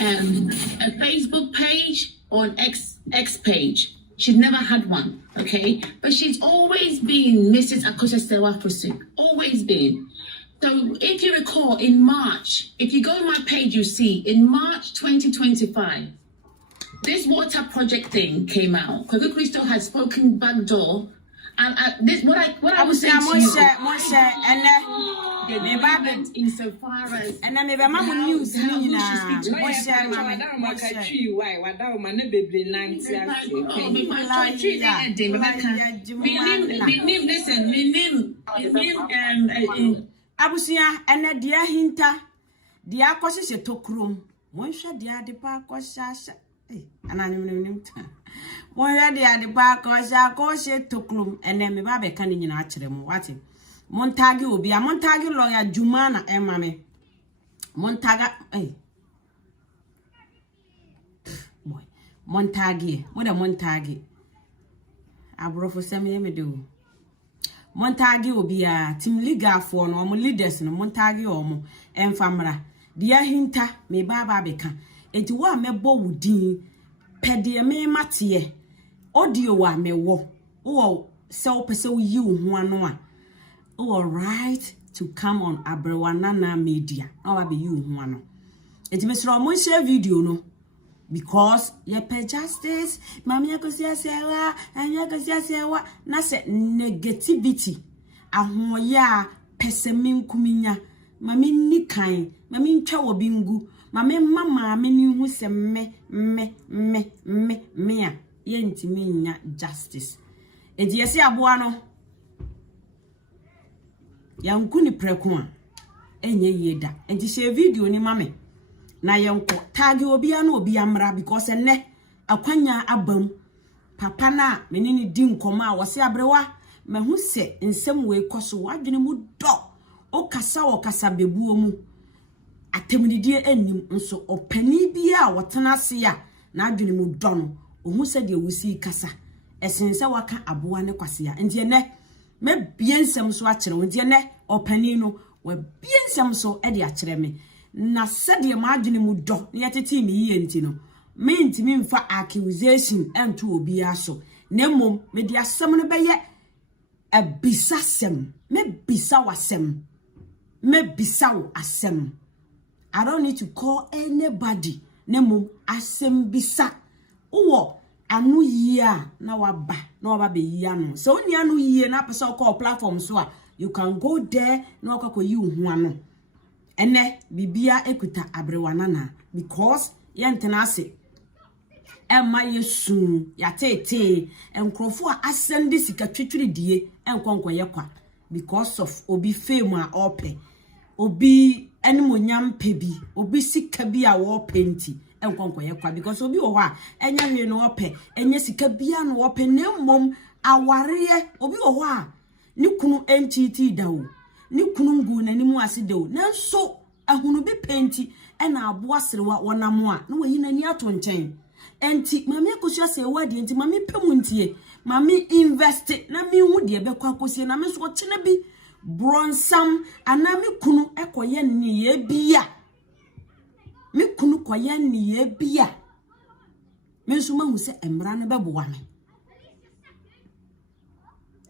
a Facebook page or an X page. She's never had one, okay? But she's always been Mrs. Akosha-Sewafusu, always been. So if you recall, in March, if you go on my page, you see, in March 2025, this water project thing came out. Kwame Crystal had spoken backdoor. And this, what I was saying to you, insofar as and then maybe my news Abusia and dear hinta, dear causes a tokroom. One shot the other park or shasha. And I knew one shot the other park or shasha tokroom, and then me babe canning in archery. What him? Montague will be a Montague lawyer, Jumana and Mammy. Montaga, boy, Montague, what a Montague. I brought for some me do. Montague will be a team legal for no leaders in Montague or more, and Famra. Dear Hinta, me baba beka. It wa me bo wudin, pedia me matie. Audio wa me wo. Oh, so pursue you one. Oh, right to come on Abrewanana Media. Now I be you one. It Mr. Ramon share video no. Because ye pay justice, Mammy Yakosia Sewa, and Yakosia Sewa, Nasa negativity. A hoya pessemin kuminya, Mammy Nikai, Mammy Chow Bingu, Mammy Mamma, many who say me, yenti minya justice. And yes, ya buano. Yankuni prekwa, enye yeda, and to share video ni mame. Na yonko tagi obia no obia mra because enne akwanya abam papa na menini di nkoma wose abrewa mahu se nsem we koso wadwene mu do o kasa bebuo mu atemnidie ennim nso opani bia wotena se ya na adwene mu do no ohu se de wusi kasa esense waka aboa ne kwase ya ndie ne me biensem so akere ndie ne opani no wa biensem so e de akere me na sede ma adwene mu do na yetete mi yie nti no me ntimi mfa accusation ento obi aso na mom me de asem no beye abisasem me bisa wasem me bisa wo asem. I don't need to call anybody na mom asem bisa wo anu yie na waba be yie no so oni anu yie na pesa call platform so a you can go there na akwa yi hu ano ene bibia ekuta abrewanana because yentena ase emma yesu ya tete enkrofo a asende sika twetwiri die enkonkoye kwa because of obi fame a ope obi animonyam pebi obi sika bi a wo penti enkonkoye kwa because obi wo ha enya hwe no ope enya sika bia no ope nemmom aware obi wo ha ni kunu NTT dawo ni kunu ngu nanimu asideo nanso ahunu bi penti ena aboa serewa wonamo a na wayi nani ato nchen enti mami akosua se wadi enti mami pemu ntie mami invest na mi hu de bekwa akosie na me so chene bi bronsam ana mi kunu ekoye ni ye bia mi kunu koye ni ye bia me so mahu se emra ne beboa me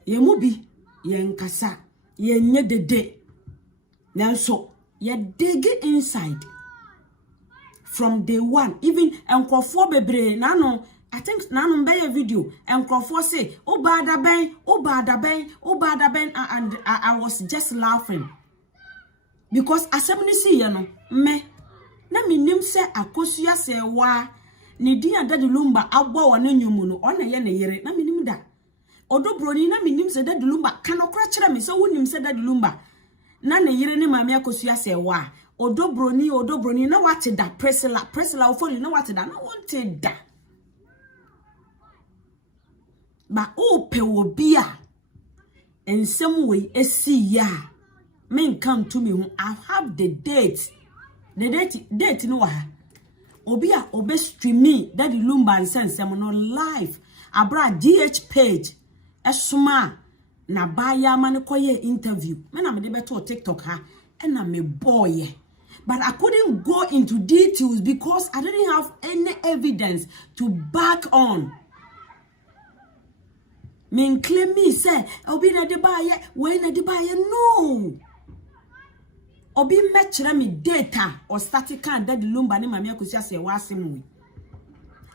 ye mu bi ye nkasa ye nye dede nanso ye dig inside from day one even enkrofo bebre na no I think na no be video enkrofo say obada ben and I was just laughing because asem see ye no me na minim se akosua se wa ne din adade lumba agbo wa na nyumu no ona ye ne yere na minim da odobroni na minim se dade lumba kanokra kire me se wonim se dade lumba na ne yire ne mami akosua se wa odobroni na wate da presela ofori na wate da na wonte da ba ope wo bia ensem we esi ya men come to me I have the date no wa obi a obe stream me that the lumba nsensem no live abra DH page esuma na baya mane koye interview me na me de beto TikTok ha na me boy But I couldn't go into details because I didn't have any evidence to back on. Men claim me say, Obi na de baye, when na de baye, no. Obi metre me data or static and that lumba ni mamia kusia se wasemu.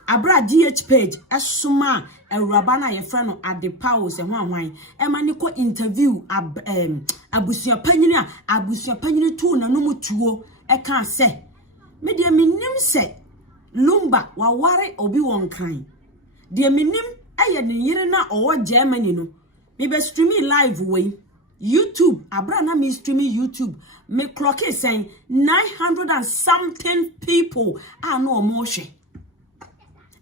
Abra DH page, asuma a rabana ye friend at the powers and one emaniko interview abusia panini tu na numu tuo e kan se. Me de minim se lumba wa ware obi won kan. De minim aye ne yire na owo Germany no. Me be streaming live way. YouTube, abra na me streaming YouTube. Me clock is saying 900 and something people are no more share.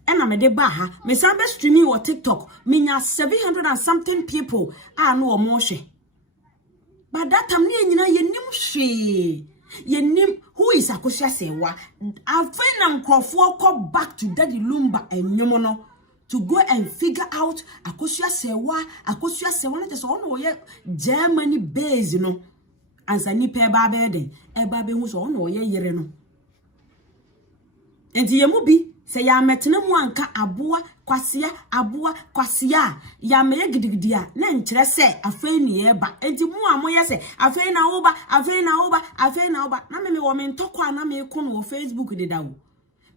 And I'm a de baha, me sambe streaming or TikTok, minya 700 and something people are no more share. But that time ye nim she. Ye nim who is Akosia Sewa. I find am crofo come back to Daddy Lumba and Nyomono to go and figure out Akosia Sewa just on ye Germany base, you know. Ansa ni pe babede e babe hu so no ye yere no. Enti ye mu bi se ya metene mu anka aboa kwasia ya me gidigidia na nkyere se afei ni ye ba enti mu amoye se afei na oba na me wo me ntokwa na me ko no Facebook de dawo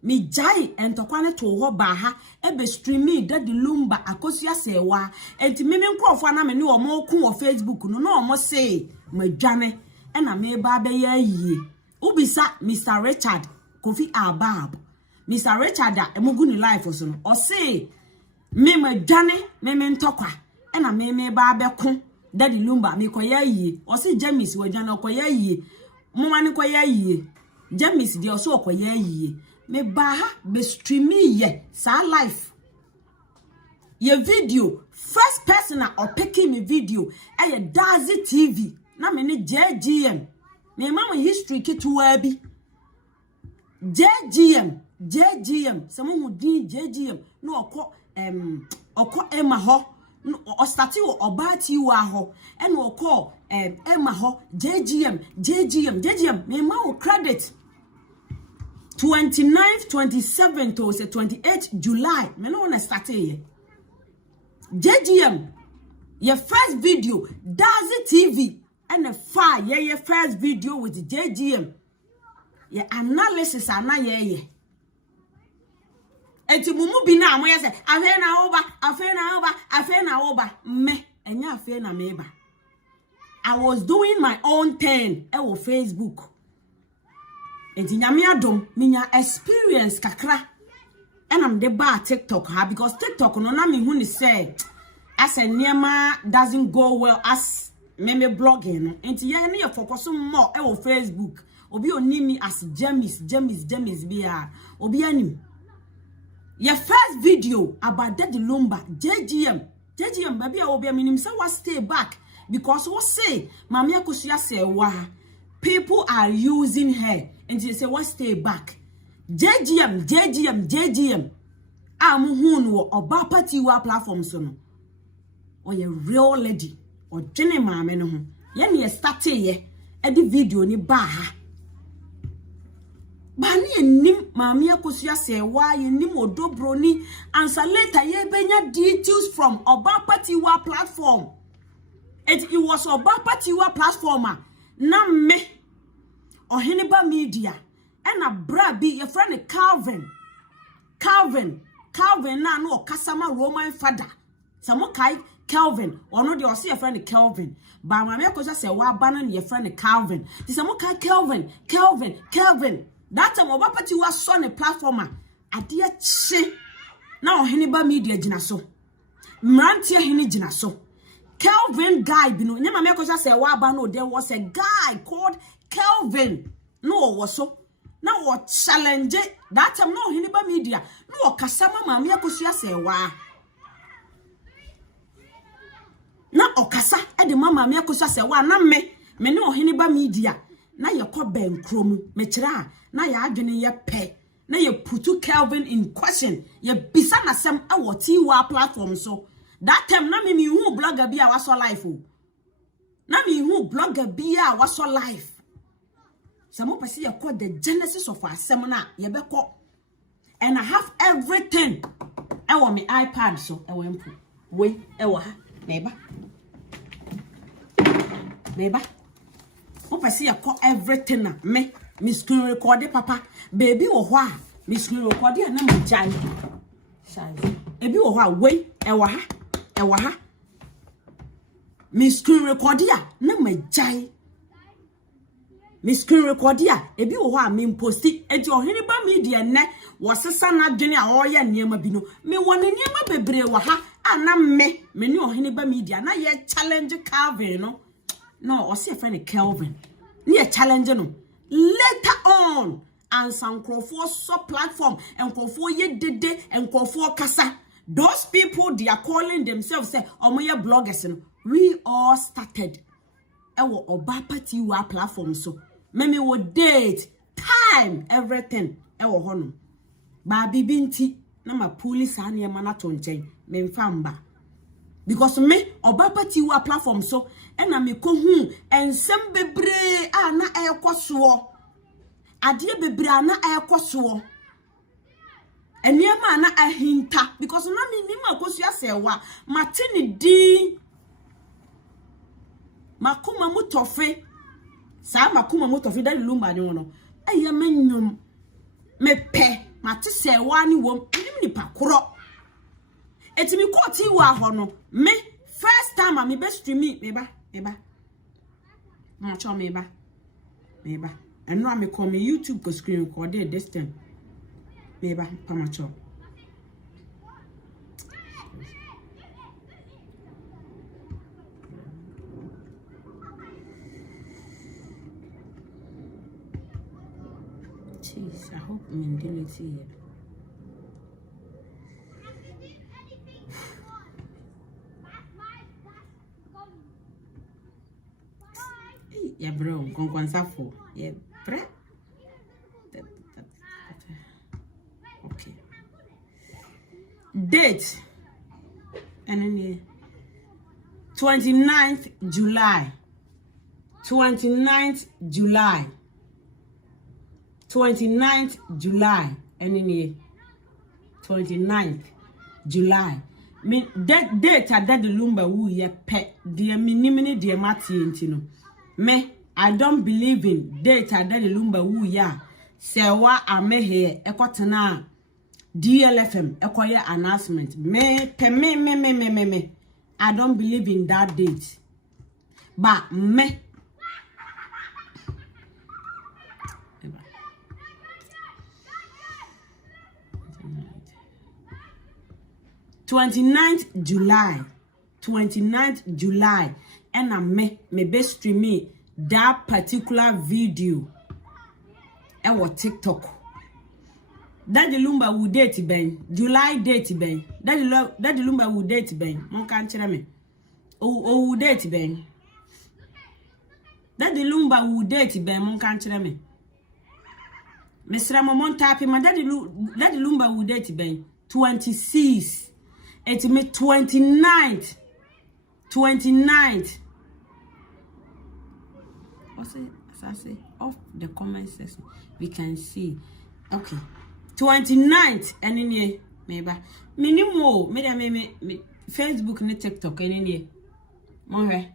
me jai entokwa ne to ho ba ha e be streaming Daddy Lumba Akosia Sewa enti me nkrofo na me ne wo mo ko wo Facebook no na wo se madwane ena me ba be ya yie ubisa Mr. Richard Kofi Abab Mr. Richard emugu ni life so no o say me madwane me ntokwa ena me ba be ko Daddy Lumba me koya yie o say James wadwane okoya yie moma ne koya yie James de o so okoya yie me ba ha be streaming ye sa life ye video first person or picking me video aye Dazi TV na me ne JGM me mama history ketuwa bi JGM some who din JGM no okọ Emma ho o start wo obati wa ho e no okọ Emma ho JGM me ma credit 29th 27th to 28th July me no na start here JGM your first video Dazi TV and a fire your first video with JGM your analysis ana ye enti mumu bi na amoye se afe na oba me enya afe na meba I was doing my own thing e wo Facebook enti nyame adom minya experience kakra and I'm the bar TikTok ha because TikTok no na me hu ni say as a niema doesn't go well as me blogging enti ye ne focus more e wo Facebook obi onimi as James bia obi anim your first video about Daddy Lumba JGM baby obi minim say what stay back because what say Mama Akosia Sewa people are using her and they say what stay back JGM am hu no oba party wa platform so no or a real lady or jene mama no ho ye ne start ye e di video ni ba ha ba ni nim Mama Akosia Sewa ye nim odobro ni answer later ye benya details from oba party wa platform it was oba party wa platformer na me Oheniba media and a bra be your friend Calvin na no kasama Roman father Samokai Calvin or no they see your friend Calvin but Mama Akosia Sewa banan your friend Calvin the Samokai Calvin that time oba party was son a platformer adia che na Oheniba media gina so mrantia hini gina so Calvin guy bi no nya Mama Akosia Sewa ba no there was a guy called Kelvin no was so now what challenge that time no hiniba media no kasama Mama Akosia Sewa na okasa e de Mama Akosia Sewa na me no hiniba media na ye ko ben kromu me kira na ya adwene ye pe na ye putu Kelvin in question ye bisa na sem awoti wa platform so that time na me hu blogger bi a waso life o na me hu blogger bi a waso life Some person you call the genesis of our seminar. You be call, and I have everything. I want my iPad so I want to wait. I want neighbor. One person you call everything na me screen recorder papa baby or wha me screen recorder na my child. Ebi wo ha wait. I want me screen recorder na my child. Me screen recorder ebi wo ho a me posti enti ohene ba media ne wosesa na dwene a oye niema bi no me wone niema bebre wo ha ana me ni ohene ba media na ye challenge Calvin no o se friend Calvin ni ye challenge no later on and some crofo so platform and crofo ye dede and crofo kasa those people they are calling themselves say omoye bloggers no we all started ewo oba party wa platform so meme wo date time everything ewo hono ba bibinti na ma police ane e mana to nchen me mfa mba because me oba party wa platform so e na me ko hu ensem bebre a na ekoso ade bebre a na ekoso eniema na ahinta because na me ni makosu asewa matini di makuma mutofe sa makuma mutofe da lumba ni wono eye menwum mepe mate se wa ni wom nim ni pakoro etimi koti wa ho no me first time me be stream me ba mo cho me ba eno am call me YouTube ko screen record this time me ba pa ma cho jeez, I hope I'm delete here. Yeah, bro, Safo. Yeah, bro. Okay. Date. And then 29th July. 29th July. 29th July. And then 29th July. Me that date at that the lumba woo ye pet dear minimini dear Mati intino. Me, I don't believe in date at the lumba woo ya. Sewa ame here, ekotana DLFM, ekoye announcement. Me. I don't believe in that date. But me. 29th July. 29th July. And I me best stream me that particular video. Ewo TikTok. That the lumba will date ben. July date ben. That the lumba will date ben. Mon kan chere me. O date ben. That the lumba will date ben. Mon kan chere me. Mesra mon tapi ma that the lumba will date ben. 26. It me 29th. 29th. What's it? As I say, off the comment section, we can see. Okay. 29th. And in here, maybe. Minimo. Me Facebook and TikTok. And in here. More.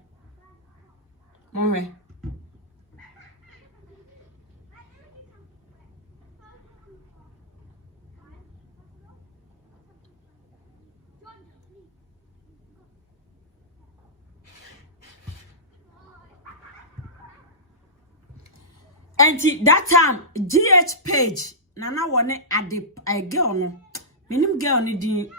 And that time, GH page, Nana wane a girl no. Minim girl ni din.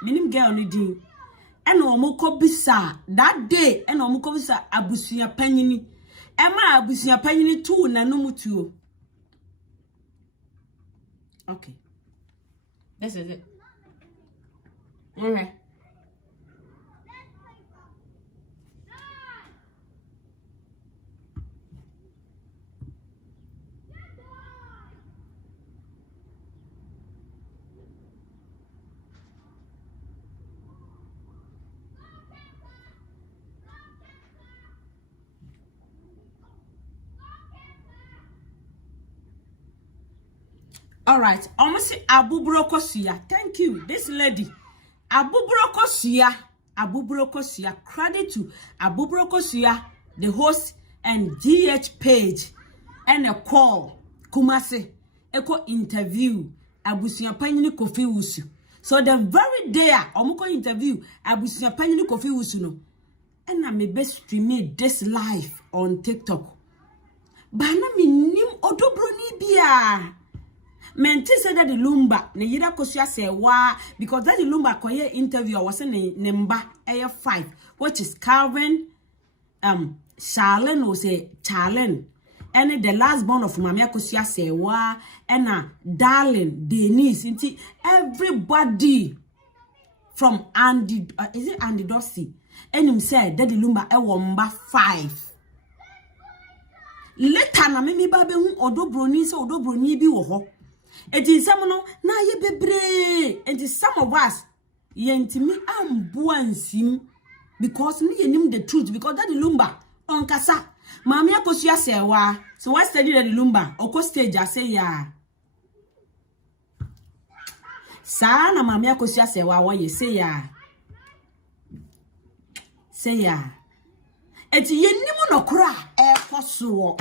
And omuko bisa that day, and omuko bisa abusuya panyini. Emma abusuya panyini tu na numutu. Okay. This is it. Alright. All right. Almost Abuburokosia. Thank you. This lady. Abuburokosia. Abuburokosia. Credit to Abuburokosia, the host and GH page. And a call. Kumase. Eko interview. Abusia Panyini Kofi Usu. So the very day Omoko interview Abusia Panyini Kofi Usu no. And I may best stream this live on TikTok. Bana mi nim odobroni bia. Mente said that the lumba ne yira kosia say wa because that the lumba koye interview was ne number air 5 which is Calvin Charlene was a Charlene and the last born of Mamia kosia say wa and darling Denise inti everybody from Andy is it Andy Dorsey and him said that the lumba e number 5 later na me babe hu odobroni se odobroni bi wo ho eti some no na ye bebre eti some of us yentimi amboa nsim because me yenim the truth because that the lumba on kasa maami akosua sewa so what study the lumba oko stage say ya sa na maami akosua sewa wo ye say ya eti yenim no kora e koso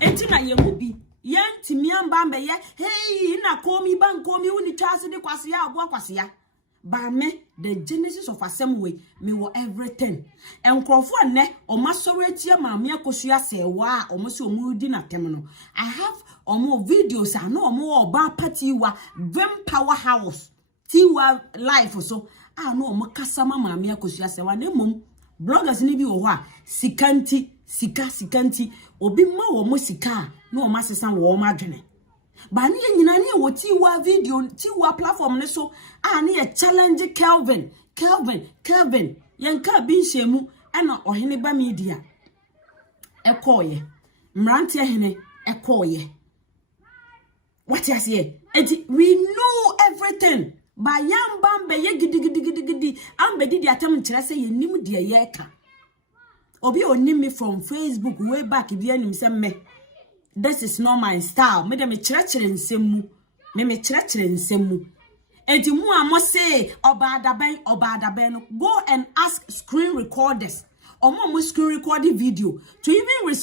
eti na ye mobi yentimi amba mbe ye hey na komi ban komi uni twase de kwase ya abo kwase ya ba me the genesis of assembly me wo everything enkrofo ne o masori atia maami akosua sewa o mo se o mu di na tem no I have omo videos ano omo oba party wa vem powerhouse tiwa life so ano omo kasama maami akosua sewa ne mom bloggers ni bi wo ho a sikanti obi ma wo mo sika na o masesa wo ma dwene ba ne nyina ne wo tiwa video tiwa platform ne so ne ye challenge Kelvin yanka bi nhemu na ohene ba media ekoye mrante hene ekoye what you say we know everything ba yamba mbe ye gidi ambe didi atam kire se ye nim de ye ka obi onim me from Facebook way back bi anim se me this is not my style me de me kire nsemu me kire nsemu enti mu amo say oba adaben no go and ask screen recorders omo screen recording video to even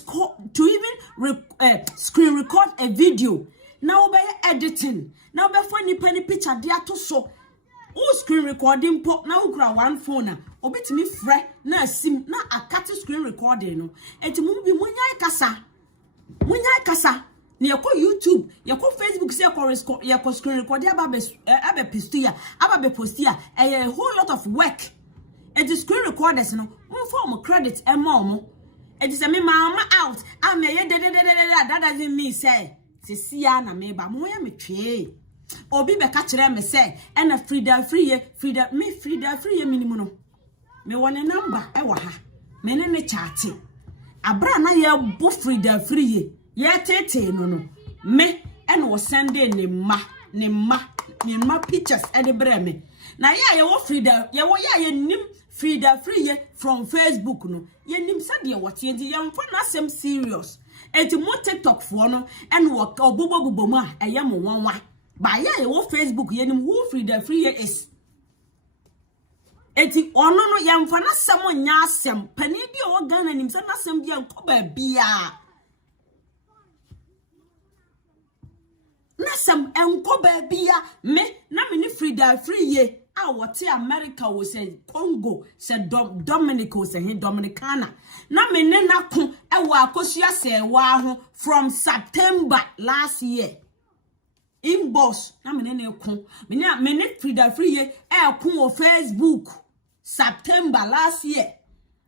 screen record a video now be editing now be for ni picture dia to so who screen recording po na ukura one phone na obetimi frɛ na sim na akate screen recording no enti mu bi munyai kasa ne yako YouTube yako Facebook say yako screen record abe pistia abe postia a whole lot of work enti screen recorders no form credit e mo enti say me mama out am ye that doesn't mean say sia na me ba mo ya metwe obi be ka kire me say na freedom free ye minimum no me wone number e wa ha me ne chat abra na ye bo freedom free ye tete no me ene wo send ne ma pictures e de bre me na ye wo freedom ye wo ye nim freedom free ye from Facebook no ye nim said ye what ye mfa na sem serious enti mo TikTok fo no ene wo obobo mu a eye mo wonwa ba ye wo Facebook ye nim who freedom free ye is enti ono no ye mfa na sem nya asem pani bi o Ghana nim se na sem bi enko ba bia na sem enko ba bia me na me ni freedom free ye a what America was say Congo said Dominic was say Dominicana na me ne na ko e wa akosua se wa ho from September last year inbox na me ne ko me ne freedom free ye e ko Facebook September last year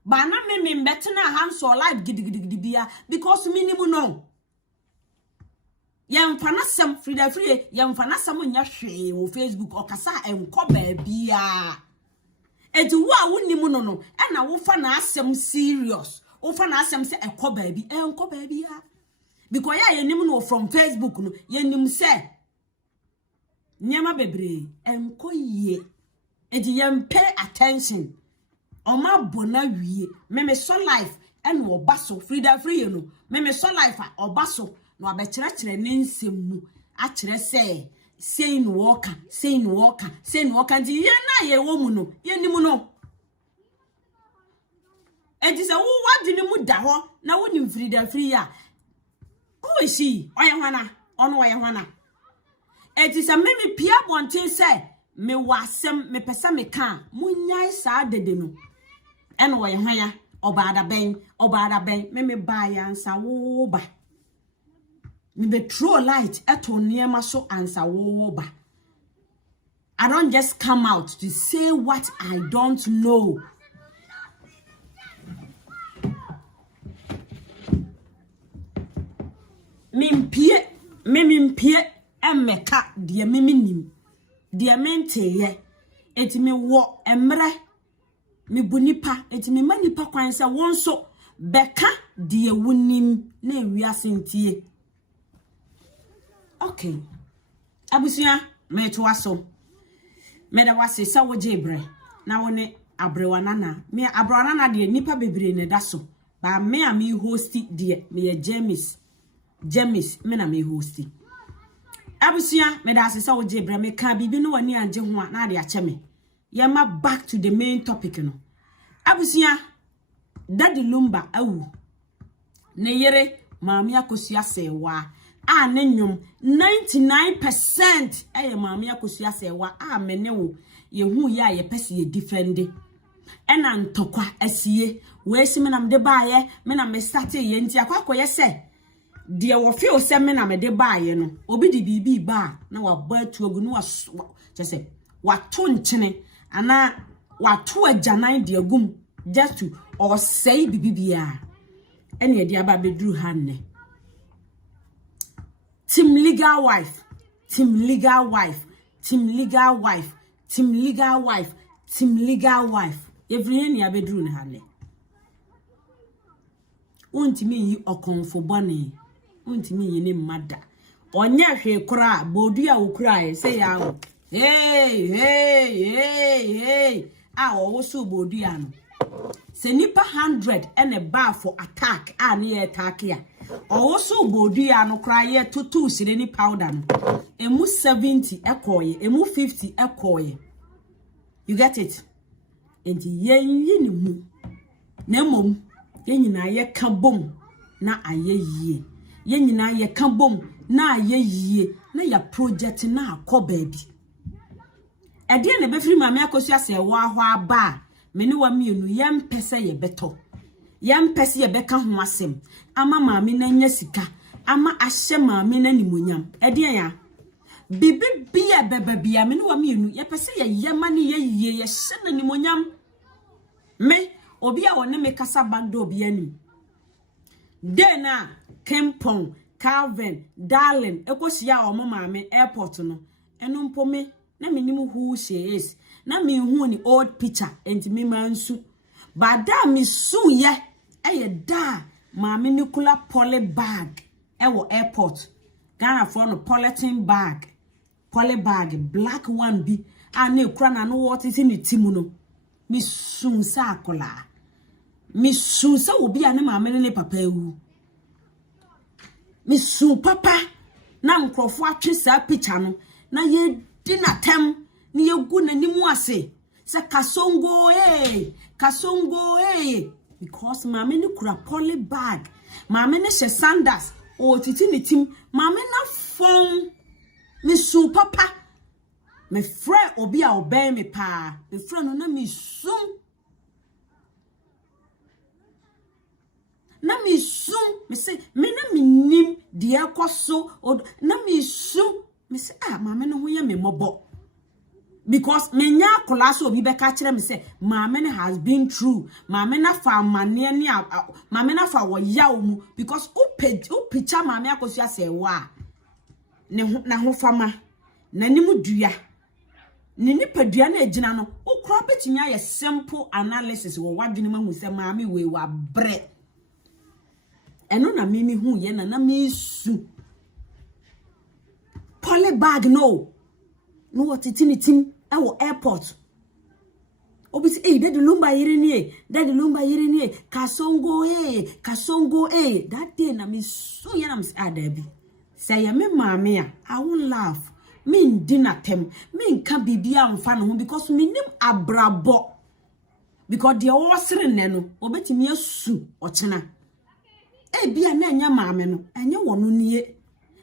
ba na me mbetena hands or live gidigidi bia because minimum no yam fana sam freedom free yam fana sam nya hwe wo Facebook okasa enko ba bia enti wo a wonimu no e na wo fa na asem serious wo fa na asem se enko ba bia because ya yenim no from Facebook no yenim se nyama bebre enko ye enti yam pay attention oma bona wie me so life en wo baso freedom free no me so life a obaso no abekire ne nsemu Actually say saying walker and ye na ye woman no ye ni mu no e ji say wo wadi ni mu da ho na wo ni free ya who is she oye hwana ono oye hwana e ji say me pia bonten say me wasem me pesa me kan munyai sa dede no eno oye hwan ya obada ben me ba ya ansa wo ba me be throw light eto niema so ansa wo ba. I don't just come out to say what I don't know. Mimpie emeka de miminim de mente ye enti me wo emre me bunipa enti me manipa kwan se won so beka de wunim na ewiase ntie. Okay. Abusia me to aso. Me da wase sa wo jebre na woni abrewanana me abrewanana de nipa bebre ne da so ba me a me hosti de me ye James me na me hosti. Abusia me da sa wo jebre me ka bibi no wani anje ho na de ache me ye ma back to the main topic no. Abusia Daddy Lumba awu ne yere maami akosua sewa a ne nyom 99% eye maami akosua sewa a mene wo ye hu ye a ye pese ye defend ena ntokwa asie we si me na me de baaye me na me start ye nti akwakoye se de wo feel se me na me de baaye no obi di bibi ba na wa ba tuogu no wa chese wa to nchene ana wa to ajanan de agum just to or say bibia ene de aba bedru hanne team legal wife every ni abedru hanne untimi yi okonfo bone untimi yi ne mmada onye hwe kura bodu a wokura say ya hey a wo so bodu ya no se nipa 100 ene bar for attack a na attack ya also bodu ya no kra ye tutu sire ni powder no emu 70 ekoye emu 50 ekoye you get it enti yen yi ni mu na mom yen nyina ye ka bom na ayeyie yen nyina ye ka bom na ayeyie na ya project na akọ baby ede na be free mama akosua se wa hɔ aba meni wa mienu yempese ye beto yempese ye beka ho asem ama maami na nya sika ama ahye maami na nimonyam ede ya bibi bia beba bia meni wa mienu yepese ye yema ne ye ye hye na nimonyam me obi a woni me kasa bando obi ani de na Kempon Calvin Darling ekosia o mo maami airport no eno mpome na menimu who she is na me hu ni old picture enti me mansu bada me su ye eye da maami Nicola poly bag ewo airport Ghana for no polythene bag poly bag black one bi na ekura na no what is in the timu no me sun sa akola me sun sa obi a ne maami ne papa ewu me sun papa na nkrofo atwe sa picture no na ye dinatem ni yegu nanimu ase se kasongo because mama ni kura poly bag mama ni she sandals o titi ni tim mama na phone me su papa me friend obi a obey me pa me friend no na me sum me say me na me nim de akoso na me sum me say mama no ho ye me mobo because menya class obi be ka kire me say mama ne has been through mama na fa amane ne mama na fa wo yaw mu because o picture mama akosua say wa ne na ho fama na nimu dua ne nipadua na agina no o kura betimi aye simple analysis wo wadwene mahu say mama we wa bre eno na mimi hu ye na me su poly bag no what it in team our airport obisi daddy lumba yire kasongo that day na me so ya na me adabi say me maame I won't laugh. Me dinner tem. Me can be amfa because me nim abrabo. Because the wasrin neno obeti me su ochena. Bia na anya maame no anya wono nie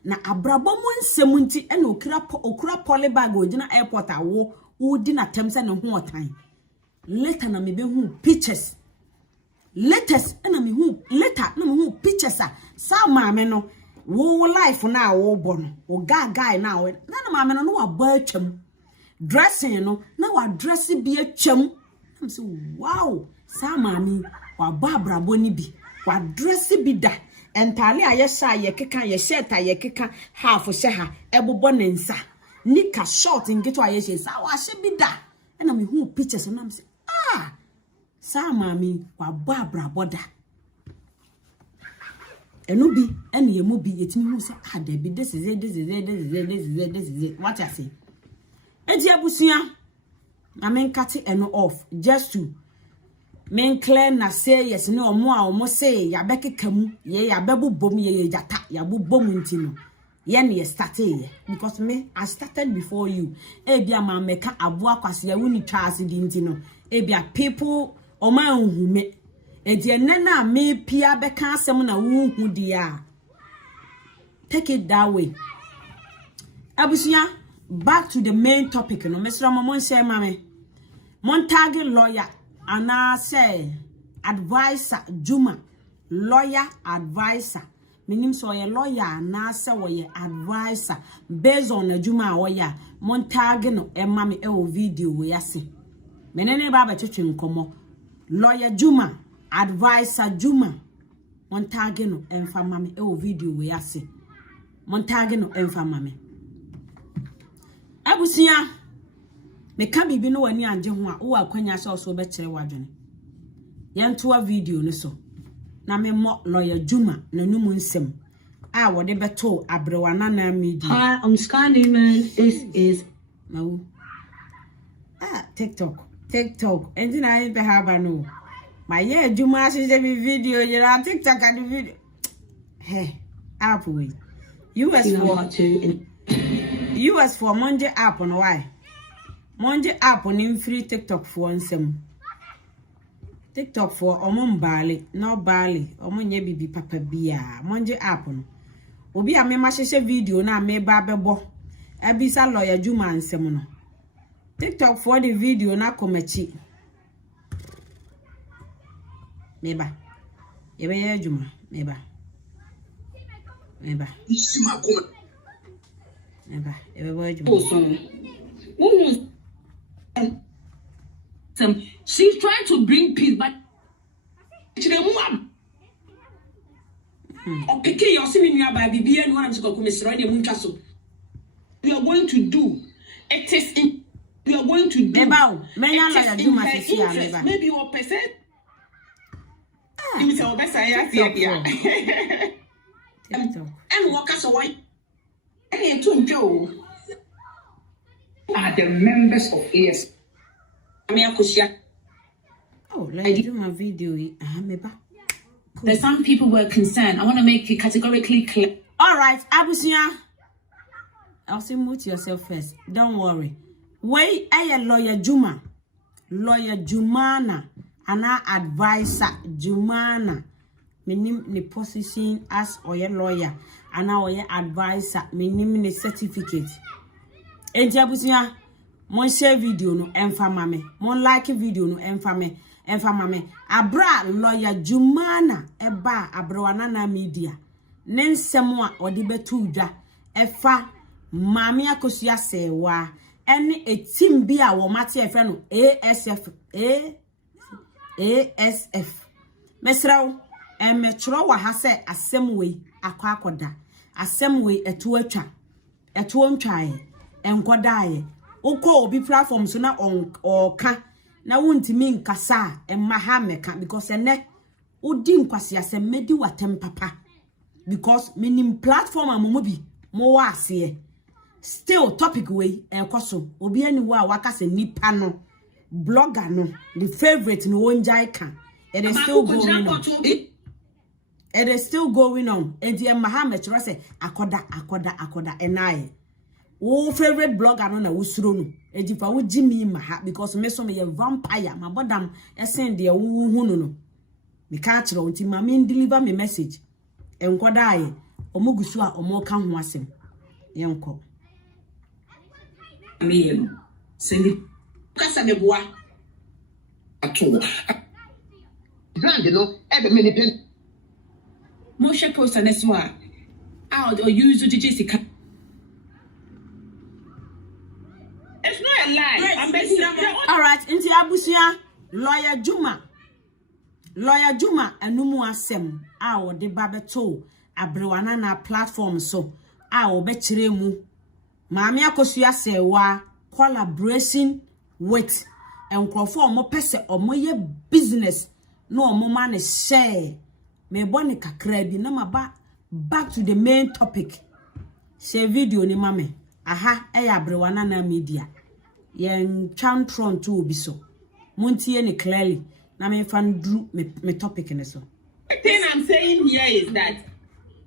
na abrabo mu nsem nti na okura polybag ogina airport awo udi na tem se ne ho otan later na me be hu pictures latest na me hu later na me hu pictures sa maame no wo life na wo bo no o guy na wo na maame no wa ba atwam dressing no na wa dress bi atwam am say wow sa maame wa ba abrabo ni bi wa dress bi da entale ayesha yekeka ye shirt ayekeka half she ha ebobo ne nsa nika short ngeto ayesha sa wa she bi da na me hu pictures na am say sa mami wa ba brabo da enu bi ene ye mu bi yetimi hu say da bi this is it what I say edi abusuya na men cut eno off just to men clear na say yes no omo say ya bekekamu ye ya bebobom ye jata ya bobom ntino ye na ye started because me I started before you bia ma meka aboa kwase ya wuni twaase di ntino bia people oma hume edi enena me pia beka asem na wu dia take it that way abusuya back to the main topic no mesra mo share mame mon target lawyer Ana say advisor Juma lawyer advisor minim so ye lawyer na say we advisor based on Juma oya montage no emma me e video we ase menene ba ba twetwe nkomo lawyer Juma advisor Juma montage no emfa mame e video we ase montage no emfa mame abusia me ka bibi no wani anje ho a wo akwanya so be kire wadwene yantoa video no so na me mo lawyer Juma nanum nsem a wo de beto abrewana na media. Hi, I'm Sky Newman. This is no TikTok and then I be have no my Juma she be video you on TikTok and the video hey app we US for Monday app on why Monday app on free TikTok for nsem TikTok for omumbali no bali omunye bibi papa bia Monday app no obi a me ma hye video na me ba bebo abisa lawyer Juma nsem no TikTok for the video na komachi meba ebe ya Juma meba ebe boy Juma she's trying to bring peace, but we are going to do it is in we are going to do maybe you are perfect. You tell best I and walk us away. And to Joe are the members of ASF. Oh, like do my video. Cool. There's some people were concerned. I want to make it categorically clear. All right, Abusia. I'll say mute yourself first. Don't worry. Wait, I lawyer Juma. Lawyer Jumana. Ana advisor Jumana. Minim ni position as oye lawyer. Ana oye advisor. Minim ni certificate. Enti Abusia. Mon share video no emfa mame mon like video no emfa mame abra lawyer Jumana eba abrewana na media ne nsem a odi betu dwa efa mame akosua sewa ene etim bi a wo mate efe no ASF mesraw emetro wa ha se asem we akwakoda asem we etu atwa etu ontwae enkodae Oko obi platform so na ka na wontimi nkasa emma ha meka because ene odi nkwase asem medi watem papa because minim platform amomo bi mo wa ase still topic we ekoso obi ani wa wakase nipa no blogger no the favorite no wonjai kan it is still going on It is still going on. And the Muhammad say akoda enai. Oh, favorite blogger no na usuro. And if I would Jimmy maha because me so me a vampire, my bodam send the no. Me catch ro nti mama deliver me message. Enkoda aye, omogusu a omo ka ho asem. Yenko. Me send it. Kasa me boa. Ato. Brand no, ebe me ni pen. Mo share post na so a out or use Jessica. It's not a lie. I'm basically all right, nti abusia lawyer Juma anumu asem a wo de ba beto abrewana na platform so a wo be kire mu maame akosua sewa collaboration with enkrofo omo pese omo ye business no omo ma ne share me boni kakra bi na maba back to the main topic share video ni mame aha eya abrewana na media yen chantron to obi so muntie ni clearly na me fan drew me topic in so. The thing I'm saying here is that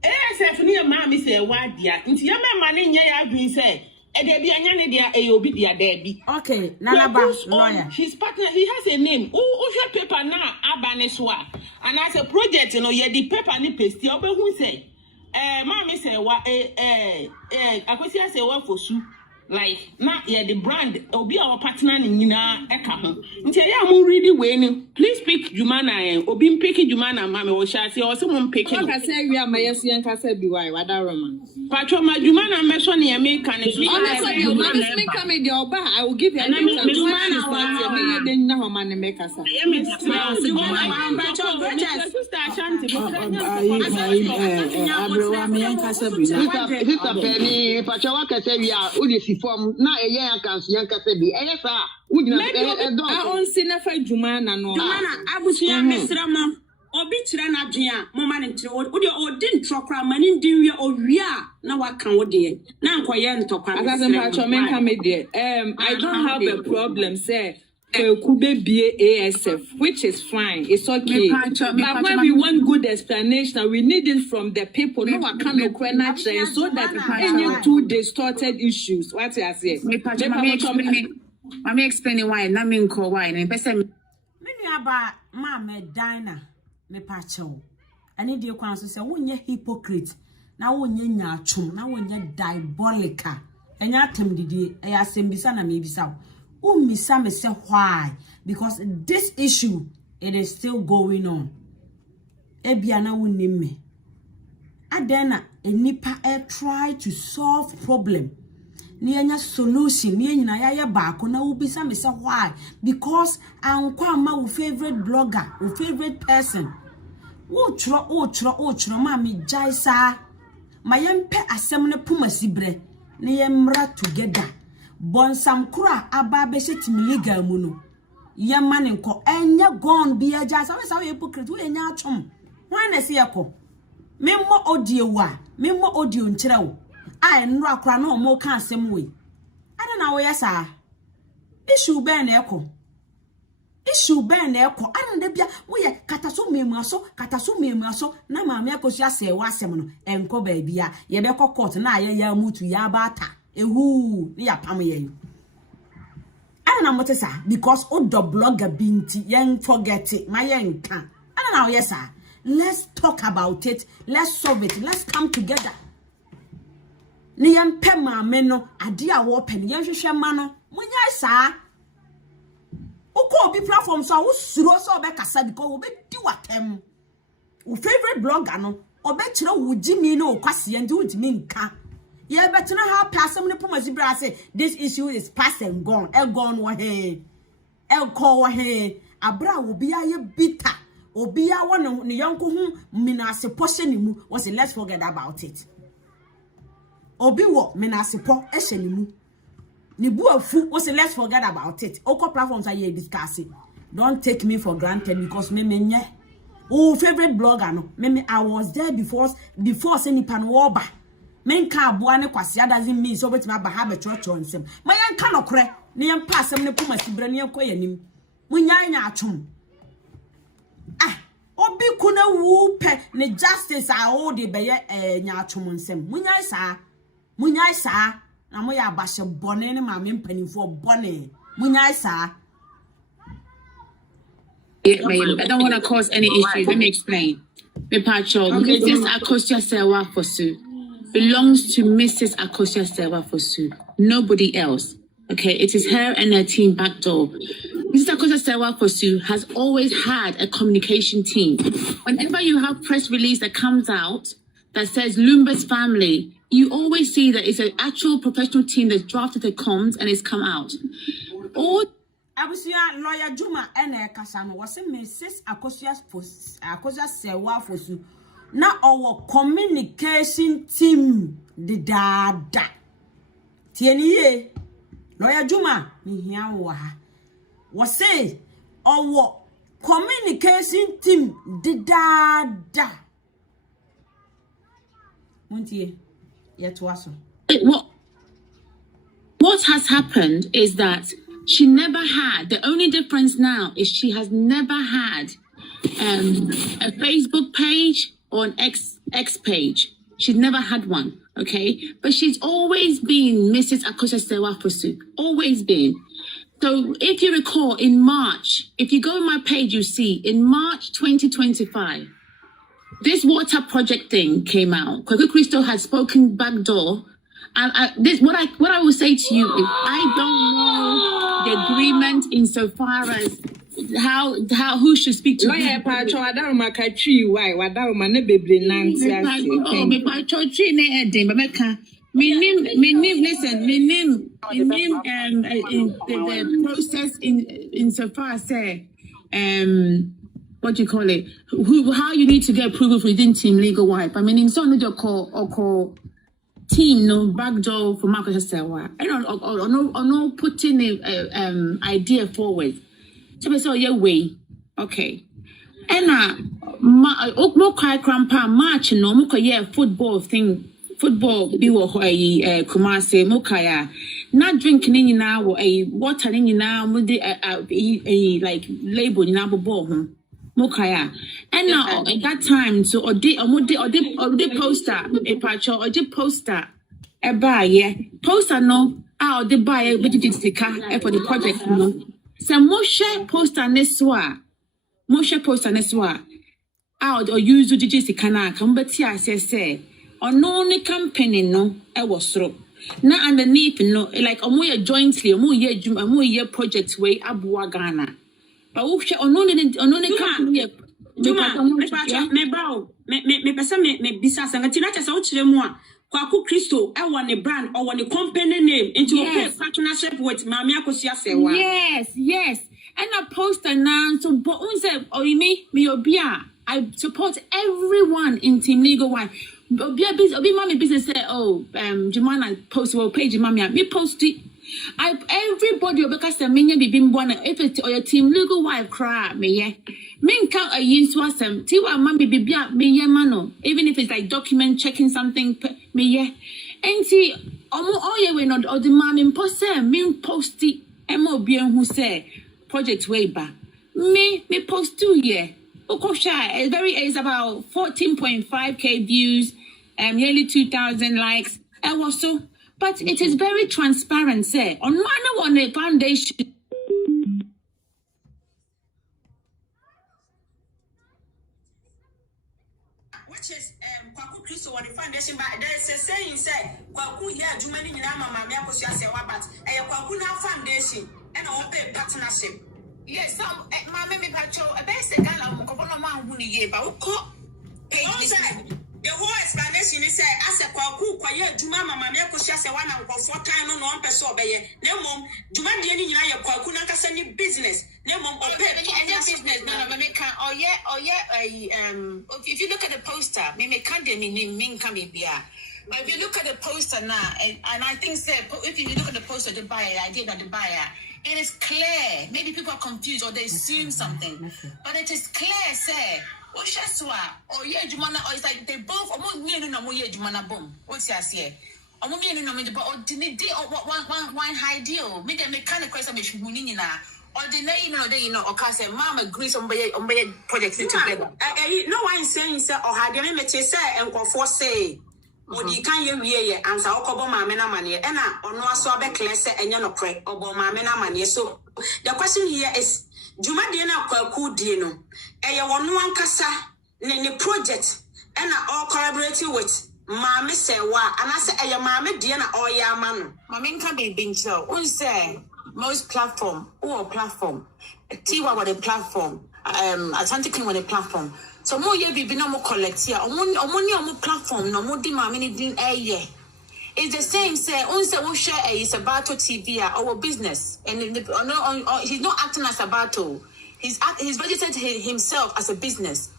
ASF near mommy say what dear into your man in your green say e dey be anyane dia e obi dia debi. Okay, Nalaba lawyer. His partner, he has a name. Who paper now abaneswa. And as a project, you know, you the paper ni paste. You be who say mommy say what akosia say what for su. Like na the brand obi our partner ni nyina eka ho nti ya mo really we please pick Jumana obi pick Jumana mama wo sha se o se mo pick no ka say wi amayeso yen ka say bi why wada roma patro ma Jumana me so ne me kan so me come dey oba I will give you Jumana wa me dey na ho ma ne me ka sa me patro sister Ashanti abrewa me yen ka say bi sister Penny patro wa ka say wi a o dey form na eye yankanso yankase bi eye sa wugina don I on see na fa Jumana no Jumana abusia mesra mo obi kire na dwen a mo ma ne kire o de odi ntrokra mani ndi wi owi a na waka wo de na nkoye ntokwa asase patro me ka me dey I don't have a problem say Kube ASF, which is fine, it's okay. But when we want good explanation, we need it from the people. No, I can't look so that any two distorted issues. What I say? Let me explain why. Let me call why. And person. Many about Mama Dina, me pacho. I need you to say, when you're hypocrite, now when you're chum, now when you're diabolical, and you're tempted, I ask him, Bisana, maybe so. Misa me say why? Because this issue it is still going on. Ebiana wunim me. Adena enipa try to solve problem. Ni anya solution ni nyina ya baako na ubisa me say why? Because ankwa ma wo favorite blogger, wo favorite person. Wo tro ma me jaisa. Ma yempe asem ne puma sibre. Ni yemra together. Bonsam kura aba be Team Legal mu no ye mane nko enya gone bi aja sa we hypocrite we enya atwom wan na se yeko memmo audio nkire wo ai nro akora na omo ka asem we ada na wo yesa issue ben na eko ada na bia wo ye kataso memu aso na maame akosia se wa asem no enko ba bia ye be court na ya mutu ya bata ehu ni ya pam ye ana motesa because o do blogger binti yen forget it my yen can ana now yes sir let's talk about it, let's solve it, let's come together ni yen pe maame no ade a wo pe ni yen hwehwe ma no munya sa uko obi platform so wo suro so be kasa because wo be di watem wo favorite blogger no obe kire wo jimi no kwase yen di wo jimi nka. Yeah, but you know how person ne puma zibra say this issue is past and gone. Gone wa he. Call wa he. Abra will be a bitter. Obi a one ni yanko hu minase portion mu was let's forget about it. Obi wo minase po ehye mu. Ni bu afu was let's forget about it. Oko platforms are you discussing. Don't take me for granted because me menye. Oh favorite blogger no. Me I was there before send pan woba. Men ka aboa ne kwase doesn't mean so betima ba ha betro nsem ma yan ka nokre ne yan pa asem ne puma sibre ne koyanim munya anya atwom obi ku na wu pe ne justice a o de be ye nya atwom nsem munyai sa na mo ya abahye bone ne ma me mpanifo bone munyai sa. I don't want to cause any issues. Let me explain. Because this Akosia Sewa Fosu belongs to Mrs. Akosia Sewa Fosu, nobody else. Okay, it is her and her team back door. Mrs. Akosia Sewa Fosu has always had a communication team. Whenever you have press release that comes out that says Lumba's family, you always see that it's an actual professional team that's drafted the comms and it's come out. All Abusia lawyer Juma ene kasa no wose Mrs. Akosia Sewa Fosu na our communication team the dada tieni lawyer Juma ni hia wo ha wose our communication team the dada muntie yetwaso. What has happened is that she never had, the only difference now is she has never had a Facebook page or an X page. She's never had one, okay? But she's always been Mrs. Akosia Sewa Fosu, always been. So if you recall, in March, if you go on my page, you see, in March 2025, this water project thing came out. Kwaku Christo had spoken backdoor. And what I will say to you is I don't know the agreement insofar as how who should speak to lawyer Pacho Adaruma Kachi why Wadaruma ne bebre nanti oh me Pacho tree ne edin but meka me name listen me name in the process insofar as say what do you call it how you need to get approval within Team Legal wife. I mean in some of your call team no backdoor for Marcus Sewa. I don't no putting a idea forward. So we say way. Okay. And more cry grandpa March no mo football thing football be wo Kumasi mo kaya not drinking in now a water in now mo like label in our ball Mokaya. And now at that time, so or the poster, a patch or the poster, a buy, yeah. Poster no, the buy a bit for the project, no. So Moshe poster neswa. Moshe poster neswa. Out or use the Jessica come but here say, or no company no, I was through. Now underneath no, like a more jointly, a more year project way Abu Ghana. But we should only company. Me bow. Me pesa me bisa sangatina chasa uchile mua. Kwaku Christo, I want a brand or want a company name into a partnership with Mami Akosia Sewa. Yes. And I post now so but unse or me obia. I support everyone in Team Legal One. Obia business obi mommy business say Jumana post well page mommy me post it. Everybody because the many be been born if it's or your Team Legal wife cry me yeah. Men count a yin swasem, Tiwa mammy be me yeah mano, even if it's like document checking something me yeah. Ain't he all ye way not or the man in post mean post it MOBN who say project way back. Me post 2 year. Okosha it's about 14.5k views, nearly 2,000 likes. I was so. But it is very transparent, say. On one foundation. Which is Kwaku Christo on the foundation, but there is a saying, say, Kwaku here, Jumani Mama Akosia Sewa, but a Kwaku foundation and a open partnership. Yes, some Mammy Pacho, a basic Ghana, Mokopona Muni gave, but the whole explanation is say as a Kwaku, quiet Juma Mama Akosia Sewa, and for 4 times no one person obey. No mom, Juma Diani, Kwaku Nakasani business. No mom, business. No, if you look at the poster, maybe can't mean come in beer. But if you look at the poster now, and I think if you look at the poster, the buyer, I did not the buyer. It is clear. Maybe people are confused or they assume something, but it is clear. Say, or yeah, Jumana, or it's like they both. Jumana boom. What's your say? Or one high deal. Maybe they make kind of question. Or the name or the or say mom agrees on projects together. No one saying say or had you met say and go for say. Or you can you and so kobo mamena money and or no so be clear say and no crack or mamena money. So the question here is Juma Dina Kwaku Dino. A one kasa ne project and all collaborating with Mammy say what and I say a mammy Diana or ya man. Mammy can be being so. Who say most platform or platform. Tiwa with a platform. Atlantic with a platform. So more ye be no more collect here. More platform, no more demand anything a year. It's the same. Say, once we share is about TV our business, and he's not acting as a battle. He's registered himself as a business.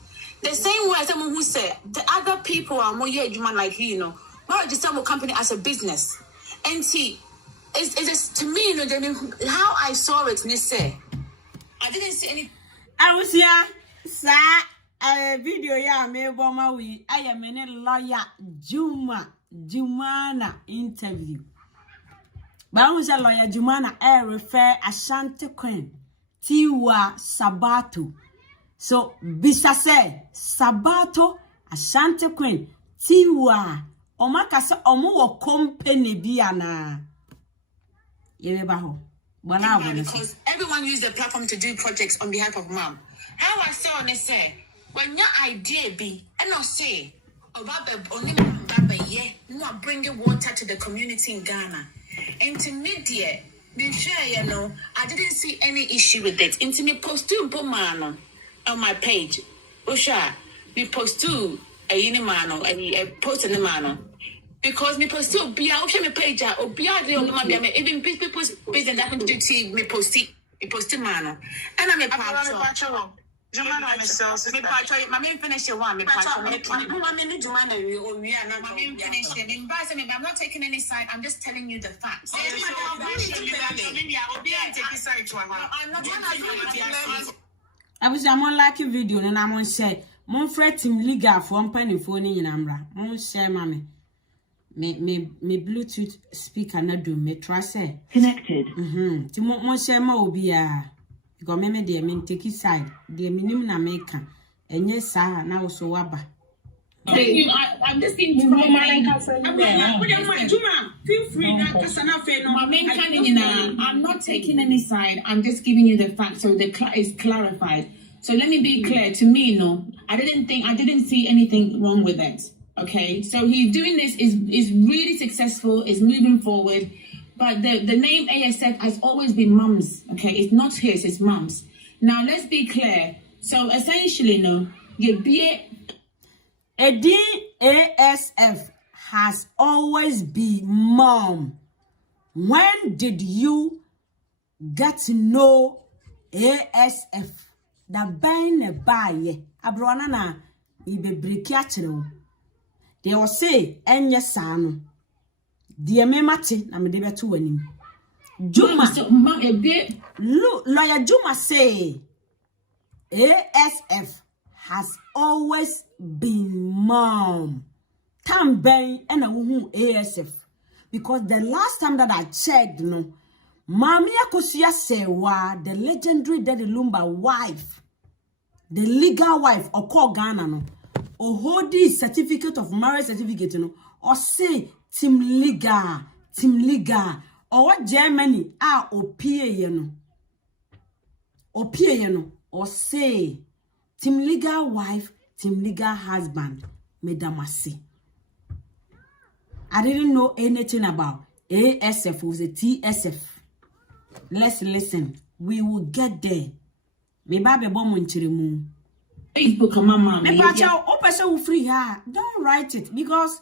The same way as someone who said the other people are more human like you know, not register our company as a business. And see, it's to me, you know, how I saw it. They say, I didn't see any. I was here, sir. Video ya me boma we. I am a lawyer Jumana interview. But I was a lawyer Jumana. I refer Ashanti Queen Tiwa Sabato. So bisa say Sabato Ashanti Queen Tiwa Omakasa Omo company biana. Because everyone used the platform to do projects on behalf of mom. How I saw on say when your idea be and not say about the only baba yeah, not bringing water to the community in Ghana. And to media, be sure you know, I didn't see any issue with it. Into me post to Pomano on my page. Osha, me post to a Unimano, a post in the mano. Because me post to be out me page or be out there on my even people's business that to do me post to mano. And I'm a part Jumana myself. Me patcho, my finish your one. Me patcho. Me Jumana, we are not finished. I'm not taking any side. I'm just telling you the facts. I'm not. I was like a video and I'm on say, Mon Fred Team Legal for penny phone in Amra. Mon share mammy. Me Bluetooth speaker na do me trust connected. Ti mon share ma obi a. Because me de me take side de minim na make enye sa na wo so waba. Thank you. I'm just in Juma. Feel free I'm not taking any side. I'm just giving you the facts so it's clarified. So let me be clear. To me, no, I didn't see anything wrong with it. Okay, so he's doing this is really successful. Is moving forward. But the name ASF has always been Mum's, okay? It's not his, it's Mum's. Now, let's be clear. So, essentially, no, your ASF has always been Mom. When did you get to know ASF? The bane buy abroana na ibe brekiachero. They will say, Enya sano. Dear me mate na me debe to wanim. Juma lawyer Juma say ASF has always been Mom. Tam ben and a woman ASF because the last time that I checked, no, Mami Akosia say wa the legendary Daddy Lumba wife, the legal wife or call Ghana no, or hold this certificate of marriage certificate no, or say Team Legal, or what Germany are opie or say Team Legal wife, Team Legal husband, Medamasi. I didn't know anything about ASF was a TSF. Let's listen. We will get there. Me babe bomon chirimu. Facebook mama. Me pacha opese u free ha. Don't write it because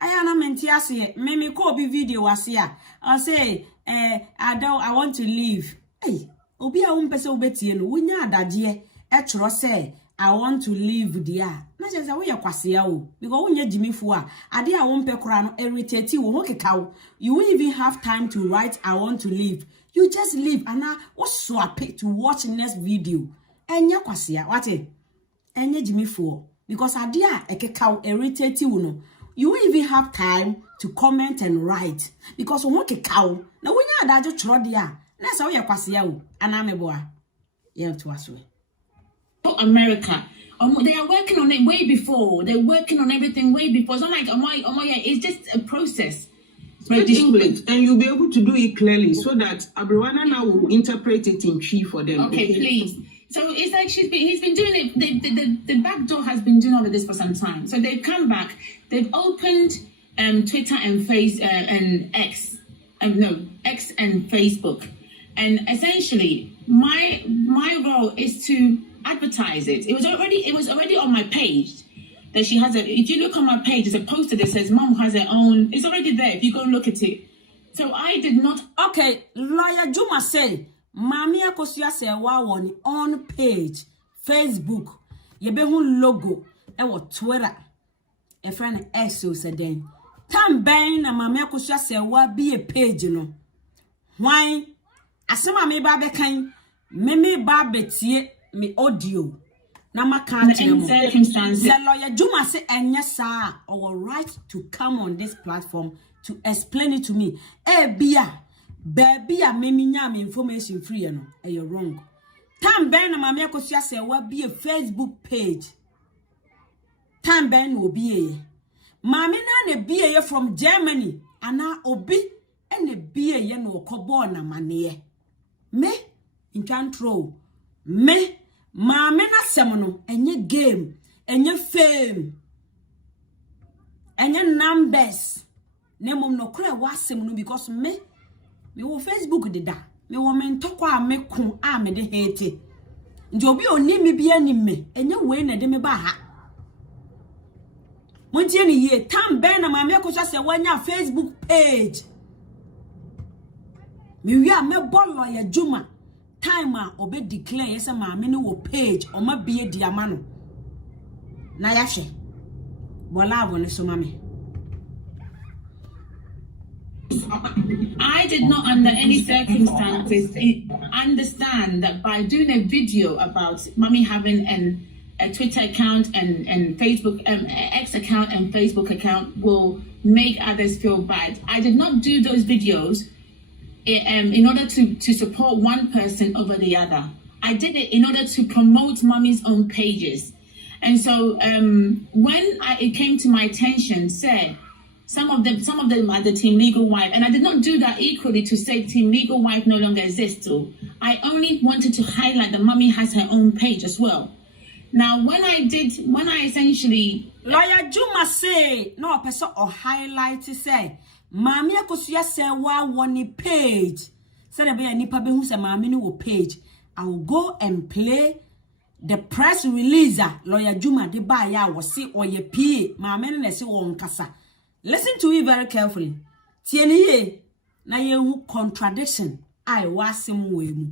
I am mentiasi. Me ko bi video wasia. I say I want to leave. Hey, obi a umpese ubetie no. Wunya adagye e tro say I want to leave there. Na je say we yakwasea o because wunya jimifo a ade a wompe kora no irritate wo ho kekawo. You won't even have time to write I want to leave. You just leave and now what's swap it to watch next video. Enya kwasea what it? Enya jimifo because ade a ekekawo irritate wo no. You won't even have time to comment and write because wo kekawo. Na wunya adagye tro dia. Na so ye kwase ya o ana meboa. Ye to aso. America. They are working on it way before. They're working on everything way before. It's not like it's just a process. Speak English, and you'll be able to do it clearly so that Abriwana now will interpret it in Chi for them. Okay, please. So it's like he's been doing it. The back door has been doing all of this for some time. So they've come back. They've opened Twitter and X and Facebook, and essentially my role is to advertise it. It was already on my page that she has if you look on my page, there's a poster that says Mom has her own. It's already there if you go look at it. So I did not. Okay, Lawyer Juma say Mami Akosia say on page Facebook yebehu logo ewo Twitter e friend eso said then tam ben na Mami Akosia say be a page no why asema me ba bekan me ba betie me audio na maka circumstances. The Lawyer Juma say enya sa our right to come on this platform to explain it to me. Bia baby a meminya information free no you're wrong. Tam ben na Mami Akosia say be a Facebook page. Tam ben will be a Mami na be a from Germany ana obi and be a no kobo na mane me in control me Mami na semono enye game enye fame enye numbers nemom no kra wasem no because me wo Facebook dida me wo me ntokwa me ko a me de hate nje obi oni me bia ni me enye we na de me ba ha montie ni ye tam ben na Mami Akosia se wanya Facebook page me wi a me bollo ya Juma time a obe declare yes Mami no wo page o ma bie di amano na ya hwe bola avone so mami. I did not under any circumstances understand that by doing a video about Mommy having a Twitter account and Facebook X account and Facebook account will make others feel bad. I did not do those videos in order to support one person over the other. I did it in order to promote Mommy's own pages. And so when it came to my attention, said some of them are the Team Legal wife, and I did not do that equally to say Team Legal wife no longer exists. So I only wanted to highlight that Mommy has her own page as well. Now, when I essentially Lawyer Juma say no person or highlight say Mami Akosia say one page. Say na be nipa be hu say Mami no page. I will go and play the press releaser. Lawyer Juma de ba ya wo se oye PA Mami na se won kasa. Listen to it very carefully. Tieni ye na ye hu contradiction ai wasem we mu.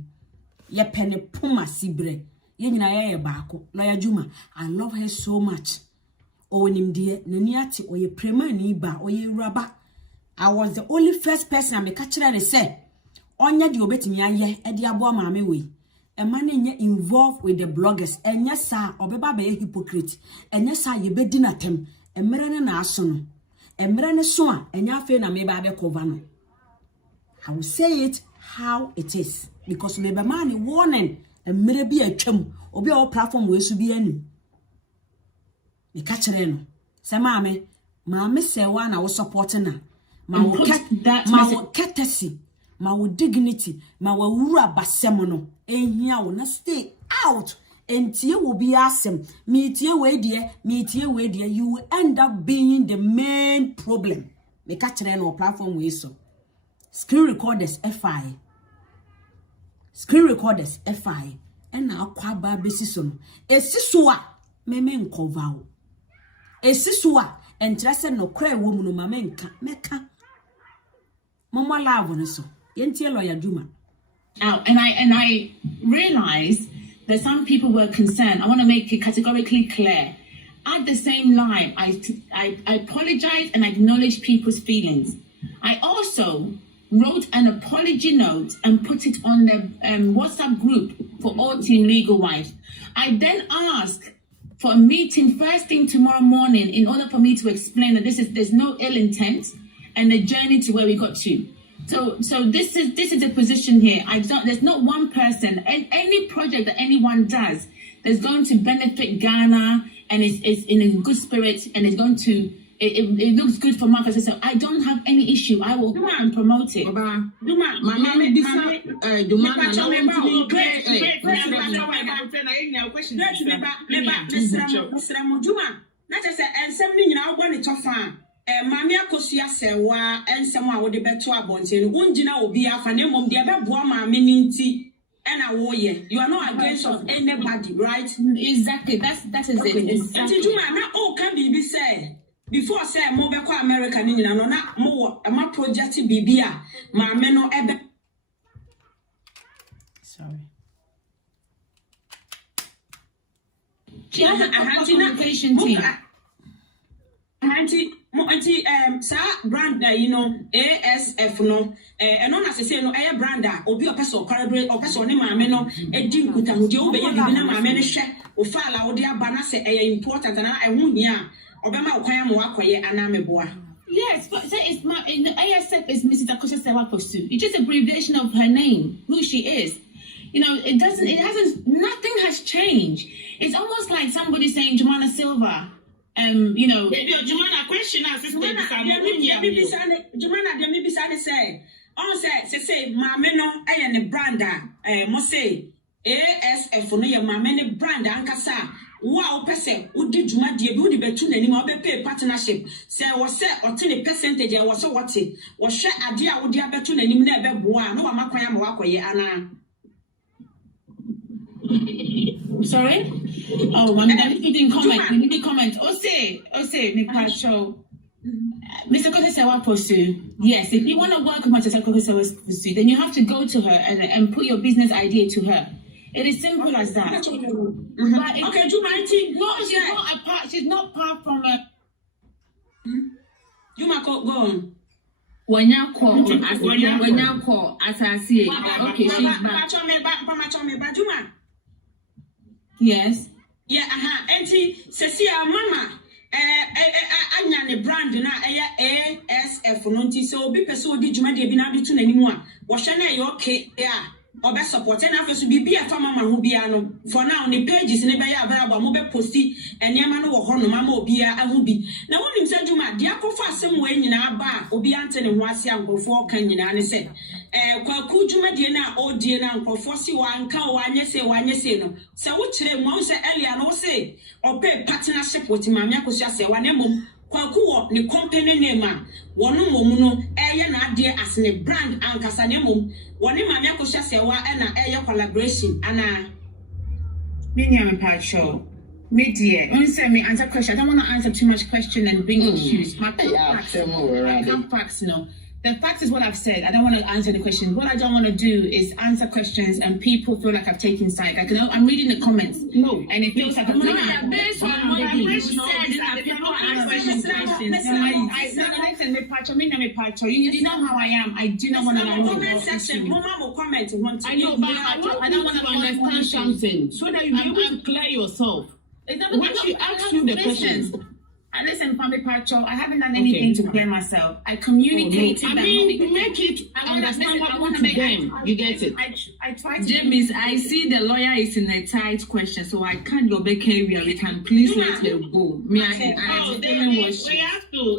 Ye pene puma sibre. Ye nyina ye baako. Lawyer Juma, I love her so much. O nimdie nani ati oye prema ni ba oye raba. I was the only first person I make catcher say onya di obetimi aye e di abo maame we. E man nye involved with the bloggers. Enya sa obeba be hypocrite. Enya sa ye be di natem. Emere ne na aso no. Emere ne so a enya afi na me ba be cover no. I will say it how it is because me be man warning emere bi atwam obi a platform we su bi anim. Me catcher no. Se maame se wa na wo support na. Ma wo courtesy, ma wo dignity, ma wo wura basem no ehia wo na stay out entie wo bi asem me tie we die you will end up being the main problem. Me catch no platform we so screen recorders FI and na akwa ba besiso no esiso a me nkova wo esiso a entrese no kra wo mu no ma meka Mama love so. Yentie Lawyer Juma. Out and I realized that some people were concerned. I want to make it categorically clear. At the same line, I apologize and acknowledge people's feelings. I also wrote an apology note and put it on the WhatsApp group for all Team Legal wives. I then asked for a meeting first thing tomorrow morning in order for me to explain that there's no ill intent and the journey to where we got to. So this is the position here. There's not one person, and any project that anyone does that's going to benefit Ghana and is in a good spirit and is going to it looks good for markets. So I don't have any issue. I will promote it. Mami akosia sewa ensemo a wo de beto abonte no unjina obi afa na mom de beboa mami ninti ena wo ye. You are not against of anybody, right? Exactly. That is it. Exactly. Juma na o kan bibi say before say mo be ko America ni nyina no na mo ma project bibi a mami no ebe. Sorry. She has a communication team. Auntie, sa brand ASF no, no na say no air brand obi opeso calibrate opeso ne maame no edi nkuta ho de obe ye bibi na maame ne hwe o faala wo de aba na say important na ehun ni a obema okwan mo akoye ana meboa. Yes, but so it's ASF is Mrs. Akosha Sewaposu. It's just abbreviation of her name, who she is. You know, nothing has changed. It's almost like somebody saying Jumana Silva. You know, Jumana question Jumana de me say on say maame no eye ne brand mo say ASF no ye maame ne brand ankasa wo pese udi dwuma de bi udi betu nanim wo be pay partnership say wo say ote ne percentage wo so wote wo hwe ade a wodi abetu nanim na ebe boa na wa makwan ama wakoye ana. Sorry? Oh, you didn't comment. You didn't comment. Ose, me pacho. Mr. Kose Sewaposu. Yes, if you want to work with Mr. Kose Sewaposu, then you have to go to her and put your business idea to her. It is simple as that. Okay, do my thing. No, she's not part from a. You might go on. When you call, as I see it, okay, she's back. Yes. Yeah, auntie, Cecilia, mama, anya ne brand na ASF no so bi person di djuma de bi na bi tu nanimu a wo hwe na ye okay a obe support na afa so bibi afa mama ho bia no for now ne pages ne be ya available mo be posti enema no wo ho no mama obi a ahu bi na wonim se djuma de akofa asem we nyina ba obi ante ne ho ase ankofo kan nyina ne se kwaku djuma de na odie na ankofo si wa anka wa anye se no se wo kire mo se elia no se ope partnership with mama akosia se wa ne mom kwaku wo ne company name a wono mom no eye na ade as ne brand ankasa ne mom woni mama akosia se wa na eye collaboration ana Miniam Pacho. Media. Only me answer question. I don't want to answer too much question and bring issues. My facts, no. The fact is what I've said. I don't want to answer the question. What I don't want to do is answer questions and people feel like I've taken side. Like, I'm reading the comments. No. And it feels like I'm taking based on what you said, people are asking questions. You know how I am. I do not want to answer. I know, but I don't want to understand something so that you be able to clear yourself. When she asks you the questions. Listen, Family Pacho, I haven't done anything to clear myself. I communicated. I mean, make it understandable to them. You get it? I try to. James, I see the lawyer is in a tight question, so I can't go back here. We can please let her go. We have to.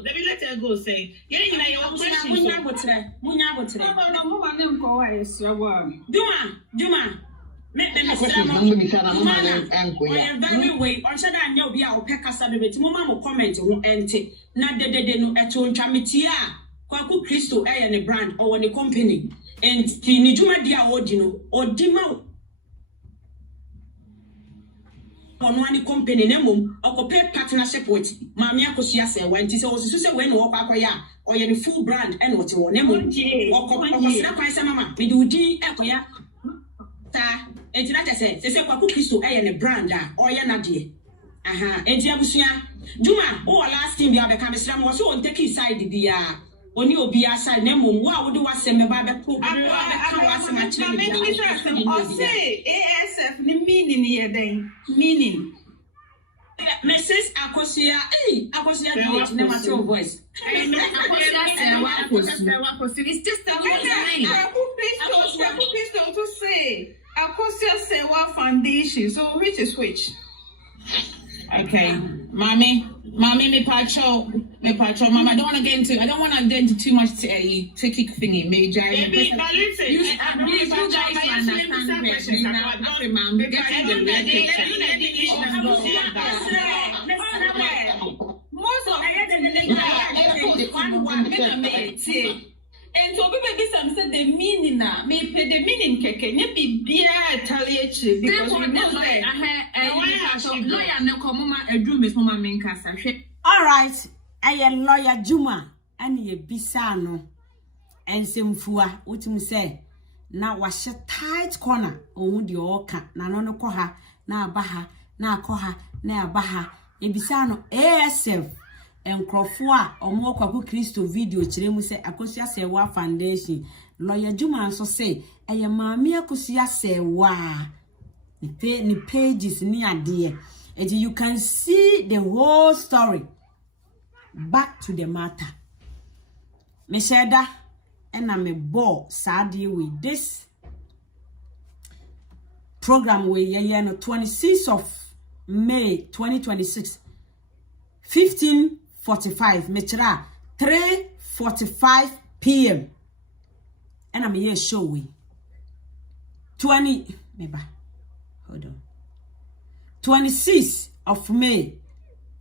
Let me let her go. Say, yeah, your question. Duma. Make them very way. On said I know be our pekasa de bit. Mama comment who ente. Na de no eto ntwamitia. Kwaku Kristo ne brand or ne company. And ni Juma dia odino odima on one company ne mum or pay partnership with Mammy Akosia say when it was so when walk akoya or the full brand and what you name or mama. We do di akoya. Enti na tese se kwaku Kristo ne brand a oye na de enti abusua Juma o last time bia be ka mesra mo so on take side bia oni obi aside na mom wo a wo de wasem be ba be ko be ka wasem a kire o say ASF ni meaning ye den meaning Mrs. Akosia, Akosia, never your voice. It's just that Please don't say Akosia Sewa Foundation. So which is which? Okay, mommy, me pacho, mama. I don't want to get into too much tricky thingy, major. Baby, but listen, you guys understand questions about mom. Most of and so baby some said the meaning na me pay the meaning keke ne bibia retaliate because we know that lawyer no come ma adru me mama me nkasa hwe. All right, lawyer Juma and ye bisa no ensemfua utim say na wahye tight corner ohun de oka na no ko ha na abaha na akoha na abaha ebisa no ASF enkrofo a omo kwaku Kristo video kiremu se Akosia Sewa Foundation lawyer Juma so say maami Akosia Sewa ni pages ni ade and you can see the whole story. Back to the matter. Me sheda and I'm a ball sadly with this program we no 26th of May 2026 15:45 metra 3:45 p.m. and I'm here show we 26th of May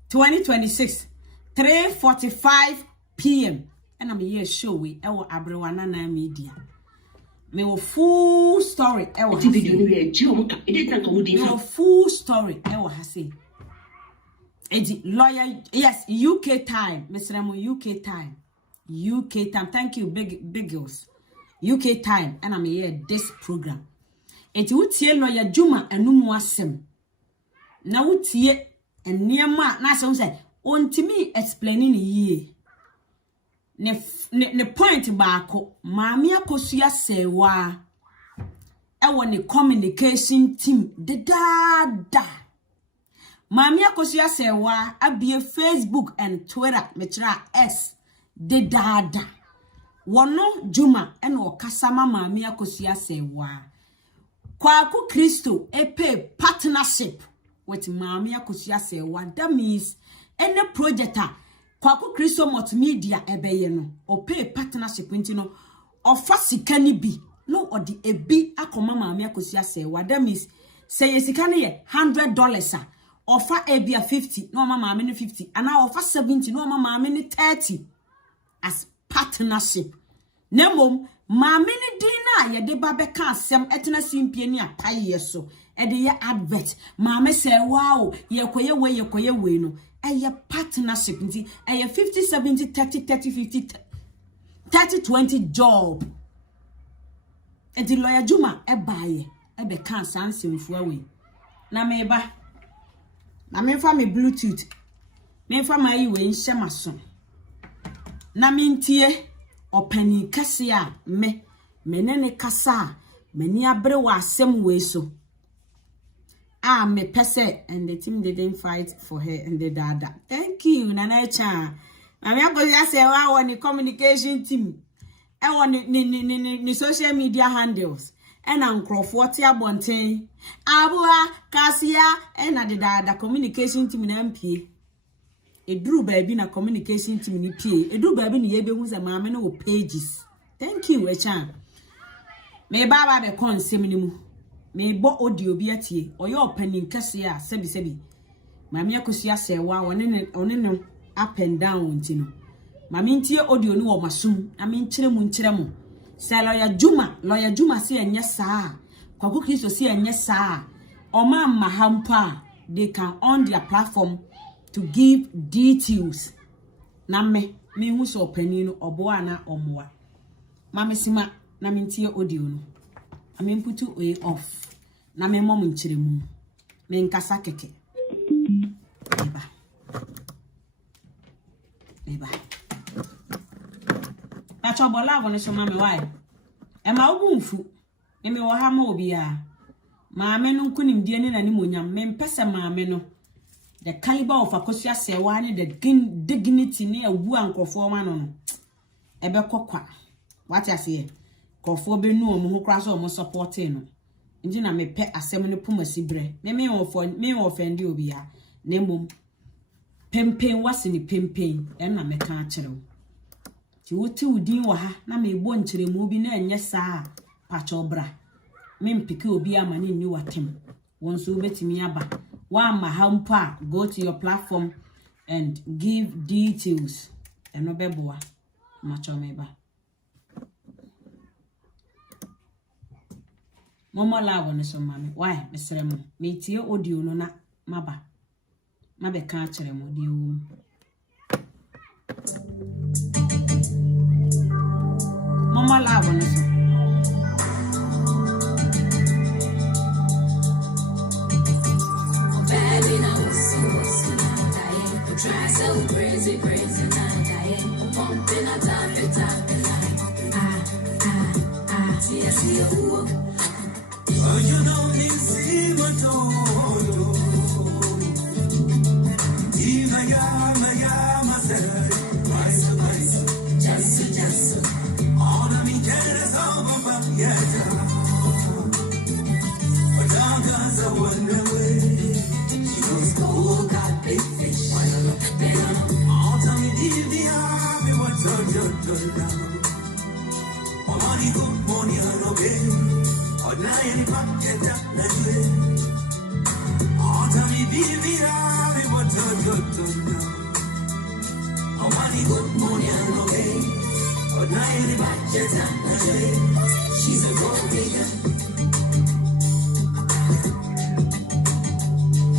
2026 3:45 p.m. and I'm here show we ewo abrewana na media me wo full story ewo full story ewo hase edi lawyer yes UK time Mr. Mo UK time thank you big girls UK time and I'm here this program edi utie lawyer Juma enumu asem na utie eniema na so say ontimi explaining ye ne point baako maami Akosia Sewa ewo ne communication team de dada maami Akosia Sewa abie Facebook and Twitter metra X de dada wono Juma eno okasama maami Akosia Sewa kwaku Kristo epe partnership with maami Akosia Sewa. That means any project kwaku Kristo multimedia ebeye no o pay partnership nti no ofa sika ni bi no odi ebi akoma maami Akosia Sewa. That means say sika ne ye $100 ofa ebi 50 no mama maami ni 50 ana ofa 70 no mama maami ni 30 as partnership. Nemom maami ni dina ye de ba beka asem etena simpie ni apaye so e de ye advert maami Sewa ye koye we no a partnership nti a 50 70 30 30 50 30 20 job and the lawyer Juma e baye e be kan sansemfu awe na me ba na me fa me bluetooth me fa my we nhye maso na me ntie opani kase a me ne kasa me ni abre wa asem we so me pese and the team didn't fight for her and the dada. Thank you, Nana Chan. I'm going to say, I want the communication team. I want the social media handles. And I'm Crawfordia Bonte. Abua, Cassia, and the dada communication team in MP. A drew baby na communication team in PA. A drew baby in Yebe who's a mamma no pages. Thank you, Echan. May Baba be con seminimu. Me bo audio bi atie oyo opening kase a sebi maami Akosia Sewa one no up and down ntino maami ntie audio no wo masum na me nkyere mu say lawyer Juma say enye saa kwaku Kristo say enye saa oma mahampa they can on their platform to give details na me hu so opening no obo ana omoa maami sima na me ntie audio no I put way off. Na me mom nchiremu. Me nkasa keke. Eba. Acho bola woni so mame why? E ma obu mfu. Me wo ha ma obi a. Maame no nkunim die ne na ni monyam. Me mpese maame no. the caliber of Akosia Sewani, the dignity near Wu and Koforman. Ebe Kokwa. What I say? Kofo no who cross almost supporting. Injina me pet a seminal puma sibre. Me offend you be a name. Pempen was in the pempen, and I make a channel. You two din wa na me bon chire mu bi na enye saa pacho bra me mpike obi amane ni watem won so betimi aba wa ma hampa go to your platform and give details eno beboa macho meba momo lawo ne so mame why mesere mo me tie audio no na maba mabe ka chire mo di wo Mama lava on this. Baby, now so try so crazy now. Pumping a time. Yes, you. Oh, you don't need see what just. She's a gold digger.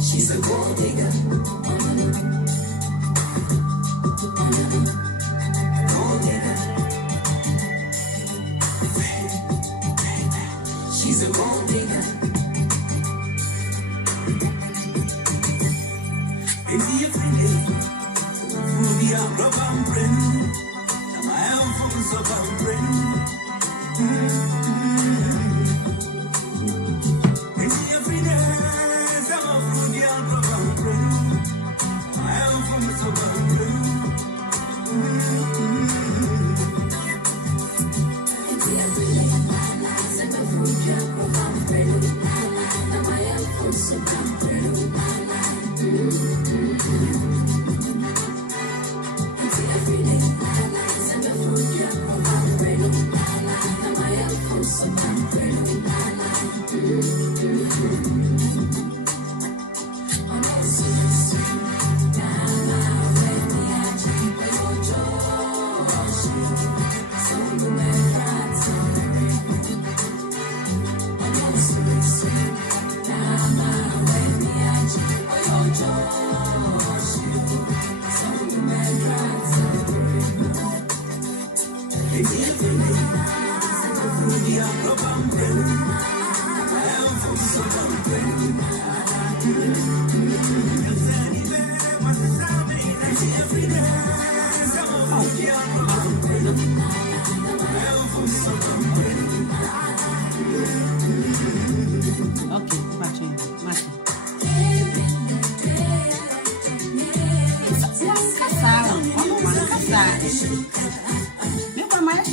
She's a gold digger. Gold digger. She's a gold digger. Baby, you're pretty. Movie, I'm rubber friend. I'm my own phone, so I'm friend.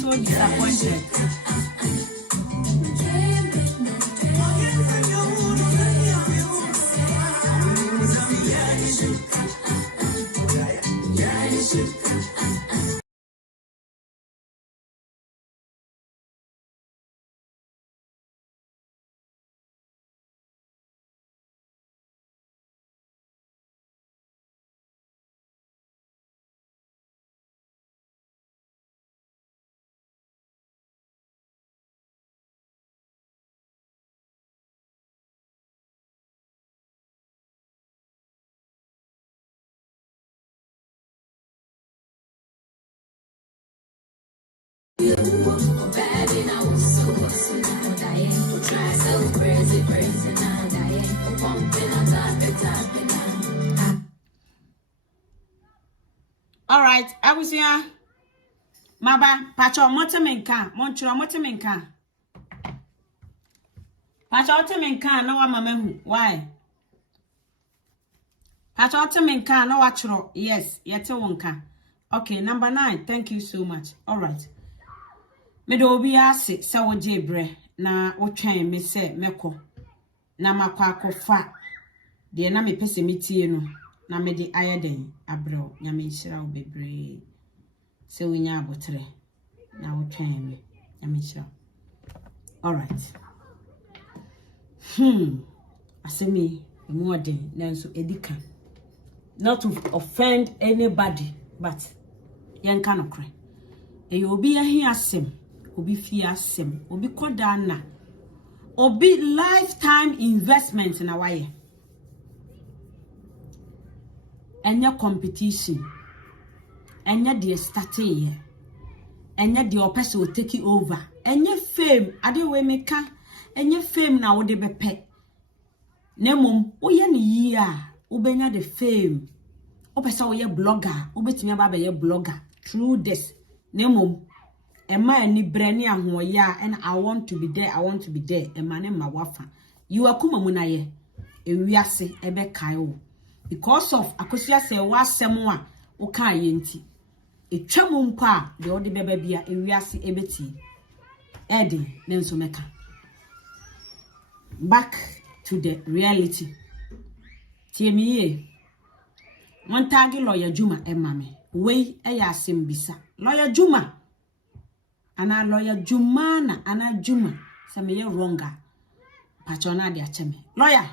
Disappointed. Baby, now so now dying. Try so crazy now dying. Pumping on top now. All right, I was here. Maba, pacho motemenka, monchura motemenka. Pacho motemenka, no wa mamehu. Why? Pacho me nka na wachro. Yes, yete wonka. Okay, number 9. Thank you so much. All right. Me do obi ase se wo jebre na wo twen me se meko. Na makwa akofa. De na me pese metie no. Na me de ayeden abro. Nyame nhira wo bebre. Se wonya abotre. Na wo twen me. Nyame nhira. All right. Asemi more than nanso edika. Not to offend anybody, but yan kind of cry. E obi ahi asem, obi fi asem, obi kodana, obi lifetime investment in awaye. Enya competition, enya the starting ye, enya the opese will take it over, enya fame, ade we meka, enya fame na wode bepe. Nemum, oye ni year. Ubenya the fame. Opesa oye blogger. Ubetimi aba be blogger. Through this. Nemum. Ema ni breni ahoya and I want to be there. I want to be there. Ema ne mawafa. You akuma munaye. Ewiase ebe kayo. Because of akosia se wasem a oka yenti. Etwam mpa de odi bebe bia ewiase ebeti. Edi nenso meka. Back to the reality. Tiemiye. One tagi lawyer Juma emame. We eya simbisa. Lawyer Juma. Ana lawyer Jumana. Ana Juma. Sameye wronga. Pachona di acheme. Lawyer.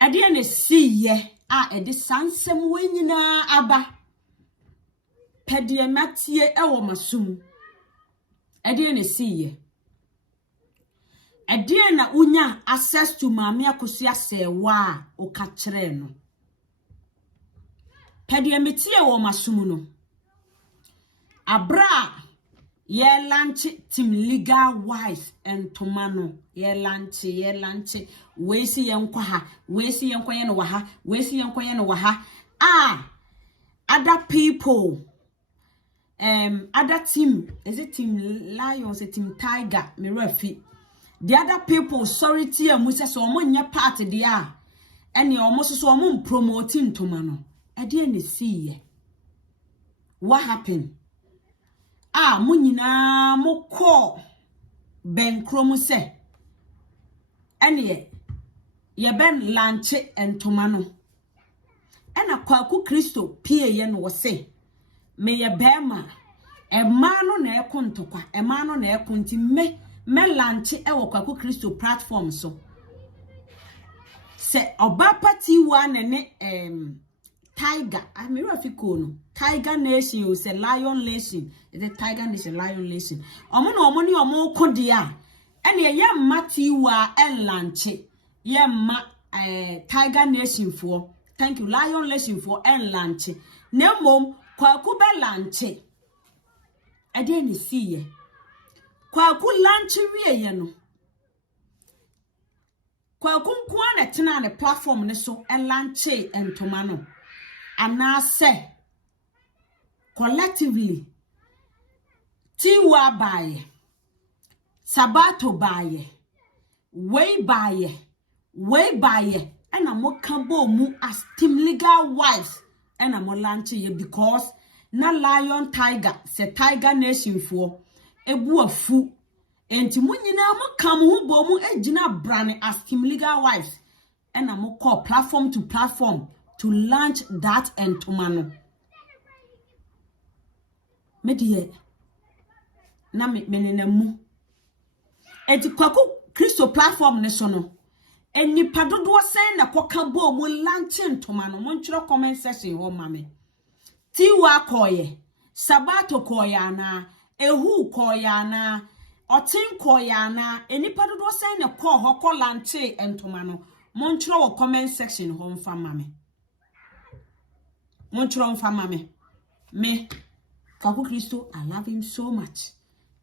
Adi ne si ye. Edi sansem wenyina aba. Pedie matie ewo masum. Adi ne si ye. Edie na unya access to mame akosia sewa o ka kire no. Pedie metie wo masum no. Abra ye lunch team legal wise and tomano ye lunch we si yenkwa ha we si yenkwa ye no wa ha we si yenkwa ye no wa ha other people other team is it team Lions a team Tiger me refi. The other people, sorry, tia musa so omonya part dia. Eni omoso so omon promoting to mano. Ade ni see. What happened? Munyina mo call Ben Kromo se. Eni ye ben lanche and tomano. Ena kwaku Kristo pie ye no se. Me ye bema. E mano na ekontokwa. E mano na ekonti me lanche ewo kwaku Kristo platform so se oba party one ne Tiger amiru afiko no Tiger Nation o se Lion Nation the Tiger Nation Lion Nation omo ni omo kodia ene ye mati wa lanche ye ma Tiger Nation for thank you Lion Nation for lanche ne mom kwaku be lanche ade ni siye kwaku lanchi wie ye no kwaku nko na tena na platform ne so lanchi entoma no ana se collectively tiwa baye sabato baye we baye ena mo kabo mu as team legal wives ena mo lanchi ye because na Lion Tiger se Tiger Nation for ebu afu enti munyina mo kam hu bo mu agina brane as team legal wives and am call platform to platform to launch that and tomano medie na menena mu enti kwaku Kristo platform ne so no enipa dodo sen na koka bo mu launch tomano mo ntwero comment section ho mame tiwa koye sabato koya na ehu koyana otin koyana enipa dodo sen ne call hoko lanche entoma no montro wo comment section ho mfa mame montro mfa mame me kwaku Kristo I love him so much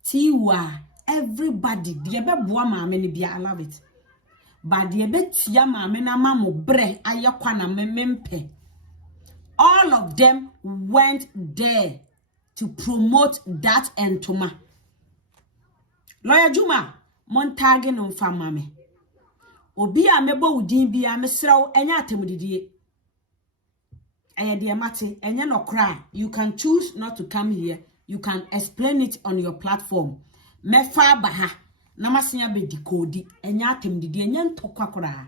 tiwa everybody de be boa mame ne bia I love it but de be tia mame na mamo bre ayekwa na memempe all of them went there to promote that entoma. Lawyer Juma, montage no famame. obi a mebo udin bia mesraw enya atemdidie eye de mate enya no kra. You can choose not to come here. You can explain it on your platform. Mefa baha na masenya be decode enya atemdidie enya ntokwa kra.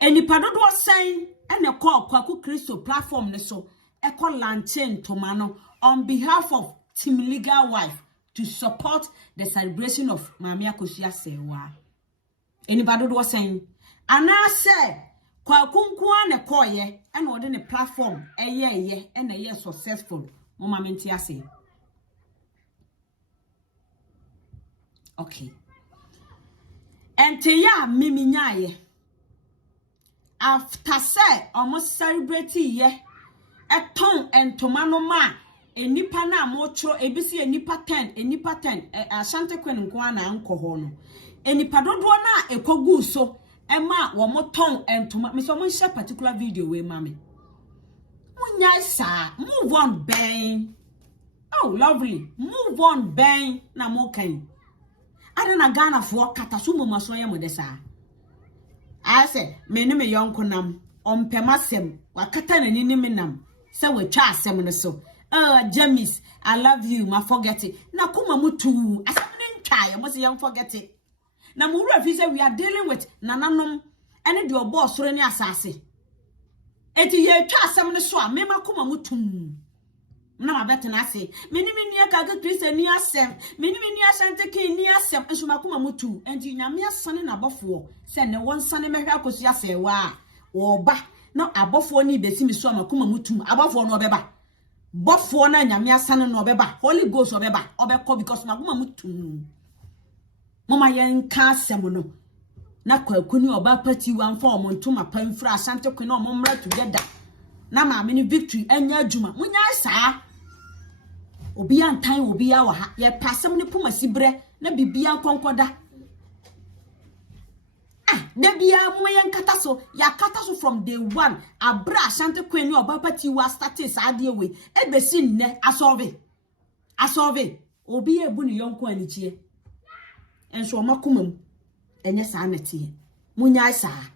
Enipa dodo sen ene call kwaku Kristo platform ne so e call lanchen tomano on behalf of Team Legal wife to support the celebration of Mami Akosia Sewa. Enipa dodo sen ana se kwaku nko ne koye ene ode ne platform eye ene successful mama menti ase. Okay. Ente ya mimi nyaye after say almost celebrate ye a ton and tomano ma enipa na mocho ebisi enipa 10 asante kwen nkwana anko ho no enipa dodo na ekogu so ema wo moton and toma me so mo share particular video we mame munya sa move on bang. Oh lovely, move on bang na mo kan adana Ghana for katasu mo maso ye mo desa. I said, me yonko nam, on pemasem, wakata na nini nam, se we twa asem no so. James, I love you, ma forget it. Na kuma mutu, asamene ntwa, I must young forget it. Na mu refi say we are dealing with nananom, ene de obo soro ni asase. Eti ye twa asem no so a, me ma kuma mutu. Na ma bete na say, me ni aka Christian ni asem, me ni asante ke ni asem, enso makoma mutu. Enti nyame asane na abofo, se ne won sane mehwe akosi asewa. Wo ba, na abofo ni besi mi so makoma mutu. Abofo no obeba. Bofo na nyame asane no obeba. Holy Ghost obeba. Obekọ because makoma mutu. Mama yen ka asem no. Na kwaku ni oba pati wan for omonto mapamfra asante kwe na omomra together. Na ma me ni victory enya adwuma. Munya saa. Obi antan obi ya wa ha ye pasem ne puma sibre na bibia konkoda de bia mo ye nkata so ya kata so from day one abra asante kwani obapati wa started saade we ebesi nne asolve obi ebu ne yonko anichie enso makomam enye saa nete munya saa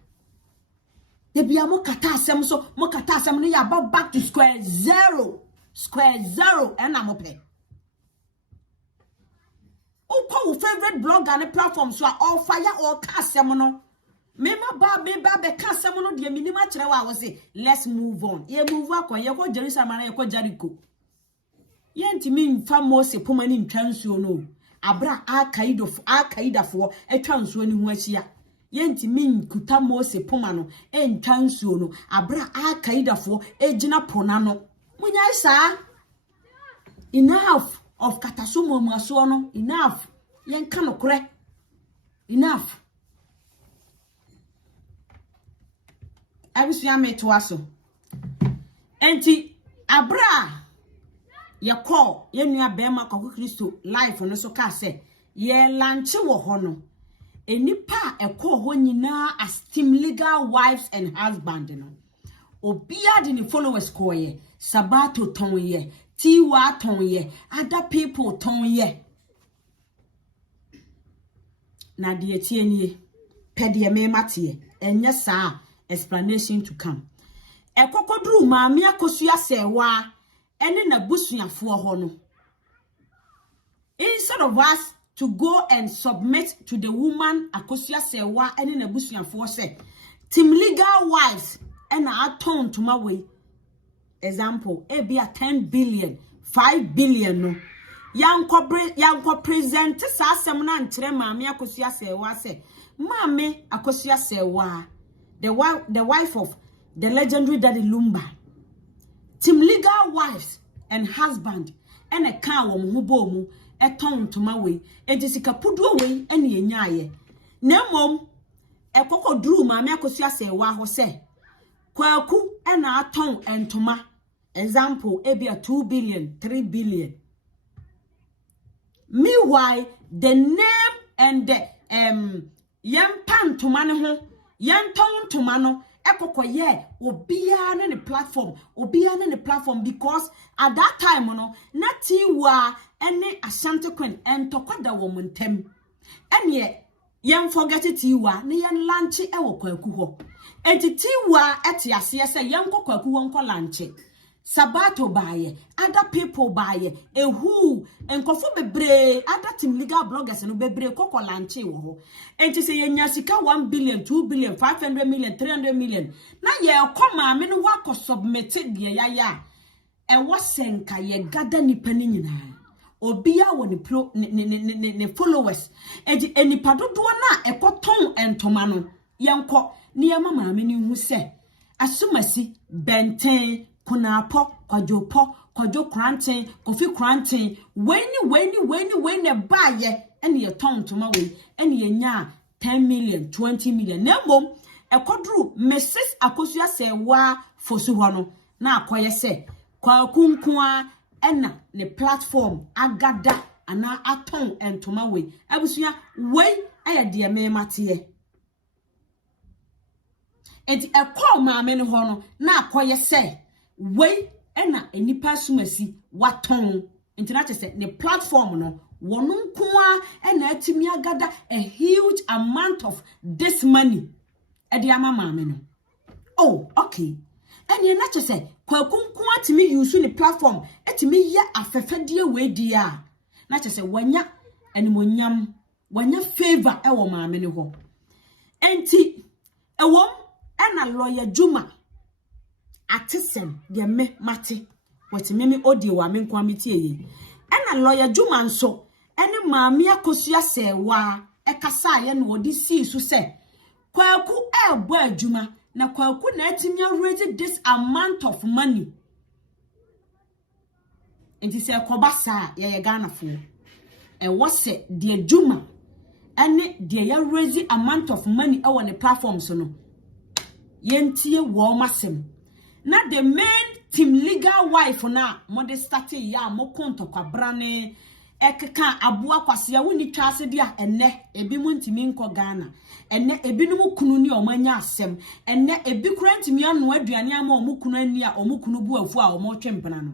de bia mo kata asem so mo kata asem no ya back to square zero and I'm up here. Uko favorite blogger and platform so all fire or cast semono. Mema ba be cast semono de minima trewa was say let's move on. Ye move up when you go Jerusalem and you go Jericho. Yenti mean famous pomani in transu no. Abra akaida for a transu ni huasia. Yenti mean kutamo se pomano en transu no. Abra akaida for a jina ponano. Munya isa enough of katasumo masono enough yen kano kure enough abisu ya meto aso enti abra ye call ye nua bema kwaku Kristo life no so ka se ye lanche wo ho no enipa ekọ ho nyina as Team Legal wives and husband no obia de ni followers koye sabato tonye tiwa tonye other people tonye na de etienie pede me mate enye saa explanation to come ekokodru maami akosua sewa ene na busuafo ho no instead of us to go and submit to the woman akosua sewa ene na busuafo se Team Legal wives ena aton to my way example be a 10 billion 5 billion no yanko present sa asem na ntre maami akosua sewa se maami akosua sewa the wife of the legendary Daddy Lumba Team Legal wives and husband and a car wo ho bomu e ton to my way e jisika puduo we ene enyaye na mom e kokodru maami akosua sewa ho se kwaku ena aton entoma example be a 2 billion 3 billion meanwhile the name and the yampan to mane ho yanton to mano ekokoye obia na the platform because at that time no nati wa ene asante kwen entokwada wo montem ene yen forget tiwa ne yen lanche e wo kwaku ho enti tiwa ete ase ase yen kwaku ho nko lanche sabato baye other people baye ehu enkofo bebre other team legal bloggers no bebre kokko lanche wo ho enti se yenya sika 1 billion 2 billion 500 million 300 million na ye koma me no wa submit de ya e wo senka ye gada nipa ni nyina obia wo ne followers enti enipa dodo na ekoton entoma no yenko ne yema maame ni hu se asumasi benten kunapo kwajo kranten kofi kranten weni baye ene ye ton toma we ene ye nya 10 million 20 million nemom ekodru Mrs. Akosua se wa fosu ho no na akoye se kwa kunkuwa ena ne platform agada ana aton entoma we abusua we aye de me mate enti ekọ maame ne ho no na akoye se we ena enipa sumasi waton enti na chese ne platform no wonu nkoa ena atimi agada a huge amount of this money edi ama maame no oh okay eni na chese kwakunkoa atimi use ne platform atimi ya afefadie we dia na chese wanya enimonyam wanya favor ewo maame ne ho enti ewom ena lawyer Juma atisen de me mate wati meme audio wa me nkwa metie yi ena lawyer Juma nso ene maame Akosua se wa ekasa ye no odi si su se kwaku ebo adwuma na kwaku na atimi raise this amount of money enti se kobasa ye Ghana fo e wose de adwuma ene de ya raise amount of money e won the platform so no yentie wo masem na the main team legal wife na mode start ya mo konto kwabrane ekeka aboa kwase ya woni twase dia enne ebi mu ntimi nko Ghana enne ebi no kunu ni omanya asem enne ebi kura ntimi anu aduane ama omukunu ani a omukunu bu afu a omotwempena no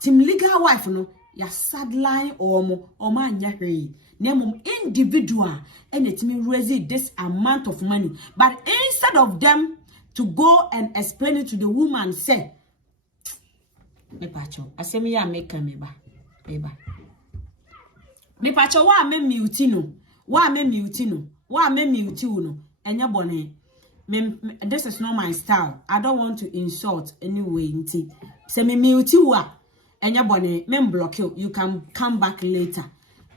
team legal wife no ya sideline anya hwe na mum individual and it me raise this amount of money but instead of them to go and explain it to the woman say me pacho asemi ya make me ba me pacho wa me mute no enya bone this is not my style. I don't want to insult anyway nti say me mute wa enya bone me block you can come back later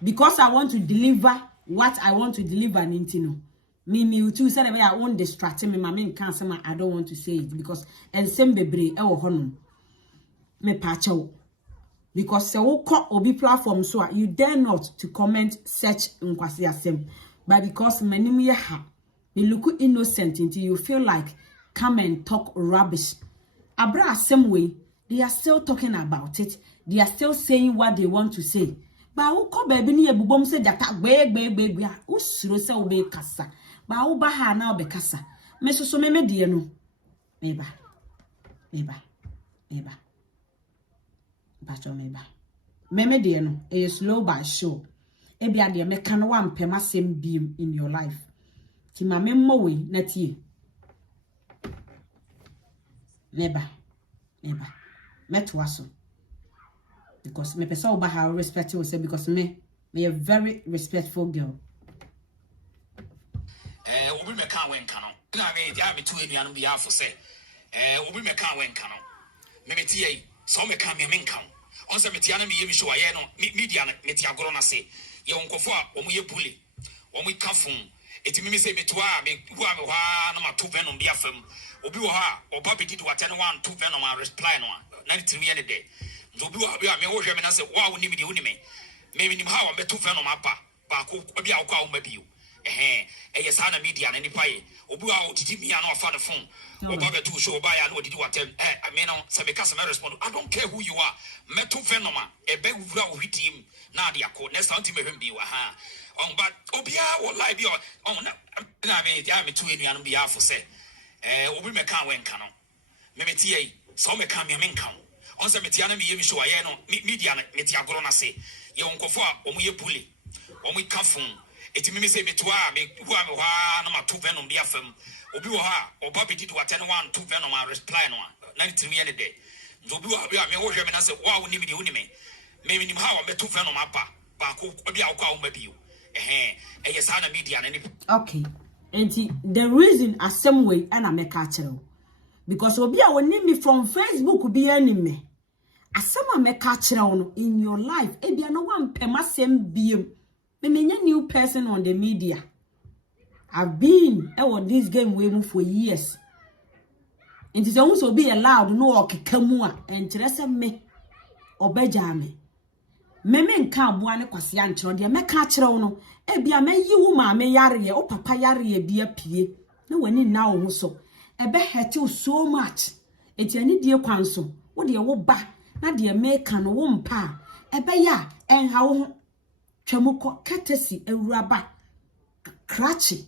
because I want to deliver what I want to deliver nti no me too said I won't distract me my main cancer I don't want to say it because and same bebre e wo hono me pacho because se wo ko obi platform so you dare not to comment such nkwasi asem but because manim ye ha me look innocent until you feel like come and talk rubbish abra asem way they are still talking about it they are still saying what they want to say ba wo ko ba bi ne ebubom se jata gbe a usuro se wo be kasa ba wo ba ha na obekasa me soso me de no meba bacho meba me de no e slow by show e bia de me kan wa mpem asem biem in your life ti ma me mo we na tie meba meto aso because me pesa oba ha respect you say because me a very respectful girl. Obi me kan wen kan no na me dia me tu enuanu bi afo say obi me kan wen kan no me tie so me kan me kan on say me tia na me yemi show aye no media na me tia goro na say ye wonkofo a omo ye bully omo kafun eti me say me to a me hu a me hwa na ma to venom bi afam obi wo ha oba be did what anyone to venom and reply no na timi ye ne de obi wo ha me wo hwe me na say wa woni me de woni me nim ha wa me to venom apa ba ko obi a wo kwa wo ma biu eye sana media na nipa ye obi wa odidi mi ana ofa the phone oba be to show oba ya na odidi watem I mean say me case me respond I don't care who you are meto phenomena e be wura o hwitim na de akọ next time me hwem bi wa ha on but obia wo lie bi on na me dia me to enuanu bi afo say obi me kan wen kan no me tie so me kan me kan on say me tia na me yemi show aye no media na me tia goro na say ye wonkofo a omo ye bully omo kafun It me say me to me who am no ma 2 venom be afem. Obi wo ha, oba be did what 1 2 venom and reply no. 93 any day. Obi wo me wo hwe me na say wa woni me de woni me. Me nim how me 2 venom apa. Ba ko obi akwa wo ma bio. Yes ana media na ni. Okay. And the reason a same way and I make catcher. Because obi a woni me from Facebook be enemy. Asama make catcher in your life. Ebia no one pema same biem. Me new person on the media. I've been this game way for years. And it's also be allowed no okikamua and Teresa me obejame. Me nka aboa ne kwase ankyero de me ka kyerɛ wo no ebia me yi wo ma me yare o papa yare bia pie na wani na wo ho so ebe hete so much etiani die kwanso wo de wo ba na de me ka no wo mpa ebe ya enha wo ho twamukɔ katesi awuraba krachi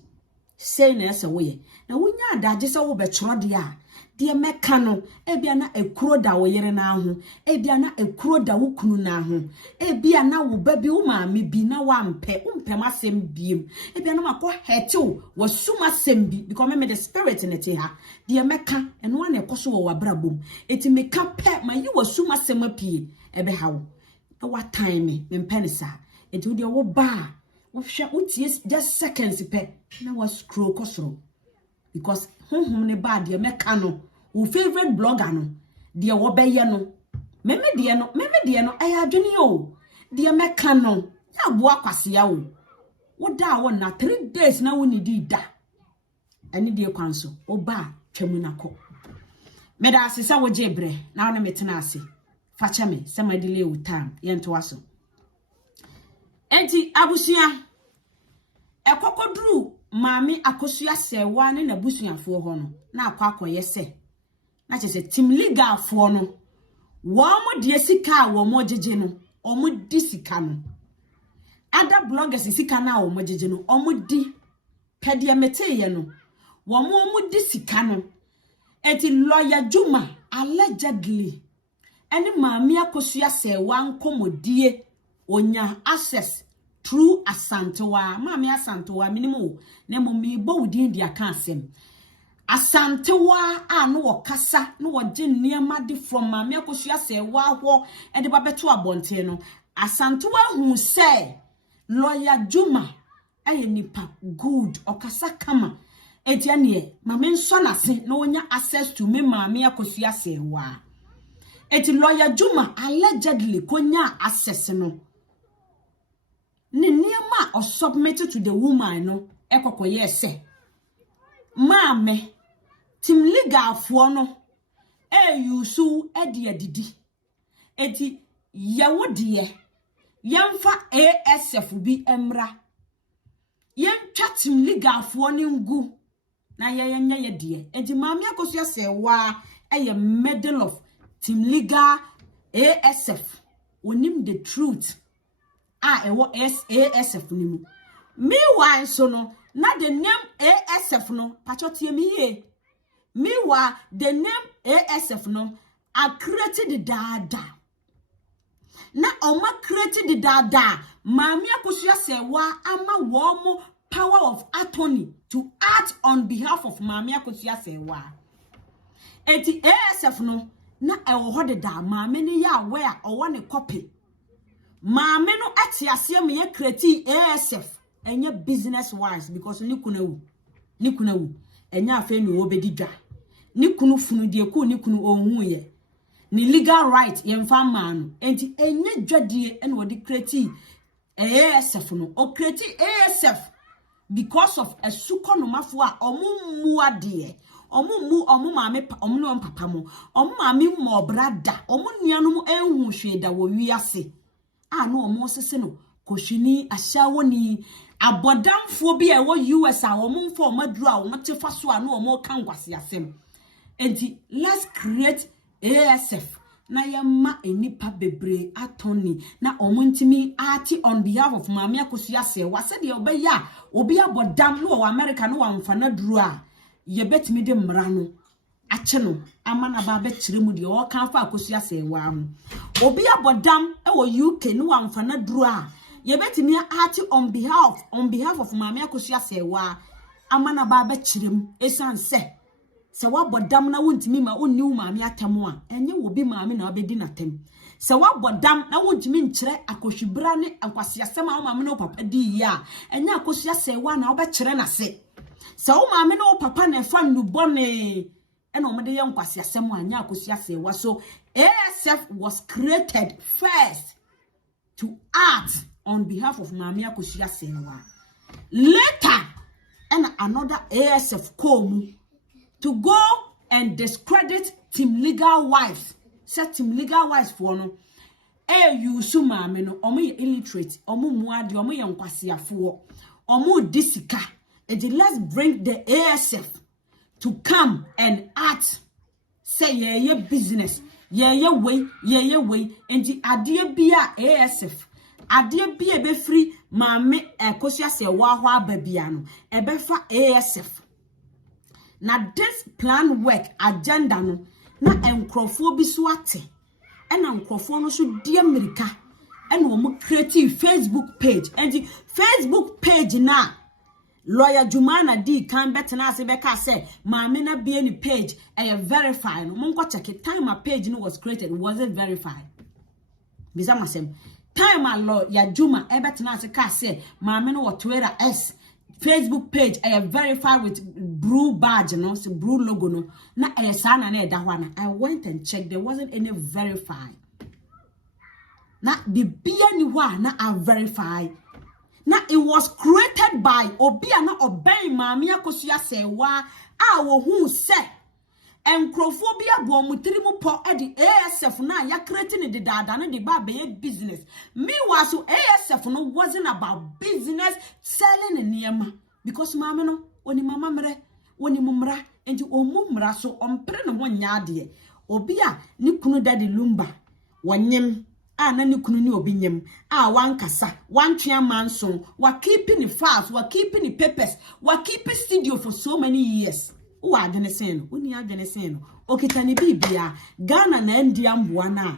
sei na ese wo ye na wonya adagye se wo be kyerɛ de a de meka no ebia na ekuro da wo yere na ho ebia na ekuro da wo kunu na ho ebia na wo ba bi wo maame bi na wa mpe masem biem ebia na makɔ hetew wo suma sem bi because me the spirit in it ha de meka eno na ekoso wo wabrabom eti meka pe ma yi wo suma sem apie ebe ha wo na what time me mpenisa eti wo de wo ba wo hwɛ wo tie just seconds pe na wo scroll kosoro because ne bad de meka no wo favorite blogger no de wo beye no meme de no aya adwene o de meka no ya boa kwase ya wo da wo na 3 days na wo ni di da ani de kwanso wo ba twamu nako me da asesa wo jebre na wo na metena ase fa cha me se ma delay wo time ye nto aso enti abusua ekokoduru Mami akosua sewa ne na busuafo ho no na akwa akoye se na chese team legal fo no wo mo de sika wo mo jeje no o mo di sika no other bloggers sika na wo mo jeje no o mo di pede meteye no wo mo di sika no eti lawyer Juma allegedly ene mami akosua sewa nkomodie onya access through Asantewa mami Asantewa minimum na momi bo wudin dia kan asem Asantewa no wakasa no waje niema de from mami akosua sewa ho e de babeto abonte no Asantewa hu say lawyer Juma aye nipa good okasa kama etiane mami nso na se no onya access to me mami akosua sewa eti lawyer Juma allegedly konya access no ne niema or submitted to the woman no ekokoye se maame team legal fo no yusu edi adidi eti yawo de yemfa ASF bi emra yentwa team legal fo ne ngu na yenya ye de eti maame akosua se wa eye medal of team legal ASF onim the truth ewo ASF ni mu meanwhile so no na the name ASF no pachotie mi ye meanwhile the name ASF no are created the dada na oma created the dada mami akosua se wa ama wo mo power of attorney to act on behalf of mami akosua se wa eti ASF no na ewo ho de da mami ni ya where owo ne copy maame no ati asem ye create ASF enye business wise because ni kuna wu enye afa ni wo bedi dwa ni kunu funu de ku ni kunu onhu ye ni legal right ye mfa ma no enti enye dwadie ene wo de create ASF no o create ASF because of a sukonomafo a omummu ade omu maame omu no papa mo omu maame mo brada omu nuanom enhu hweda wo wiase no omo sese no koshini ahyawoni abodamfo bi ewo US a omo mfo omaduru a omo tefa so a no omo kan kwase asem enti let's create ASF na yema enipa bebre attorney na omo ntimi ati on behalf of mami akosua se wase de obeya obi abodam no America no wamfa na duru a ye betimi de mra no ache no amana ba be kire mu de o kan fa akosua se wa ho obi abodam e wo UK no wamfa na duru a ye betimi ati on behalf of maame akosua sewa amana ba ba chirem esan se wabodam na wontimi ma onni wo maame atemu a enye wo bi maame na obedi natem se wabodam na wontimi nkyere akohwibra ne ankwasiasem a wo maame no papa di ya enye akosua sewa na obekere na se wo maame no papa na fa nubone ena omede ye nkwasiasem anya akosua sewa. So ASF was created first to act on behalf of maame akosua sewa. Later and another ASF come to go and discredit Team Legal wives. Set Team Legal wives for no. You su maame no omo ye illiterate, omo muade, omo ye nkwasiafo, omo disika. And let's bring the ASF to come and act. Say ye business, ye way, and the idea be ASF. Adie bi ebe free maame ekosua se wa ho ababiano ebe fa ASF. Na this plan work agenda no na enkrofo bi so ate ena enkrofo no so di America ena omo creative Facebook page and the Facebook page na lawyer Jumana D kan betena ase beka say maame na be any page verify no monko check it time a page no was created wasn't verified bisa masem time a lawyer Juma betena ase ka say maame no Twitter S Facebook page verified with blue badge no so blue logo no na sana na eda hwana. I went and checked, there wasn't any verified. Na bibia ni wa na a verify. Na it was created by obia na obey maame akosua sewa a wo hu se enkrofobia bo mutiri mu po e di ASF na ya creating the dada no the ba be business. Meanwhile, so ASF no wasn't about business selling niema because maame no oni mama mre oni mumra enti omumra so ompre no nya de obia ni kunu daddy lumba wanyem na ni kunu ni obi nyem wankasa wantwea manson wa keeping the files wa keeping the papers wa keeping studio for so many years. Wa adene sen oni adene sen okitani bibia Ghana na India mboa na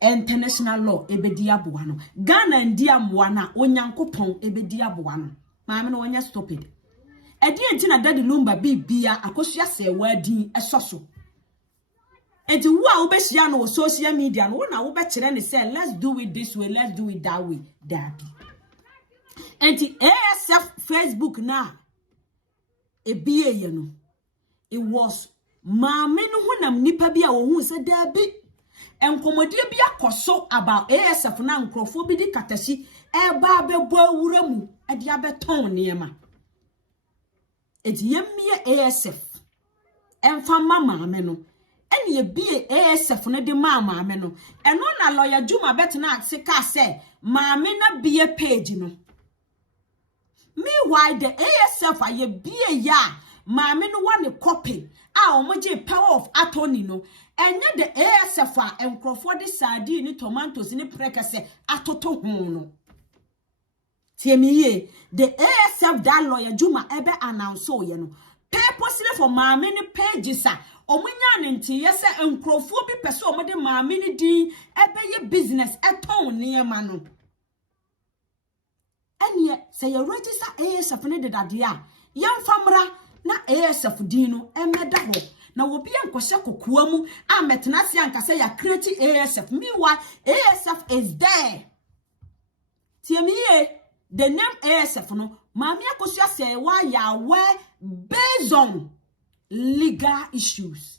international law ebedi aboa no Ghana India mboa na onyankopon ebedi aboa no maame no wonya stupid edi enti na daddy lumba bibia akosua sewa din esoso enti wo a wo be hia no social media no na wo be kire ne say let's do it this way, let's do it that way, dabi enti ASF Facebook na ebiye ye no it was maame no honam nipa bi a wo hu se dabi enkomodie bi akoso about ASF na nkrofo bi di katashi eba bebo awura mu ade abeton niema eti yemie ASF emfa maame no eni ye bie ASF no de maame no eno na lawyer Juma betena se ka se maame na bie page no. Meanwhile the ASF aye bie ya maame no one copy omoje power of attorney no enye the ASF a enkrofo de sardine ni tomatoes ni prekase atoto hu no tiemiye the ASF that lawyer Juma ebe announce ye no purposely for maame ni pages a omunya ne ntiye se enkrofo bi pese omode maame ni din ebe ye business eton niema no enye say you register ASF ne de dade a yemfamra na ASF din no emeda ho na wobi enkwose kokoa mu ametena se ankasa ya create ASF. Meanwhile ASF is there. Tiemiye the name ASF no maame akosua say wa ya where based on legal issues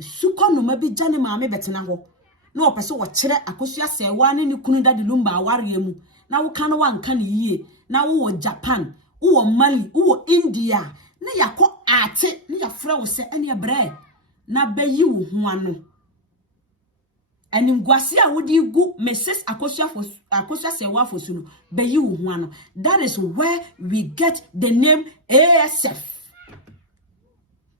suko no mabi jane maame betena ho na opese wo kire akosua say wa ne kunu dade lumba aware mu na wo kan wa nka ne yie na wo Japan wo Mali wo India na yakọ ate na yafra wo se ene bre na bayi wo ho ano animguase a wodi gu Mrs. akosua sewa fosu no bayi wo ho ano. That is where we get the name ASF.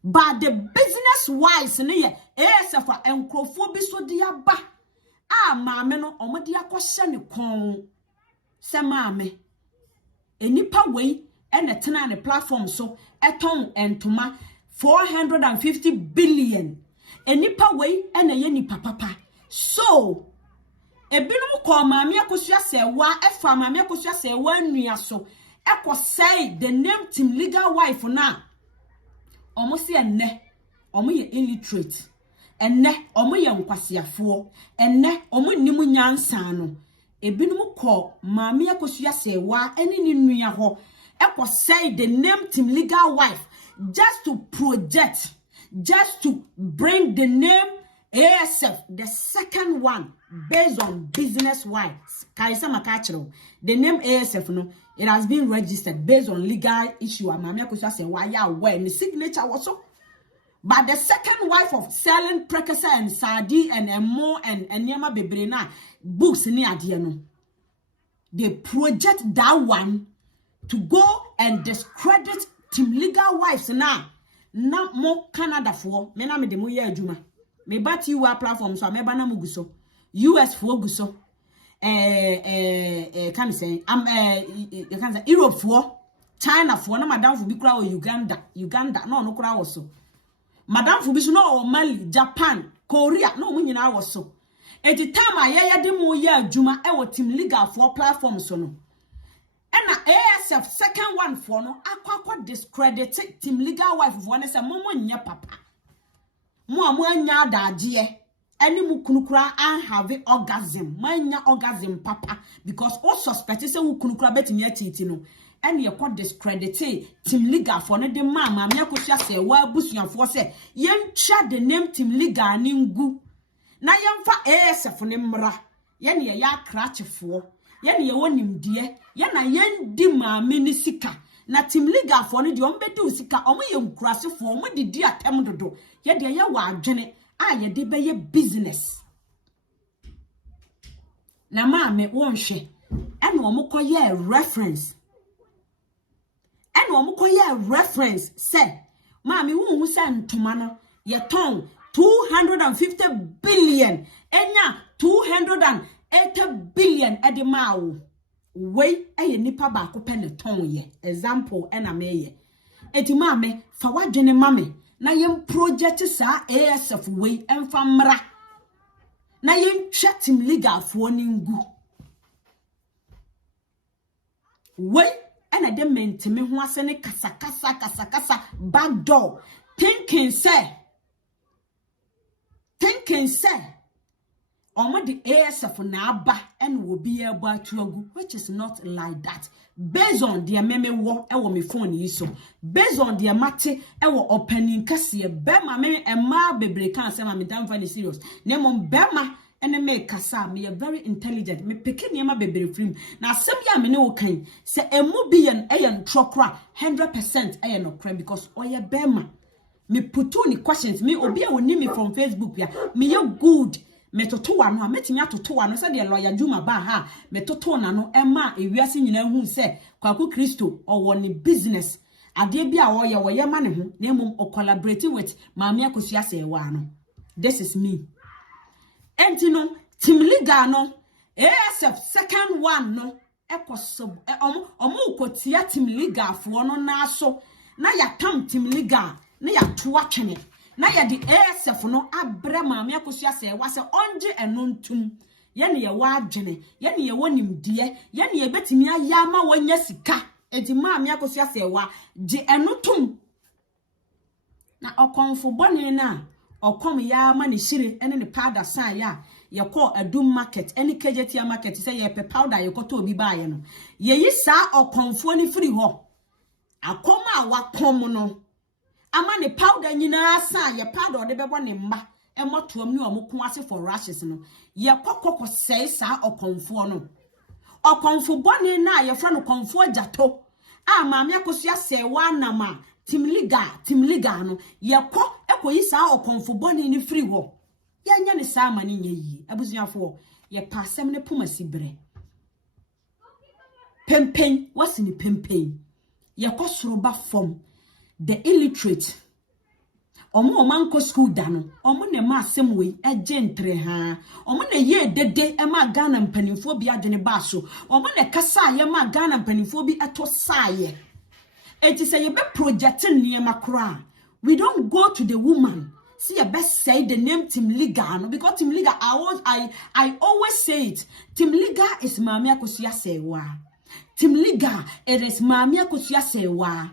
But the business wise ne ye ASF a enkrofo bi so de aba maame no omode akọhye ne kon se maame enipa wei ene tena ne platform so eton entoma 450 billion enipa wei ene ye nipa papa. So Ebinum ko maame akosua sewa efa maame akosua sewa nua so ekọ say the name Team Legal wife na omo se enne omo ye illiterate enne omo ye nkwasiafo enne omo nimu nyansa no ebinum ko maame akosua sewa eni ni nua ho ekọ say the name Team Legal wife just to project, just to bring the name ASF, the second one, based on business wise. The name ASF, no, it has been registered based on legal issue. Mamia Kusha say why ya when the signature was so. But the second wife of selling precursor and Sadi and Emo and Nyama Bebrena books ni adiano. They project that one to go and discredit Team Legal wives now. Not more Canada for me na me demo ye adwuma. Me bat you platform so me ba na muguso. US for guso. Can say you can say Europe for China for na madam for bi kura o Uganda no kura wo so. Madam for bi so no Mali, Japan, Korea no mu nyina wo so. Eti time aye de mo ye adwuma e wo Team Legal for platform so no. And ASF second one for no akwa discredited Team Legal wife for one say momo nya papa mo anya daje any mu kunukura an have orgasm manya orgasm papa because all suspect say wo kunukura betimi atiti no and ye kwa discredited Team Legal for no de mama me akosua say wa busuafo say yentwa the name Team Legal ni ngu na yemfa ASF ne mra ye ne ya krachefo ye ne wonim die ye na yendi maame ni sika na Team Legal for no de ombedi usika omo ye nkurasefo omo didi atem dodo ye de ye wa adwene a ye de be ye business na maame wonhwe ene omo koye reference say maame hu say ntoma no ye ton 250 billion enya 280 billion edemawo we eye nipa ba ko pen ton ye example ena meye eti maame fa wadwene mame na yem project sa ASF we emfa mra na yem twa Team Legal fo ni ngu we ena de mentime ho ase ne kasa back door thinking say omo the ASF na aba and will be able to agu, which is not like that. Based on their meme wo e wo me phone yi so, based on their mate e wo opening kase be ma me e ma bebre kan say ma me dan very serious. Nemo be ma ene me kasa me very intelligent. Me peke niema bebre film. Na asem ya me ne wo kan say emu bi yen e yen trokra 100% e yen no crime because oye be ma me putu ni questions me obi e woni me from Facebook ya me ye good metoto wano a metimi atoto wano se de lawyer Juma ba ha metoto na no ema ewiase nyina hu se kwaku Kristo owo ni business ade bia wo ye ma ne ho na emom collaborating with maame akosua se wa no. This is me enti no Team Legal no ASF second one no ekoso omo kotia Team Legal fo no na so na ya tam Team Legal na ya to atwene na ya di ASF no abre maame akosua se wa se onje enontum ye ne ye wa adwene ye ne ye wonimdie ye ne ye betimi ayama wanya sika edi maame akosua se wa je enotum na okonfo bone na okom ya ma ne shire ene ne powder san ya ye call adum market any KJT market say ye pe powder ye koto obi ba ye no ye yi sa okonfo ni free ho akoma a wakom no ama ne powder nyina sa ye powder de bebo ne mba e motoam ni omko ase for rashes no ye kokoko sei sa okonfo no okonfo bone na ye fra no konfo jato a maame akosua se wa nama Team Legal no ye ko ekoyi sa okonfo bone ni free ho ye nya ne sa ma ne nya yi abusuafo ye pasem ne pomasi bre pempen wasi ni pempen ye ko soroba form the illiterate omo manko school dano omo ne ma asem we agentre ha omo ne ye dede e ma Ghana mpanimfo bi adwene ba so omo ne kasa ye ma Ghana mpanimfo bi ato saye enti say ye be projecting niema kra we don't go to the woman see a best say the name Team Legal, no, because Team Legal, I always say it. Team Legal is Mamia Kusia Sewa. Team Legal, it is Mamia Kusia Sewa.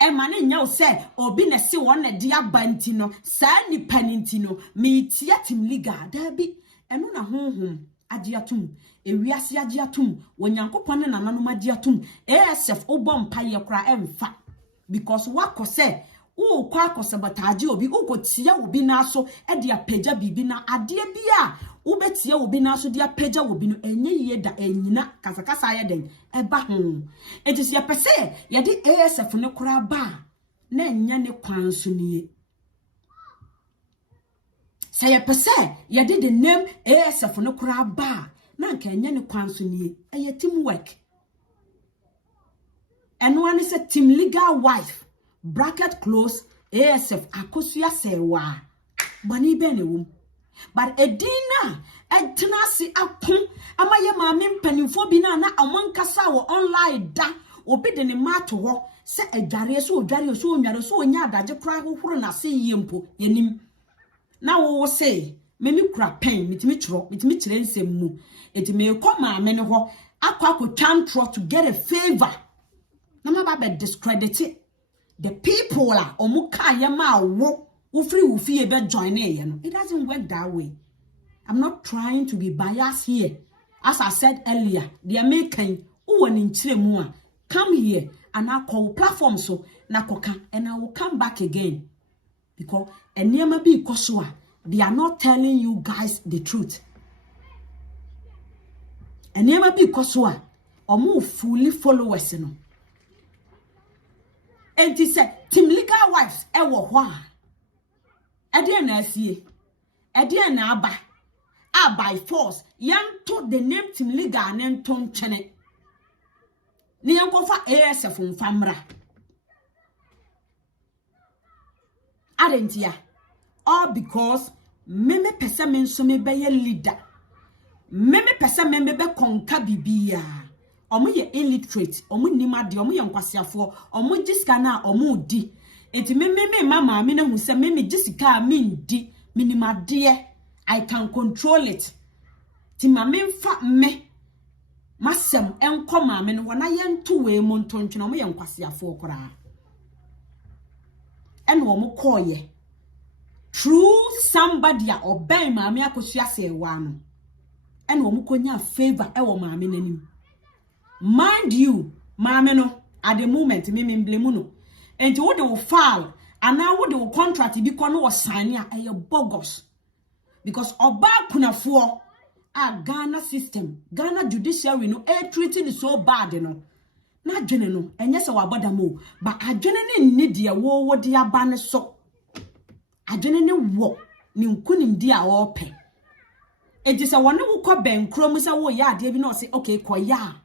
E mane nya say obi na se won na dia bantino sa ni panintino me tia Team Legal da bi eno na honhom agiatum ewiase agiatum wonyankopon na nanom agiatum ASF obom paye kra emfa because wakose wo kwa akosabataje obi ukotia obi na so e dia pagya bibi na ade bia wo betia obi na so dia pagya obi no enye ye da enyina kasakasa ye den eba ho ejisi ye pese ye de ASF ne kra ba na enya ne kwan so nie say ye pese ye de the name ASF ne kra ba na nka enya ne kwan so nie eye teamwork eno ane se Team Legal wife bracket close ASF akosua sewa bani bene wum but edina etnasi akon amaye maame mpanimfo bi na amonkasa wo online da obi de ne mato ho se adware so odware so onware so onya adaje kra hohoro na se yempo yenim na wo se memi kura pen mitimi kire nsem mu etime ko maame ne ho akwa tantro to get a favor na ma ba discredit the people are omuka yema wo free wo fie be join e no. It doesn't work that way. I'm not trying to be biased here. As I said earlier, the American who in Chiremua come here and I call platform so na koka and I will come back again because enema bi koswa they are not telling you guys the truth. Enema bi koswa omu fully followers no. And he said, Team Legal wives, ewo hwa. Ede na asie. Ede na aba. By force. Yan to the name Team Legal nen ton chene. Ni yan ko fa ASF mfamra. Arentia. All because meme pesa men so me be ye leader. Meme pesa men be konka bibia. Omo ye illiterate, omo nimade, omo ye nkwasiafo, omo gisika na omo di. Enti me mama me na hu se me gisika me ndi, minimade, I can control it. Ti ma me mfa me masem enko ma me no na ye nto we mo ntontwe omo ye nkwasiafo kora. En omo koye. True somebody a obey ma me akosua se wa no. En omo konya favor e wo ma me nanim. Mind you, mama no, at the moment, me blame no. And you would file, and now would the contract be kono was sign ya a bogus. Because oba kuna for a Ghana system, Ghana judiciary no air treating is so bad, you know. Not general, and yes, our badamo, but I generally need the war what the abana so. I generally walk, ni kunim dia open. It is a one who call Ben Chromosa wo ya, dear, no say, okay, koya.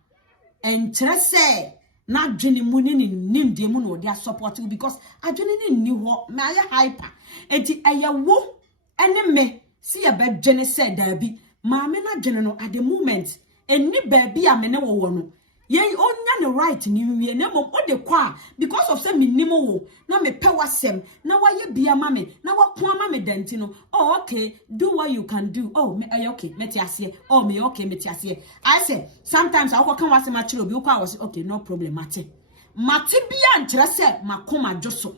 And say na dwene mu ni nim de mu no they support you because adwene ni ni ho me aye hyper enti ayewo ene me see a bed dwene say da bi ma me na dwene no at the moment eni ba bi a me ne wo no ye onya ne right ni wie na mom o de kwa because of say me nim wo na me pe wasem na waye bia ma me na wako ama me danti no oh okay do what you can do oh me okay meti ase oh me okay meti ase I say sometimes I go kan wasem a chiro bi kwa was okay no problem mate bia nkyere se makoma dwoso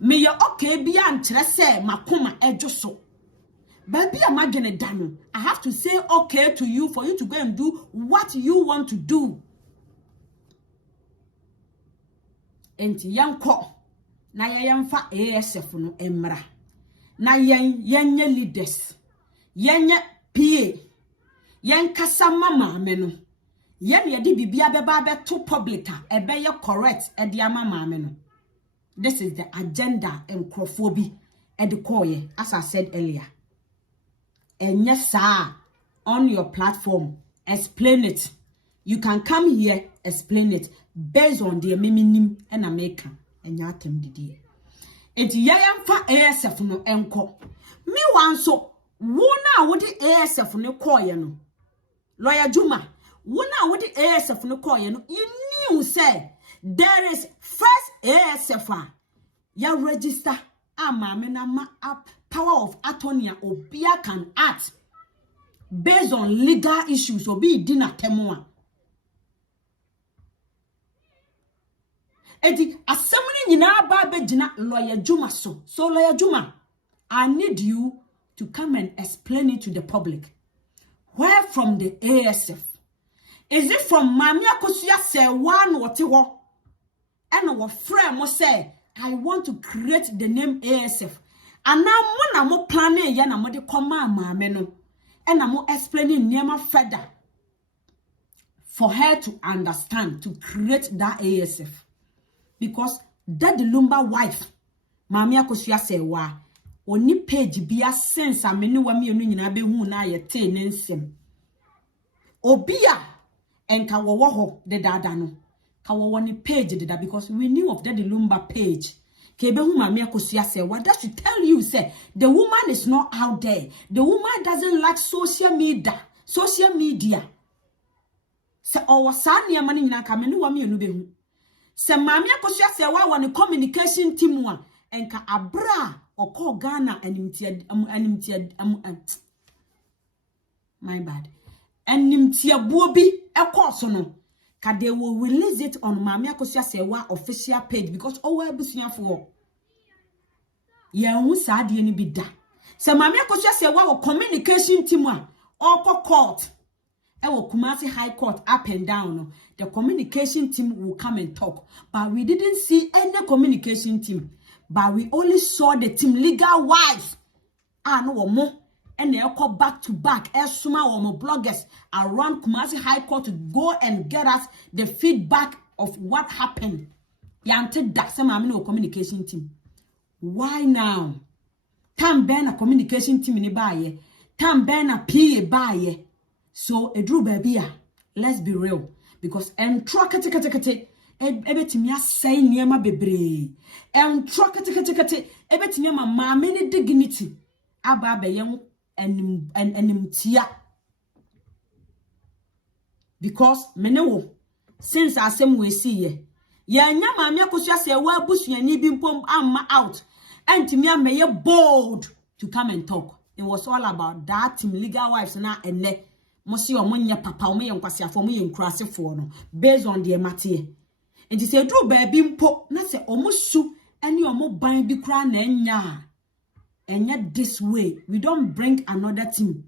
me ye okay bia nkyere se makoma edwoso baby a madwene da no I have to say okay to you for you to go and do what you want to do. Enti yanko na yemfa ASF no emra na yenye leaders yenye PA yen kasa mama me no yen ye di bibia beba be to publica ebe ye correct e di mama me no. This is the agenda enkrofobia e de koye as I said earlier. And yes sir, on your platform explain it. You can come here explain it based on the minim and American and yatem didi. It yam for ASF no enko. Me wan so wona would the ASF no koye no. Lawyer Juma, wona would the ASF no koye no. You knew say there is first ASF ya register maame na ma power of attorney obia can act based on legal issues obi di na temo a edi assembly nyina ba begina lawyer Juma so lawyer Juma, I need you to come and explain it to the public. Where from the ASF? Is it from Mami Akosua say one whatever? And our friend must say, I want to create the name ASF. And now when I'm planning, yana mo de command mama no, and I'm explaining Nema further for her to understand to create that ASF. Because that the Lumba wife, Mami Akosua say wa, oni page be a sense a menu wa mi onu nyina be hu na ye te ne nsem. Obia enka wo ho de dada no. Ka wo ni page de da because we knew of that the Lumba page. Kebe hu Mami Akosua say what that should tell you say the woman is not out there. The woman doesn't like social media. Social media. Se owo sa ne ma nyina ka menu wa mi onu be hu. Se Mami Akosua say wa won communication team wa enka abra oko Ghana my bad animtia buobi ekoso no ka they will release it on Mami Akosua say wa official page because all abusuafo ye hu sa de ni bi da se Mami Akosua say wa communication team a oko court Ewo Kumasi High Court up and down. No. The communication team will come and talk. But we didn't see any communication team. But we only saw the team legal wise. No more. And they call back to back. Esuma or bloggers around Kumasi High Court to go and get us the feedback of what happened. Yante Daksama no communication team. Why now? Tam ben a communication team in the baye. Tam ben a PA baye. So edru baby let's be real because entro kete ebetimi asai niema bebre entro kete ebetimi ma maame ne dignity aba abayem animtia because menewo since asem we see ye anya Mami Akosua say wa busuani bi mpom amma out entimi ameye bold to come and talk. It was all about that team legal wives na enne Mosi omonye papa omoye nkwasiafo omoye nkurasefo no based on the matter. Enti se dru baabi mpo na se omusu ene omo ban bi kura na enya this way. We don't bring another team.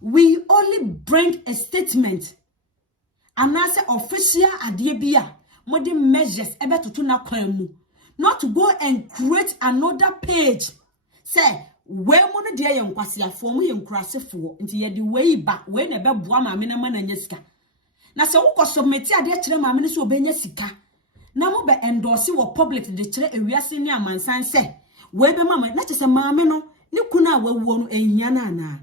We only bring a statement. And I say official adie bia modern measures ebe tutu na kwan mu. Not to go and create another page. Say we mono de ye nkwasiafo mu ye nkurasefo nti ye de we ba we na be boa maame na ma na nya sika na se wo submit ade kire maame ne so obenya sika na mo be endorse wo public de kire ewiase ni amansan se we be mama na se maame no ne kuna awuo no ehia na na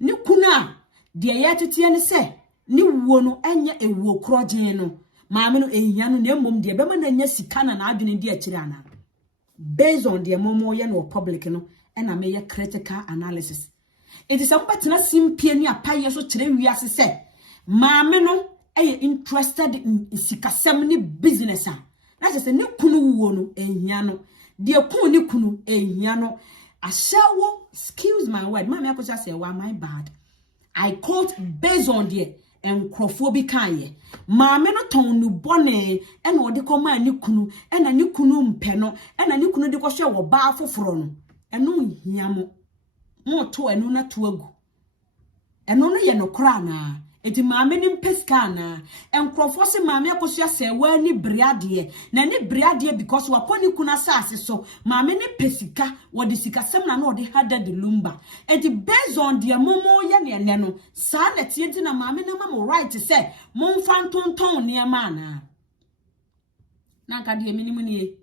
ne kuna de ye tete ne se ne wuo no enya ewuo krogen no maame no ehia no na emom de be ma na nya sika na na adwene de kire ana based on the momo ye no public no and I make a critical analysis. It is about to simply near pay so today we are say, Mamma no, interested in Sikasemni business. That is a new kunu wono, a yano, dear kunu kunu, a yano. I shall excuse my word, Mamma Akosua say, why my bad. I called based on the encrophobic Mamma no tonu bonnet, and what they call my new kunu, and a new kunu mpeno, and a new kunu de kosha or bar for frono. Enu hiamo mo to enu na to agu enu no ye no kra na eti maame ni mpeska na enkrofo se maame Akosua se wa ni briade na ni briade because wakoni kuna saase so maame ni pesika wodi sika sem na no de hada de lumba eti based on the momo ye ne no sa na tie enti na maame na mama right say mo mfa ntonton ne ma na ka de minimu ni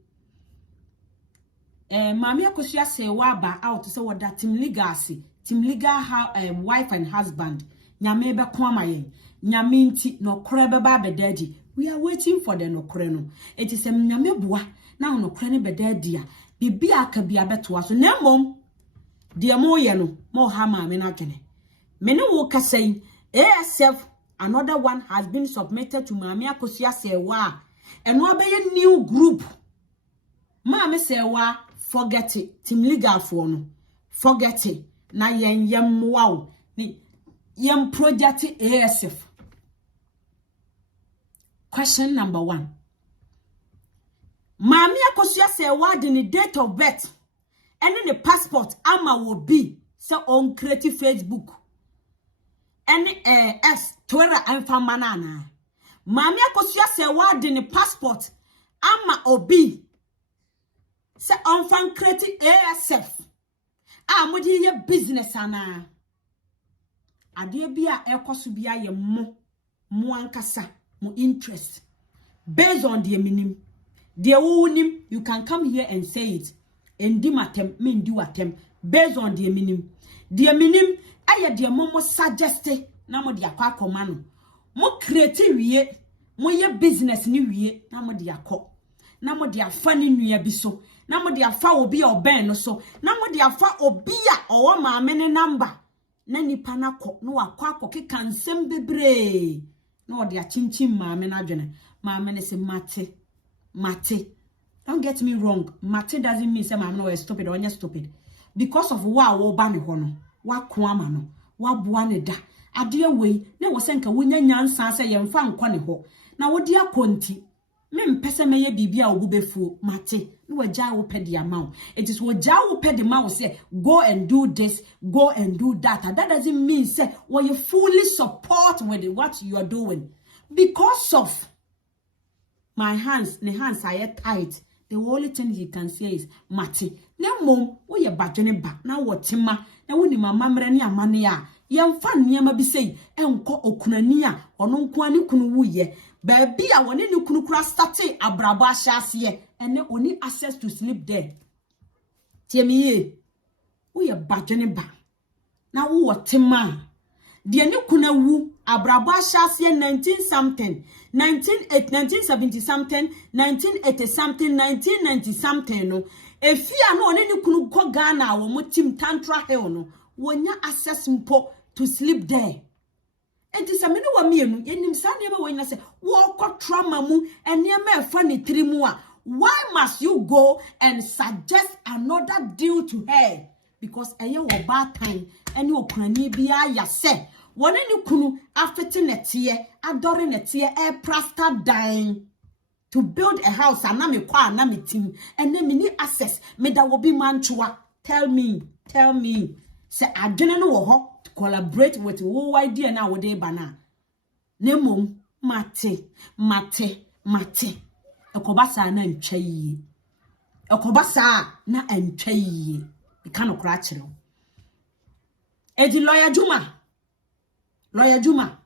Mami Akosua say wa ba out say what that team legal wife and husband nyame be ko amaye nyame nti no kore be ba bedadi we are waiting for the no kore no it is nyame boa na no kore ne bedadi a bibi aka bia beto so na mom de mo ye no mo ha maame na kene me ne wo kasai ASF another one has been submitted to Mami Akosua say wa eno abeye new group Mami say wa forget it. Team legal for no. Forget it. Na yem wow. Ni yem project ASF. Question number 1. Mami akosia say what in the date of birth and in the passport ama will be so on creative Facebook and Twitter and Famanana. Mami akosia say what in the passport ama obi say on fan creative ASF. Mudi ye business ana. Ade bia ekoso bia ye mo ankasa mo interest based on the minim. The unim, you can come here and say it. And dimatem, mean do atem, based on the minim. The minim, aye the momo suggested, namo dia kwa komano. Mo creative ye, mo ye business ni ye, namo dia ko. Namo dia funny new biso, namo dia fa obi or ben so, namo dia fa obia or ma many number. Nani panako, no aquako ki can sembebre. No dia chinchim ma menajene, ma menese mate. Mate. Don't get me wrong. Mate doesn't mean say I'm not stupid or you're stupid. Because of wa bani hono. Wa kwama no. Wa buane da. Adia way. Ne wasenka wunya nyansa say yemfa nkwa ne ho. Na wodi akonti. Me mpese meye bibia ogubefu mate. No waja wo pedi amount. It is waja wo pedi ma say go and do this, go and do that. And that doesn't mean say well you fully support with what you are doing. Because of my hands are tight. The only thing he can say is Mati. Na mom, wo ye badwene ba na wotima na woni mama mre ne amane a ye mfa niam bi sei enko okunani a ono nko ani kunu wuye ba bia woni ne kunu kura start abrabo ahyase ene oni access to sleep there. Tiemiye wo ye badwene ba na wo wotima de ne kuna wu abrabo ahyase 19 something 1970 something 1980 something 1990 something no efia no one ni kunu ko Ghana wo motim tantra hill no wonya access mpo to sleep there. Enti se me no wa mienu yenim sa ne ba wonya se wo ko trauma mu ene ma efa ne trimu a why must you go and suggest another deal to her? Because eye wo bad time ene okunani bia ya se one ni kunu afete netie adore netie e plaster dying to build a house and na me kwa na me team and me ni access me da wo bi manchua. Tell me say adwene no wo ho to collaborate with wo idea na wo dey bana na mom mate ekobasa na ntwa yi ekobasa na ntwa yi e kan okra kire edi lawyer Juma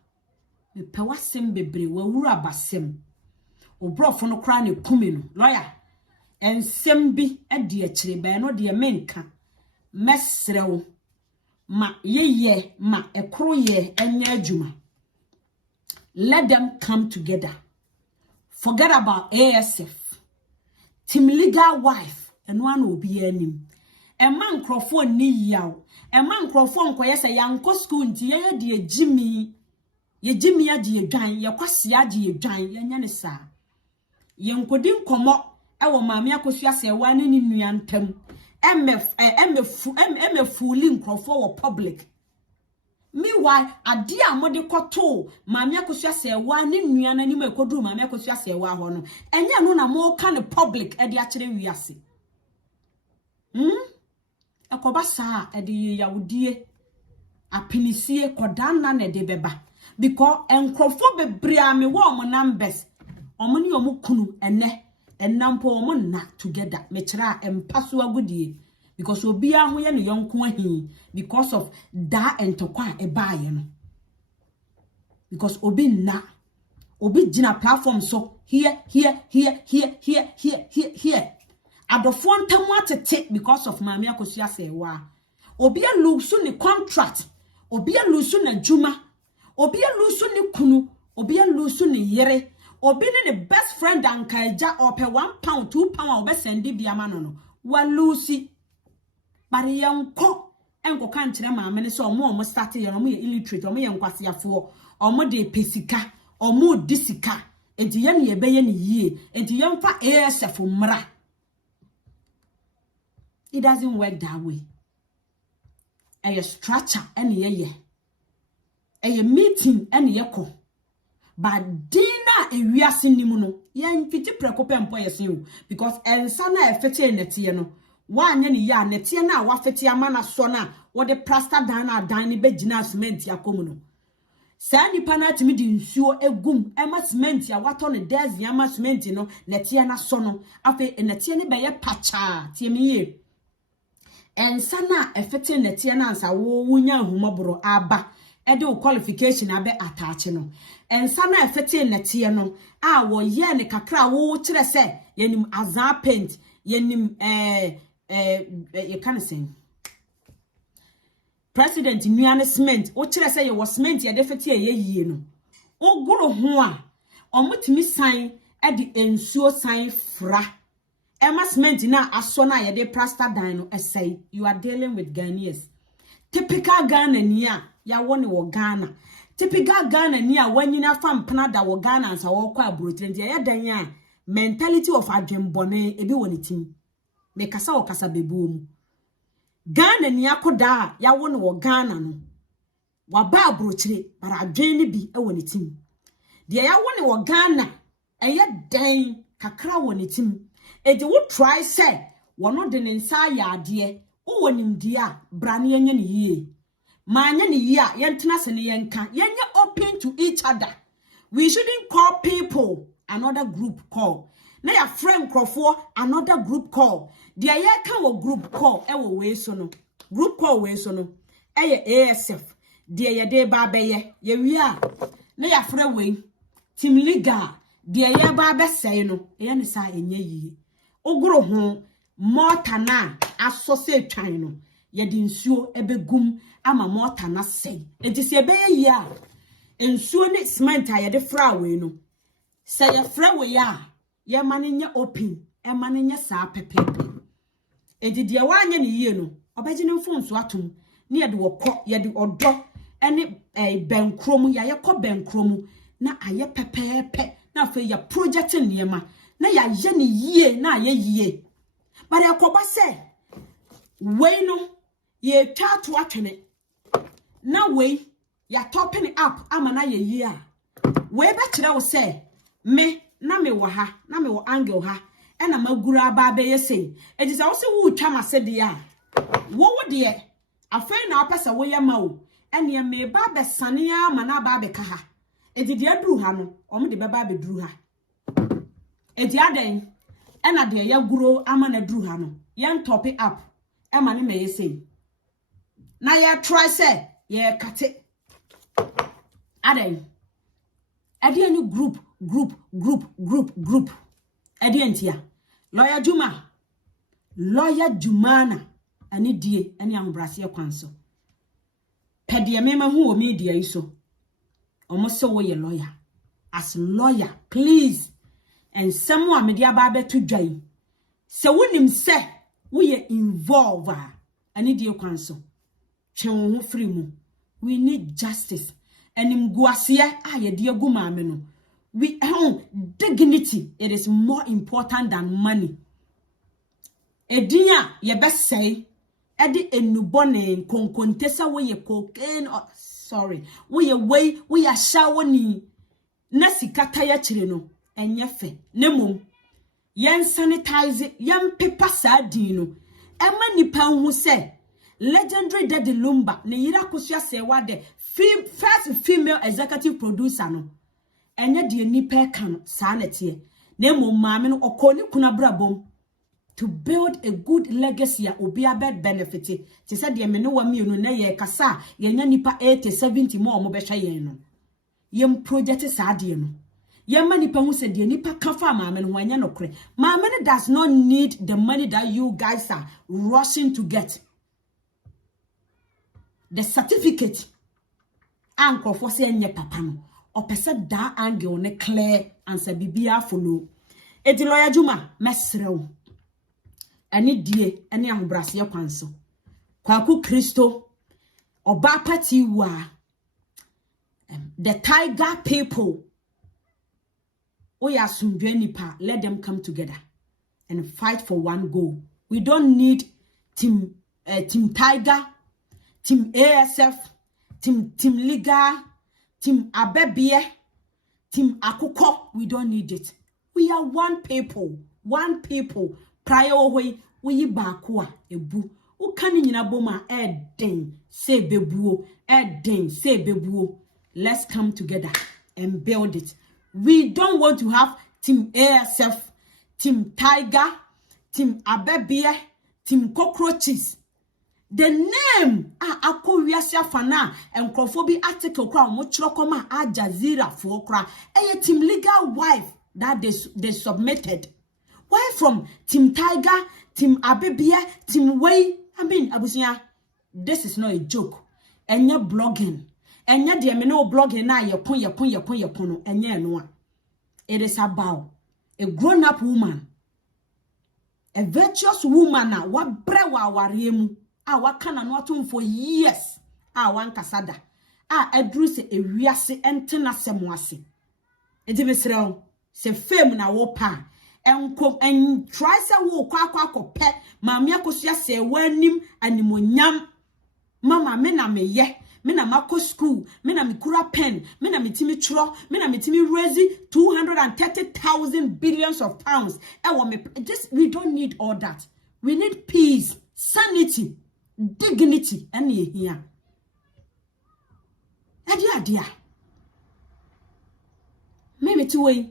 me pewasem bebre wawura basem obrofo no kra ne kumi no lawyer ensem bi e de akire ba no de menka mesrewo ma yeye ma ekroye enya adwuma. Let them come together. Forget about ASF. Team legal wife and one will be anim. A man crofo ni yaw. A man crofo nkoye se yanko school nti ye de Jimmy. Ye Jimmy adi edwan, ye kwase adi edwan, ye nya ne sa. Ye nkodi nkomo e wo maame akosua se wa ne ni nuantam. Fully nkrofo wo public. Meanwhile, ade amode koto maame akosua se wa ne nuana ni makodu maame akosua se wa ho no. Enye no na mo ka ne public e de akere wiase. Akoba sa e de yawudie apinisie kodana na de beba. Because enkrofo bebria me wo mo numbers. Omo ni omo kunu ene enampo omo na together. Me kira empaso agudie. Because obi aho ye no yonko ahi because of da entokwa e baaye no. Because obi gina platform so here. Adofo ntamu atete because of maame akosua sewa. Obi a lusu ni contract, obi a lusu na juma, obi a lusu ni kunu, obi a lusu ni yere, obi ni the best friend ankaija or pe 1 pound 2 pound obe sendi biama no. Wa lusi bari yanko enko kan kire maame ne so omo start ye no mo illiterate omo ye nkwasiafo omo de pesika omo disika enti ye ne ye beye ne yie enti ye mfa ASF mra it doesn't work that way. A structure any ye. A meeting any yeko. But dinner a wiase nimuno. Yen fiti prekope mpo yesin because ensana e fete netie no. Wa anya ni ya netie na wa fete amana so na wo de plaster dan na dan ni begina cement yakomu no. Sa nipa na timi di nsuo egum ema cement ya wato ne des yama cement no netie na so no afi netie ne beye pacha tiemiye ensana e fete netie na ansa wo wunya ahumobro aba e de qualification abe attach no ensana e fete netie no a wo ye ne kakra wo kire se yenim azan paint yenim you can say President nuane cement o kire say ye cement ye defete ye yie no ogoro ho a omutimi san e de ensuo san fra ema cement na aso na ye de plaster dan no esay you are dealing with Ghanaians typical Ghana ni a ya woni wo Ghana typical Ghana ni a wanyina fam panada wo Ghana ansa wo kwa abrotrenti ye dan a mentality of adwembone ebi woni tim me kasa wo kasa bebu mu Ghana ni akoda ya woni wo Ghana no wa ba abrochire para adwen ni bi e woni tim de ya woni wo Ghana eye dan kakra woni tim e de wo try say wono de nsa ya ade wo wonim dia brane yenye ni yie ma anya ni yie a yentena se ne yenka yenye open to each other. We shouldn't call people another group call na ya friend crofo another group call dia ye kan wo group call e wo we so no group call we so no eye ASF dia ye de ba be ye wi a na ya friend we team legal dia ye ba be say no ye ne sa enye yie ogoro ho mortar na associate twan no ye di nsuo ebegum ama mortar na say enti se be ye a nsuo ne cement a ye de fra we no say ye fra we ya ye mane nya open e mane nya saa pepepe enti de wanye ne yie no obeji ne mfonso atom ne ye de wokọ ye de odo ene benkrom ya ye kọ benkrom na aye pepepe na fe ya project niema na ya ye ne yie na ye yie but yakoba say we no ye twa to atwene na we ya topping up ama na ye yie a we be kire wo say me na me wo ha na me wo angle ha e na maguru aba be yesei e disa wo se wo twa masede a wo de afei na apesa wo ye ma wo ene me ba be sane a ma na ba be ka ha e de aduru ha no o me de be ba be duru ha e de aden e na de ya guro ama na duru ha no ye top it up e ma ne me yesei na ye try say ye kate aden ade any group ade entia lawyer Jumana ani die ani ahobrase kwanso pede me ma hu o media iso omo se wo ye lawyer as lawyer please and someone media ba beto dwan se wonim se wo ye involve ani die kwanso twen wo free mu we need justice enim guase a ye de agu maame no we dignity it is more important than money edinya ye be say edi enubone konkontesa wo ye cocaine sorry wo ye way wo ya shawoni na sikata ya kire no enye fe nemom yen sanitize yen paper sadin no ema nipa hu se legendary Daddy Lumba ne yira kosua se wade first female executive producer no enye de nipa kan sa netie nemom maame no okoni kuna brabom to build a good legacy obi abed benefit ti said ye me no wa mienu na ye kasa ye nya nipa 80 70 mo mo behwe ye no ye project saade no ye ma nipa hu se de nipa kafa maame no anya no kre maame no does not need the money that you guys are rushing to get the certificate anko for say nye papa no opese da angle ne clear answer bibia follow edi lawyer Juma mesrew ani die ani ahobrase kwanso kwaku Kristo oba party wa the tiger people oya sundwe nipa let them come together and fight for one goal. We don't need Team Tiger, Team ASF, Team Legal, Team Abebie, Team Akuko. We don't need it. We are one people. One people. Prior way, we bakua ebu. U kani nyina boma eden say bebuo, eden say bebuo. Let's come together and build it. We don't want to have Team ASF, Team Tiger, Team Abebie, Team Cockroaches. The name Akoriasia Fana and Crofobia article crown Muchrokoma Al Jazeera for cra a Team Legal wife that they submitted. Why from Team Tiger, Team Abebia, Team Way? I mean, Abusia, this is not a joke. And you're blogging. And you're the no blogging now, your point, and you're no. It is about a grown-up woman. A virtuous woman now, what brewa wariemu. What can I not for years? One casada. Edruse a riase entena semwasi. It is real. Se fame na wopa. And try sa wo kwa pet. Mamia kosia se wenim animonyam. Mama mena me ye. Mena mako school. Mena mikura pen. Mena mitimi tro. Mena mitimi rezi 230,000 billions of pounds. Just we don't need all that. We need peace, sanity, dignity, and here. Adia. Maybe two way.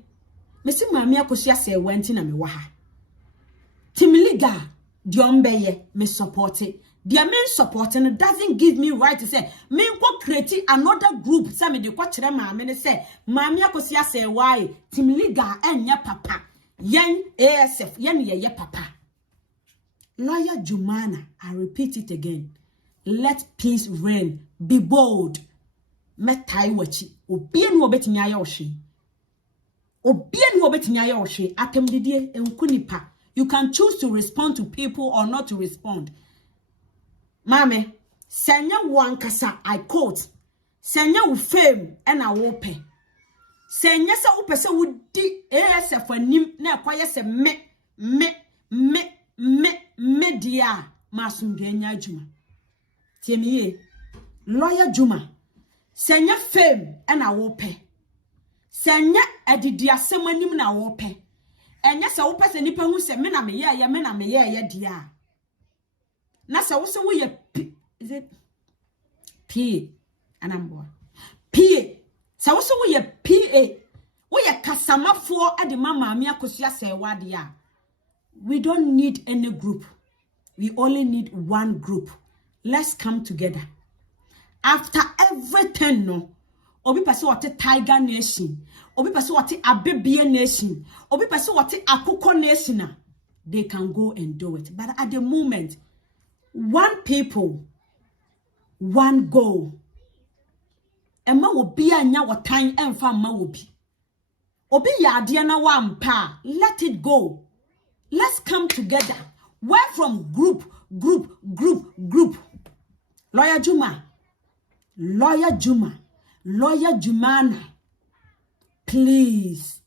Messi mamia kosia se wenti na me waha. Team Legal, Diombeye, me support it. Their main supporting doesn't give me right to say, me go create another group. Some de kwa chere mamene say, mamia kosia se why Team Legal enya papa. Yen ASF, yen ye papa. Lawyer Jumana, I repeat it again. Let peace reign. Be bold. Metai wachi. Obien wo betimi ayoshi. Obien wo betimi ayoshi. Atemdidie enkunipa. You can choose to respond to people or not to respond. Mame, senya wankasa, I quote. Senya u fame ena wope. Senya sa upe se wudi ASF anim na kwaye se media masundenya juma. Tiemiye, lawyer Juma. Senya fame ena wope. Senya edidia semanim na wope. Enya sa wope se nipa hu se me na meye dia. Na sa wo se wo ye is it P anambo P sa wo se wo ye PA wo ye kasamafo ade mama me akosua se wade ya. We don't need any group. We only need one group. Let's come together. After everything, no. Obi pese wote Tiger Nation. Obi pese wote Abebie Nation. Obi pese wote Akoko Nation. They can go and do it. But at the moment, one people, one goal. Emma will be a nya watan emfa ma will be. Obi ya ade na wampa. Let it go. Let's come together. Where from group. Lawyer Juma. Lawyer Jumana. Please.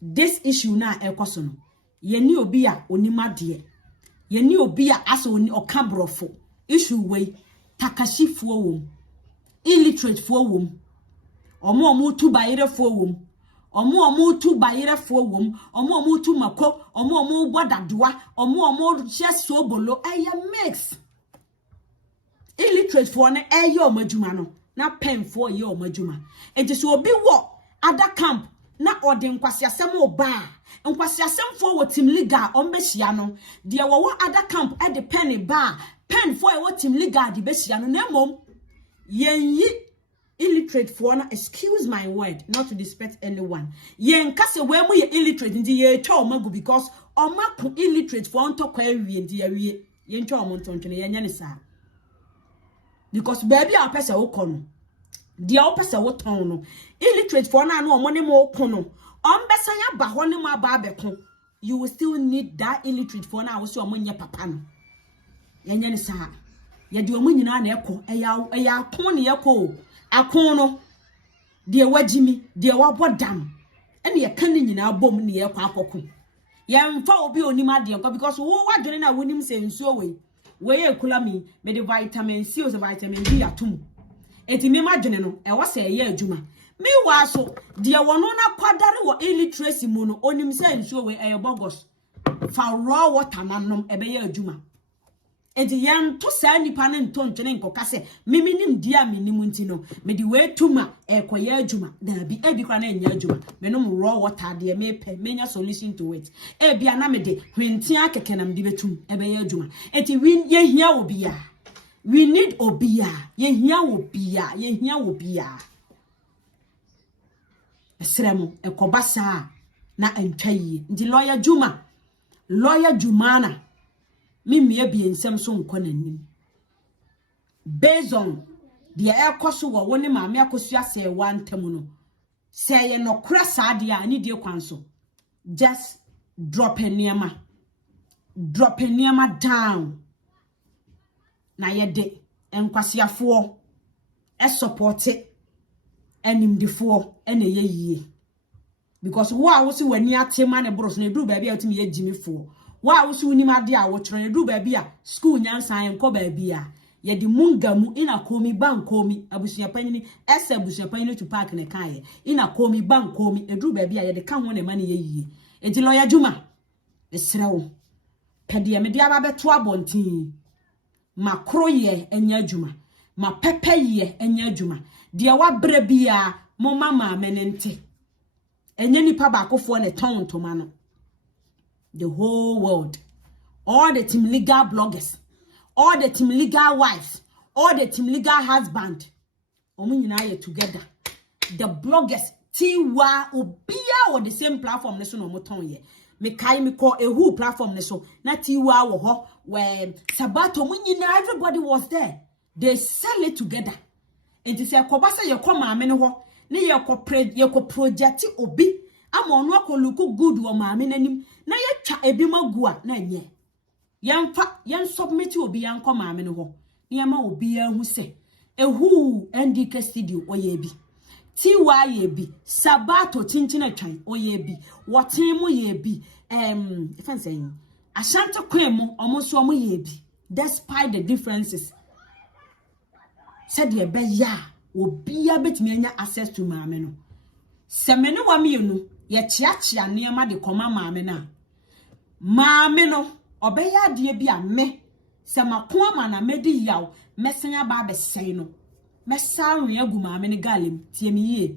This issue na ekosono. Yeni obi a onimade. Yeni obi a aso oni okabrofo. Issue way takashifuo wom. Illiterate fuo wom. Omo tu bayire fuo wom. Omo tu bayire fuo wom. Omo tu mako. Omo bodadoa. Omo just so bolo. Mix. Illiterate fuo ne omajuma no. Na pen fuo omajuma. Enti so obi wo other camp na ode nkwasiasem oba. Nkwasiasem fuo wo Team Legal ombehia no. De wo other camp e de pen ba. Pen fuo wo Team Legal de behia no na mom. Yenyi illiterate for na, excuse my word, not to disrespect anyone. Yen kase we mu ye illiterate ndi ye twa omagu because omaku illiterate for on to kwa wie ndi ya wie yen twa omontontwene yen nyane sa. Because baby a pese wo kono. Dia wo pese wo ton no. Illiterate for na no omone mo kono. Ombesan ya ba ho ne mo aba abeko. You will still need that illiterate for na wo so omonye papa no. Yen nyane sa. Ya di omu nyina na eko eya akon ne eko akon no de wagimi de wabodam ene ye kan nyina bom ne eko akoko Yam fa obi onima de because wo wadwene na wonim se nsuo we ekula me the vitamin C or vitamin D atum. Eti me madwene no e wo se ye adwuma. Me wa so de wono na kwadare wo illiteracy mu no onim se nsuo we e bogos. Fa raw water nanom ebe ye adwuma. Eti yan to sa nipa ne ntontwene nkoka se miminim dia minim nti no me di we tuma ekoye adwuma da bi ebi kwa na enya adwuma me no raw water de me pe menya solution to it ebi ana me de hwenti akeke na me di betum ebe ye adwuma eti ye hia obia we need obia ye hia obia esremo ekobasa na entwaye ndi lawyer Jumana Mimi be in some son conanim. Based on the air cosu or one ma me akosia say one temuno. Say no crasadia I need your counsel. Just drop a nearma down. Na ye de en kwasia fo e support it enim de fo e na ye because wa wo se wani atema ne bros na duru ba bia otimi ye jimi fo wa wo se woni ma de a wo tro na duru ba bia school nyansan enko ba bia ye di mungamu ina komi bankomi abusuya panyini esa abusuya panyini to park ne kan ye ina komi bankomi eduru ba bia ye de kan ho ne ma ne ye yie enti lawyer Juma esrewo pede me de aba beto abontin makro ye enya adwuma ma pepe ye enya adwuma de wa bra bia mo mama menente enye nipa ba akofo ne ton toma no the whole world all the team legal bloggers all the team legal wives all the team legal husband omo nyina ye together the bloggers tiwa obia on the same platform ne so no mo ton ye me kai me call a who platform ne so na tiwa wo ho where sabato mo nyina everybody was there they sell it together and they say akobasa ye koma me ne ho ne ye ko project obi ama onu akoluku good wo maame nanim na ye twa ebi magu a na nye yen submit obi yan ko maame ne ho ne ma obi ya hu se ehu ndk studio oye bi tiwa ye bi sabato chinchina twan oye bi wotin mu ye bi if I'm saying ashanti kwemu omo so omo ye bi despite the differences said ye be ya obia betimi anya access to maame no semene wa mienu ye chiachia niema de koma maame na maame no obeya de bi a me se mako ama na medi yaw mesenya ba be sen no mesanwe agu maame ne galem tie mi ye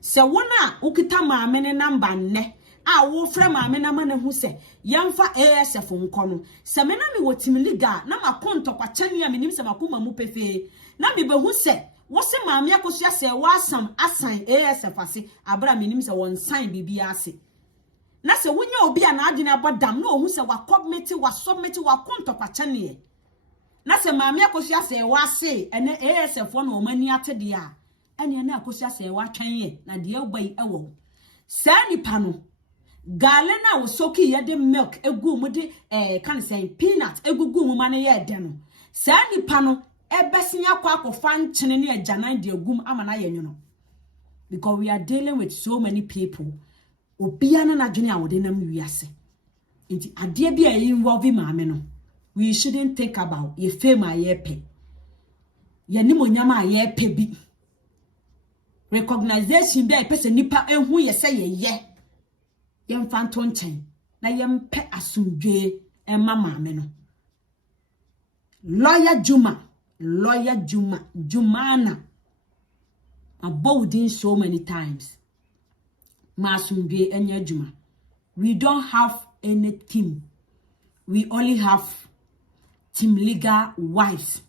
se wona ukita maame ne namba nne a wo fra maame na ma ne hu se yemfa ASF nko no se me na me wotimi liga na makonto kwa chane a menim se makoma mu pefe na me be hu se wose maame akosia se wasam asan ASF ase abra menim se won sign bibia ase na se wonya obi a na ade na bodam na ohu se wa submit wa konto kwa chane na se maame akosia se wase ene ASF no omani atede a ene na akosia se wa twan ye na de agbai ewo sa nipa no gale na wo soki ye de milk egu mu de kan say peanut egugu mu ma na ye de no sa nipa no ebesinya kwa akofa nchene ne ajanan de agum ama na ye nwono because we are dealing with so many people obia na dwene a wode nam wiase nti ade bia ye involve maame no we shouldn't think about ye fame a ye pe ye ni monyama a ye pe bi recognition be person nipa ehu ye say ye yem fanton chen na yem pe asumdwe emma maame no lawyer Jumana abowdin so many times ma asumdwe enya juma we don't have any team we only have team legal wives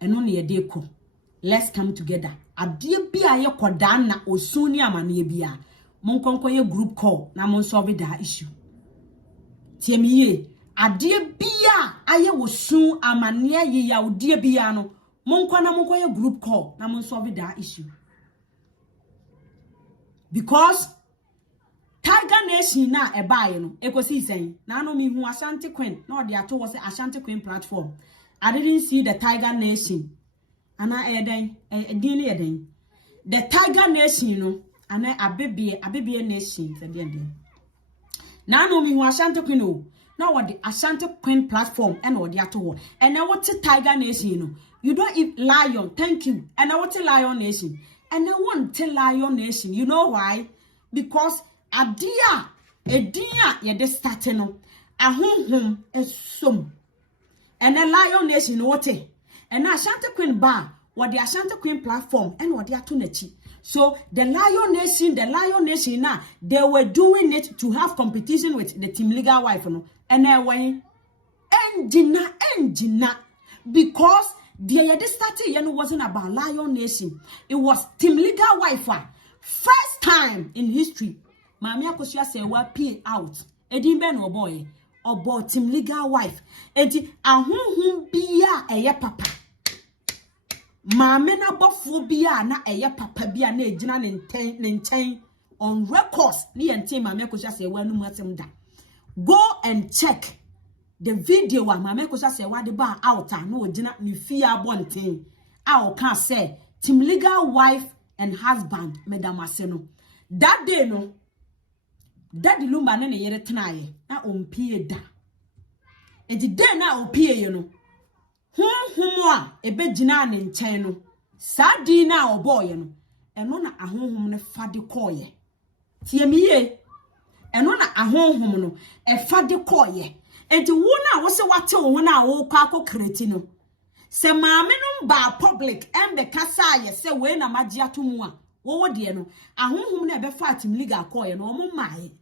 eno ne yedeko let's come together adie bia ye koda na osuni amane bia monkonko ye group call na mon solve that issue tiemiye adie bia aye wosun amane ye ya odie bia no monko ye group call na mon solve that issue because Tiger Nation na ebaye no ekosi sen na no mi hu Ashanti Queen na ode ato was Ashanti Queen platform I didn't see the Tiger Nation ana eden the Tiger Nation no ana abebie nation na no me hu Ashanti Queen o na what the Ashanti Queen platform and what the ato and now what Tiger Nation no you don't eat lion thank you and now what Lion Nation and I want to Lion Nation you know why because a dia ye de start no ahonhom esum and a Lion Nation what and Ashanti Queen bar what the Ashanti Queen platform and what the ato nachi. So the Lion Nation now they were doing it to have competition with the Team Legal wife no and they were engina because the idea started wasn't about Lion Nation, it was Team Legal wife first time in history Mami Akosia say wa pay out edimbe no boy about Team Legal wife enti ahonhom bia eye papa Mame na bofo bia na eye papa bia na ejina ne nchen on records ni ente Mame Akosia say wa nu matem da go and check the video wa Mame Akosia say wa de ba out na ojina ni fia bonten a o kan say Team Legal wife and husband Madam Aseno that day no daddy lumba na yere tenaye na ompie da enti day na opie ye no honhom a ebegina ne nchen no sadi na oboye no eno na ahonhom ne fade koye tie miye eno na ahonhom no e fade koye enti wo na wo se wate wo na wo kwa kreti no se maame no ba public embe kasa ye se we na magye atomu a wo de no ahonhom na be fa Team Legal koye no omo mae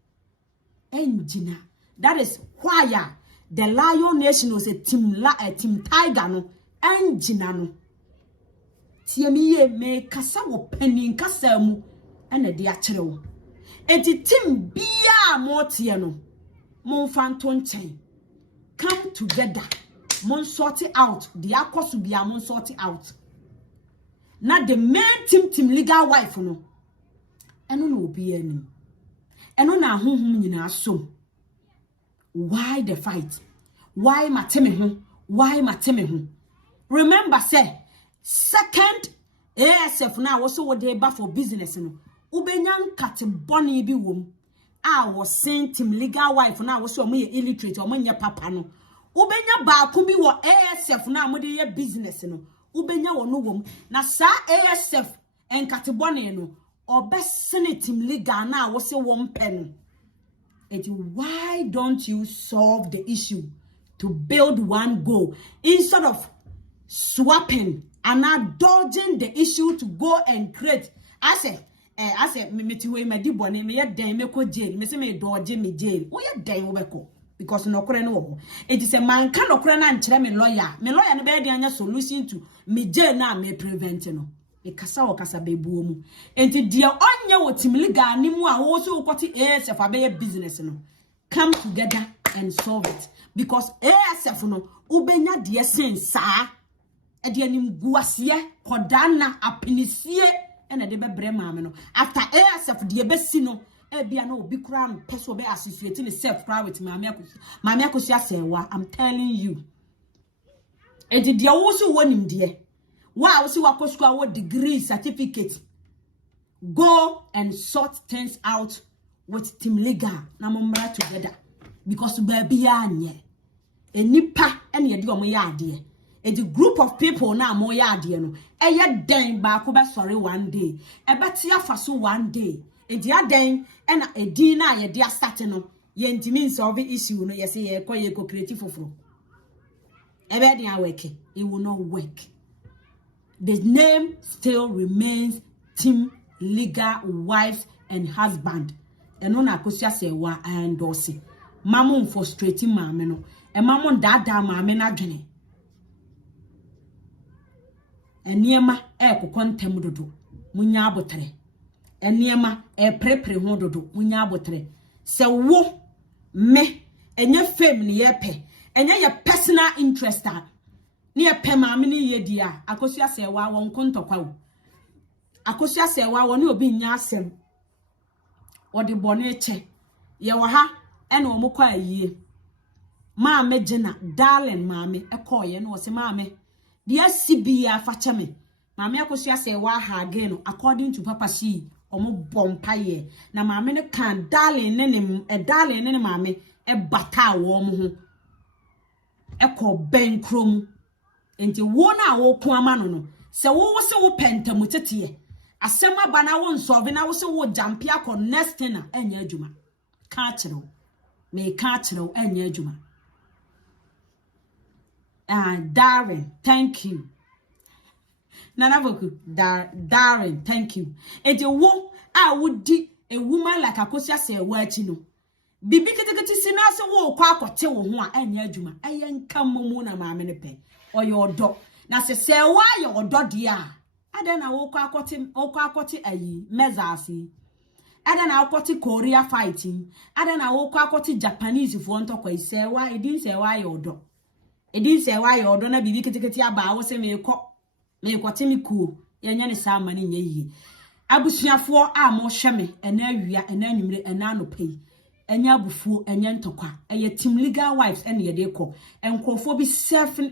engina that is why the Lion Nation was a team Tiger no engina no tie miye me kasa wo panin kasa mu ena de akere wo enti team bia mo tie no mo fanto nchen come together mon sort it out the akosu bia mon sort it out na the main team Legal wife no eno no obi anim eno na ahonhom nyina asom. Why the fight? Why mateme ho? Remember say second ASF now also what they for business no. Ubenyan kate boni bi wom. I was saying Team Legal wife now also me illiterate or manya papa no. Ubenya ba bi wo ASF now mo de business no. Ubenya wo no wom. Na sa ASF en kate boni no. Obesene Team Legal now was one pen. Why don't you solve the issue to build one goal instead of swapping and not dodging the issue to go and create? I said, me tiwe me di bone me ye den me ko jail me se me dodge me jail. Wo ye den wo beko because no kore no wo. It is a man kan no kore na nkyere me lawyer. Me lawyer no be dey anya solution to me jail na me prevent no. E kasa wo kasa bebuo mu enti dia onye wo Team Legal ni mu a wo so kwoti ASF abe business no come together and solve it because ASF no ubenya de sensa e de anim guasie kodana apinisie ena de bebre maame no after ASF de besi no e bia na obi kura person be associate ni self private maame akosi asewa I'm telling you enti dia wo so wonim de wow, see what school degree certificate. Go and sort things out with Team Legal. Na momra together. Because baby anye. E nipa ene yedi omo yade. E the group of people na mo yade no. E ye den ba ko be sorry one day. E beti afaso one day. E di aden ena e di na ye dia start no. Ye ntimi solve issue no ye say ye ko creative foforo. E be dia work. It will not work. The name still remains Team Legal wives and husband. And on Akosia say wa endorse. Mamon frustrating mame no. E mamon dada mame na dwene. Eniema ko kontem dodo. Munya abotre. Eniema prepre ho dodo. Munya abotre. Se wo me enye fame ni yepe. Enye ye personal interest ni epe maame ni yedia Akosia sewa won kontokwa wo Akosia sewa woni obi nya asem wode bone eche ye wo ha ena o mokwa ayie maame gina darling maame ekoye no se maame de asibia fa cheme maame Akosia sewa ha again according to papa she omo bompaye na maame ne kan darling ne maame e bata wo mo ho e ko ben krom enti wo na wo ko ama no se wo se wo pentamu tete asema bana wo nso na wo se wo jampi akọ next na enya adwuma ka kire me ka kire enya adwuma Darren, thank you. Nana Boku, Darren, thank you. And the wo I would di a woman like Akosia say no. Bibi kiti sinasa wo kwa kote wo ho a enya adwuma. Ayen kam mu na ma me ne pe. Or your dog. Na se wa your dog dia. Ada na wo kwa kote ayi mezasi. Ada na akote Korea fighting. Ada na wo kwa kote Japanese fo ntokwa se wa edin se wa your dog. Edin se wa your dog na bibi kiti aba wo se me kwate me ku yenya ne sa mane nya yi abusuafo a mo hweme ena awia ena anwumre ena anopei enya abufuo enya ntokwa eye team legal wives ene ye de ko enkrofo bi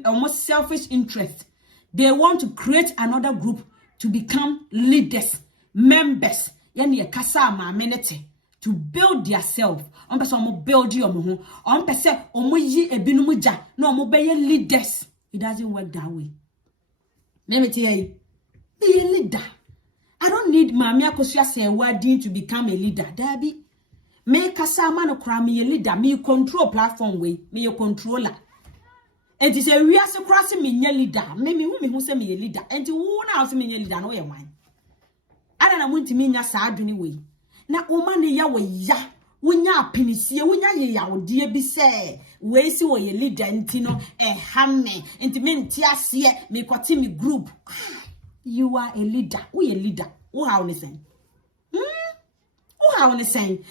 almost selfish interest. They want to create another group to become leaders, members yene ye kasa ma menete to build yourself on pese omo build you omo ho on pese omo yi ebinum ja na omo be ye leaders. It doesn't work that way. Let me tell you, be a leader. I don't need Mami Akosia say wording to become a leader. Dabi, me kasa man okra me a leader. Me control platform way. Me a controller. And it say we are so crossing me a leader. Me who say me a leader. And who now say me a leader no ya wine. I don't want to mean ya sad anyway. Na omane ya we ya. Wunya pinisi wunya ye ya odie bi se we si wo ye leader ntino hame ntimi ase me kwati me group. You are a leader. We a leader. Who how ne saying? Who how ne saying?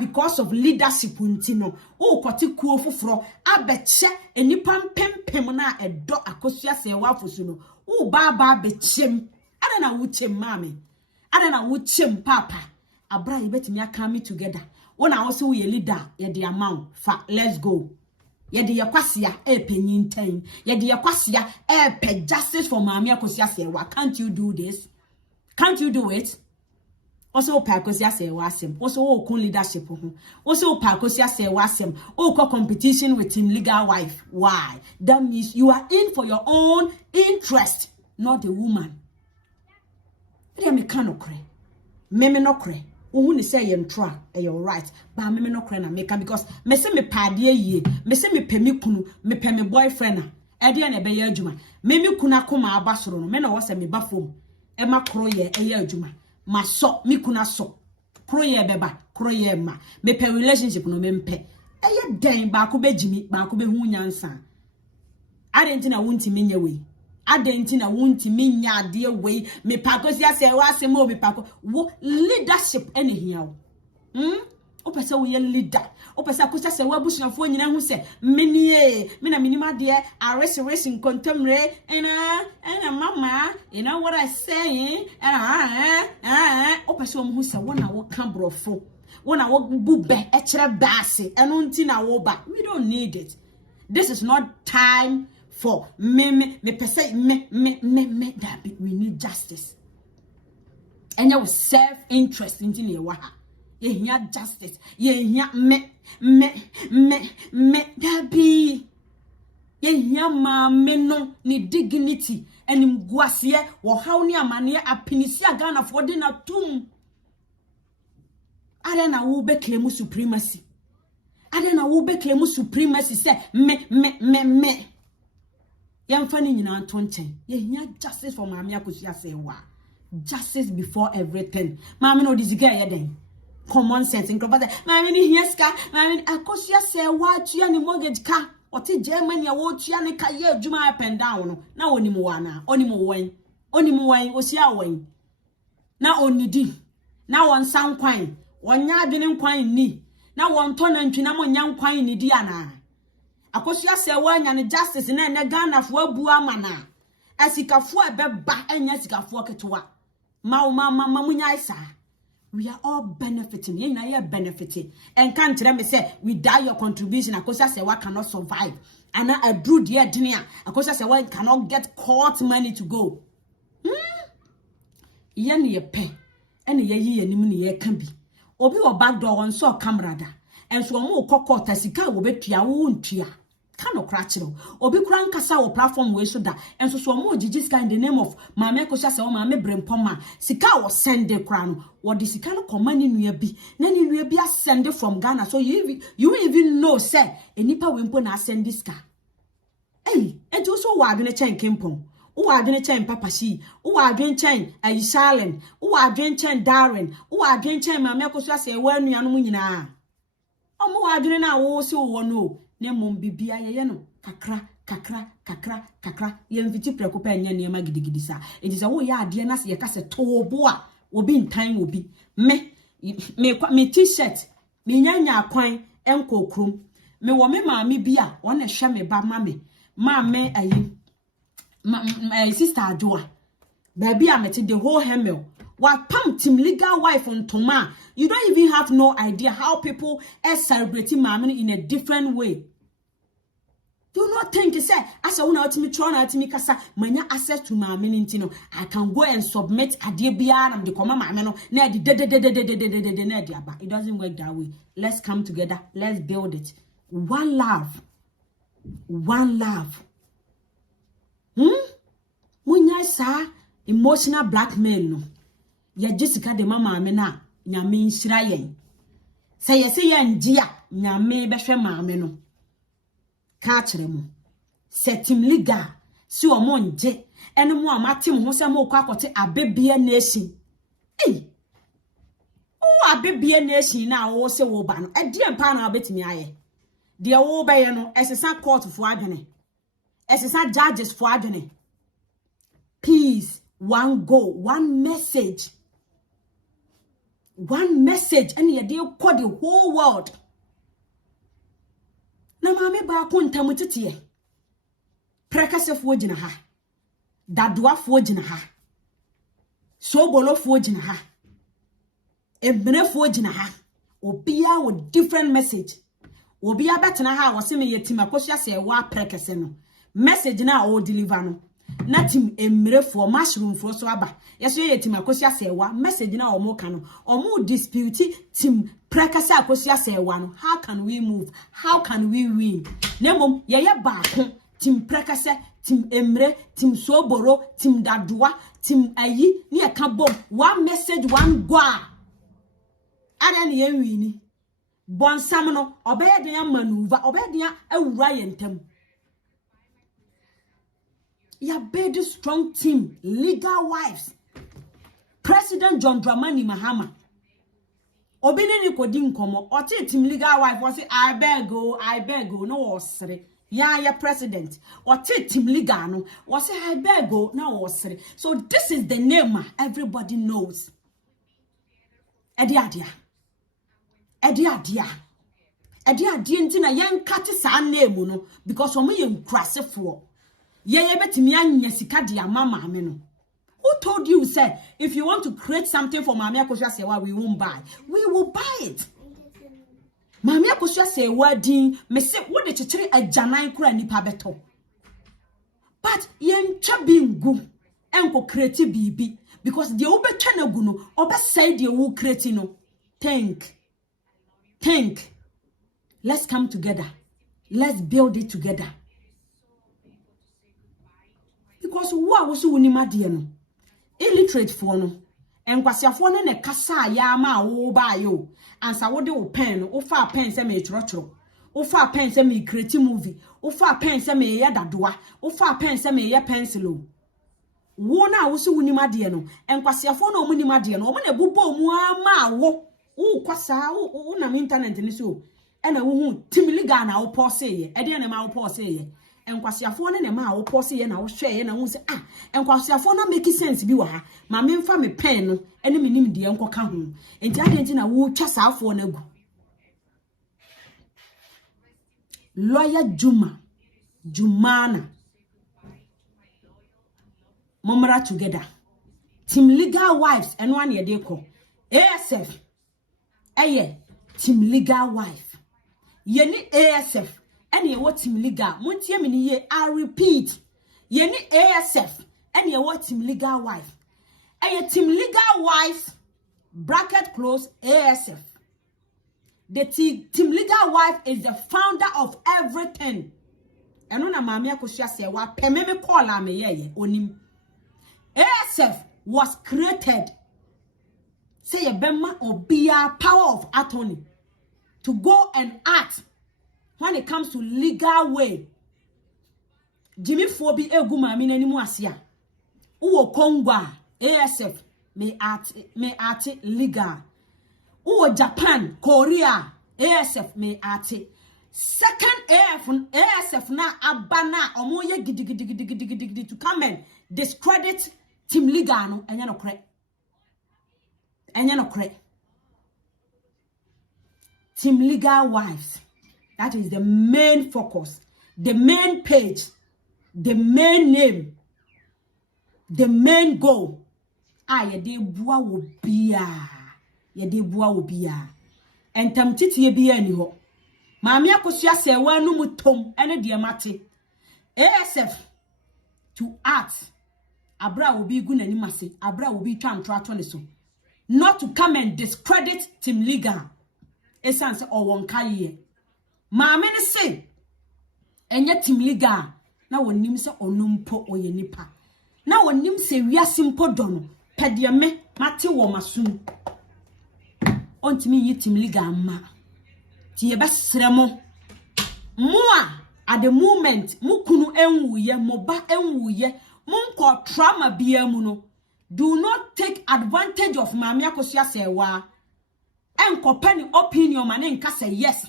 Because of leadership ntino o kwati kuo foforo abeche enipa pempem na edo Akosua se wa fosu no o ba bechem ada na wo chem mame ada na wo chem papa abra ye betimi aka me together. When I also we a leader, ye the amount fa let's go. Ye the yakwasia penyin ten. Ye the yakwasia pe justice for Mami Akosia say, why can't you do this? Can't you do it? Also Akosia say wasem. Also okun leadership. Also Akosia say wasem. Oko competition with Team Legal wife. Why? That means you are in for your own interest, not the woman. Me cannot cry. Me no cry. Who ni say yen try you're right but me no cry na make because me say me pade ye me say me pe me kunu me pe me boyfriend na de na be ye adwuma me kunu akoma abasoro no me na wo say me ba fom e ma kro ye adwuma ma so me kuna so kro ye beba kro ye ma me pe relationship no me mpe ye den ba ko be jimi ba ko be hu nyansa adentina wonti menye we adentina wonti minya ade we me Akosia say wa se mo me pako wo leadership ene hia o pese wo ye leader o pese Akosia say wa busuafo nyina hu se menie me na minima de racing contemporary ena mama you know what I say o pese wo hu se wona wo kan brofo wona wo bube e kire baase eno ntina wo ba. We don't need it. This is not time for me pese me that we need justice. And you self-interest in the waha. Ye hear justice. Ye hear me that be. Ye hear ma no ni dignity and mguasie wo how ni amane apinisia Ghana for dinner tum. Ada na wo be claim supremacy. Ada na wo be claim supremacy say me. Yamfani nyina antonchen. Ye hear justice for Mami Akosia say wa. Justice before everything. Mami no this guy den. Common sense in crop. Mami ni here ska. Mami Akosia say wa tua ni mortgage ka. Oti Germany ya wo tua ni ka ye adwuma up and down no. Na onimu wana. Onimu wen. Osia wen. Na onidi. Na won san kwan. Wonya adwene kwan ni. Na won to na ntwina mo nya kwan ni di ana. Akosia say wa nya ni justice na Ghana fo abu amana. Asikafo ebeba enya sikafo ketewa. Munya isa. We are all benefiting. You know, you're benefiting. And can't tell me say, without your contribution, Akosia say one cannot survive. And now I drew the dinner. Akosia say one cannot get court money to go. Yen ye pay. ene ye anim ne ye ka bi obi wo back door on so camera da enso mo kokota sika wo betua wo ntua ka no kra kire obi kura nkasa wo platform we so da enso so mo gigi sky in the name of mama ko sha se wo mama brempoma sika wo send kra no wo de sika no koma ni nua bi na ni nua bi asend from Ghana so you even know say enipa we mpo na send this sika ejo so wa adwene chen kempon wo adwene chen papa shi wo adwene chen Aishalen wo adwene chen Darren wo adwene chen mama ko sha se wa nuanom nyina omo adwene na wo se wo no na mom bibia ye no kakra ye mfiti preko pa nya ne ma gidigidi sa enti se wo ya ade na se ye ka se tobo a obi ntan obi me t-shirt me nyanya akwan enkokrum me wo me maami bia wona hwe me ba mame ayi sister Adoa baby amete the whole hemel what pam team legal wife on Toma you don't even have no idea how people are celebrating mama in a different way. Do not think say as I want to me try na me kasa manya access to mama ntino I can go and submit ade bia na me koma mama no na de na de aba. It doesn't work that way. Let's come together, let's build it. One love. Munya sa emotional blackmail no ya Jessica de mama me na nyame nshira yen say yen dia nyame behwe maame no ka kire mu setim legal si o mo nje ene mo amatim ho se mo kwa akote abebie nation abebie nation na wo se wo ba no e die mpa na obetimi aye de wo be ye no esesa court fo adwene esesa judges fo adwene. Peace, one goal, one message, and you deal call the whole world. Na mame ba ko ntamu tete prekase fo gina ha dadua fo gina ha sobolo fo gina ha ebene fo gina ha obia with different message obia betena ha wose me yetima kosia se wa prekase no message na o deliver no na tim emrefo mushroom fo so aba yeso yetima kosia se wa message na o mo ka no o mo dispute tim prekase akosia se wa no how can we move, how can we win nemom ye ba ko tim prekase tim emre tim soboro tim dadua tim ayi ne ka bom one message one gwa ara ne ye wini bonsam no obeye den maneuver obeye den awura yentam. Ya build a strong team, legal wives. President John Dramani Mahama. Obini ni kodi nkomo. Oti team legal wife was say I beg go no osre. Ya president. Oti team legal no was say I beg go no osre. So this is the name everybody knows. Edi adia ntina yen kate sa name no because omo ye nkrasefo. Ye betimi anya sika dia mama me no. Who told you say if you want to create something for Mama Akosua Sewa we won't buy? We will buy it. Mama Akosua Sewa din me say wo de chechire ajanan kura nipa beto. But ye ntwa bingu enko create bibi because the obetwa na gu no obesai the wo create no. Think. Let's come together. Let's build it together. Because what was you nimade no illiterate for no enkwasiafo ne kasa ya ma wo ba yo ansa wo de wo pen no wo fa pen se me choro wo fa pen se me create movie wo fa pen se me ya dadoa wo fa pen se me ya pencil wo na wo so nimade no enkwasiafo no mo nimade no mo na bubo mu ama wo kwasa wo na internet ni so e na wo hu timiliga na wo pause ye e de na ma wo pause ye enkwasiafo ne ma wo pose ye na wo hwe ye na wo se enkwasiafo na make sense bi wa ha ma me mfa me pen no ene me nim de enkoka ho enti adenti na wo twa saafo na gu. Lawyer Jumana Momra together team legal wives eno an ye de ko ASF team legal wife ye ni ASF any what team legal muntie me ni ye I repeat ye ni ASF any what team legal wife team legal wife bracket close ASF. The Team Legal wife is the founder of everything. And when Mami Akosia say, "Wa pememe call me ye onim." ASF was created. Say a bema or be a power of attorney to go and act when it comes to legal way. Jimmy Fobi egu mami na nimu asia. Uwo Kongwa ASF may art legal. Uwo Japan, Korea ASF may art. Second ASF na abana omoye gidi to come and discredit Team Legal no enya no correct. Enya no correct. Team Legal wives. That is the main focus, the main page, the main name, the main goal. Yede bua wo bia. Yede bua wo bia. Entam titi ye bia ni ho. Maami Akosua se wanu mutom ene de mate. ASF to act. Abra will be good and nimase. Abra will be trying to so. Not to come and discredit Team Legal. Essence or one kaye. Maame ne say enye Team Legal na wonim se onumpo oyenipa. Na wonim se wiase mpo dono. Pede me mate wo masum. Ontimi yi Team Legal ma. Ti ye besremo. Moa at the moment mukunu enwuye moba enwuye monko trauma bia mu no. Do not take advantage of Mami Akosua sewa. Enko penny opinion man enka say yes.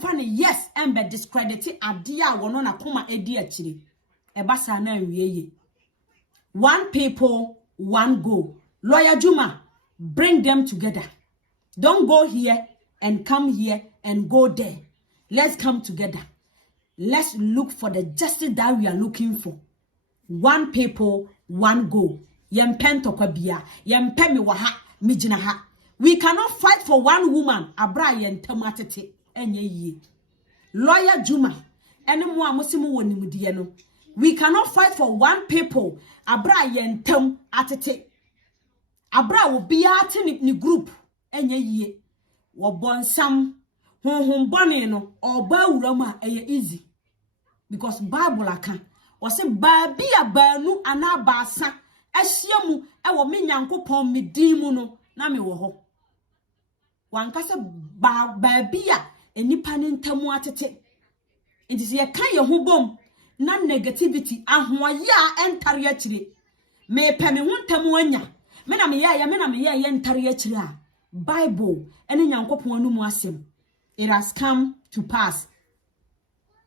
Funny yes and be discredited adia wono na koma edi achiri. Ebasa na wieye. One people, one goal. Lawyer Juma, bring them together. Don't go here and come here and go there. Let's come together. Let's look for the justice that we are looking for. One people, one goal. Yempen tokabia, yempemi waha, mijina ha. We cannot fight for one woman. Abra yentematete. Lawyer Juma, we cannot fight for one people. Abra yentem atete. Abra will be at ni group. Enye wabon sam boneno or baurama easy. Because Bible aka was say baby a banu anabasa esiamu ewo me nyankopon me dimu no na me wo ho. Wankase baby a enipa ne ntamu atete. It is ye kan ye ho bom na negativity ahoya entare akire. Me pe me ho ntamu anya. Me na me ya entare akire a Bible ene nyankopon anu mu asem. It has come to pass.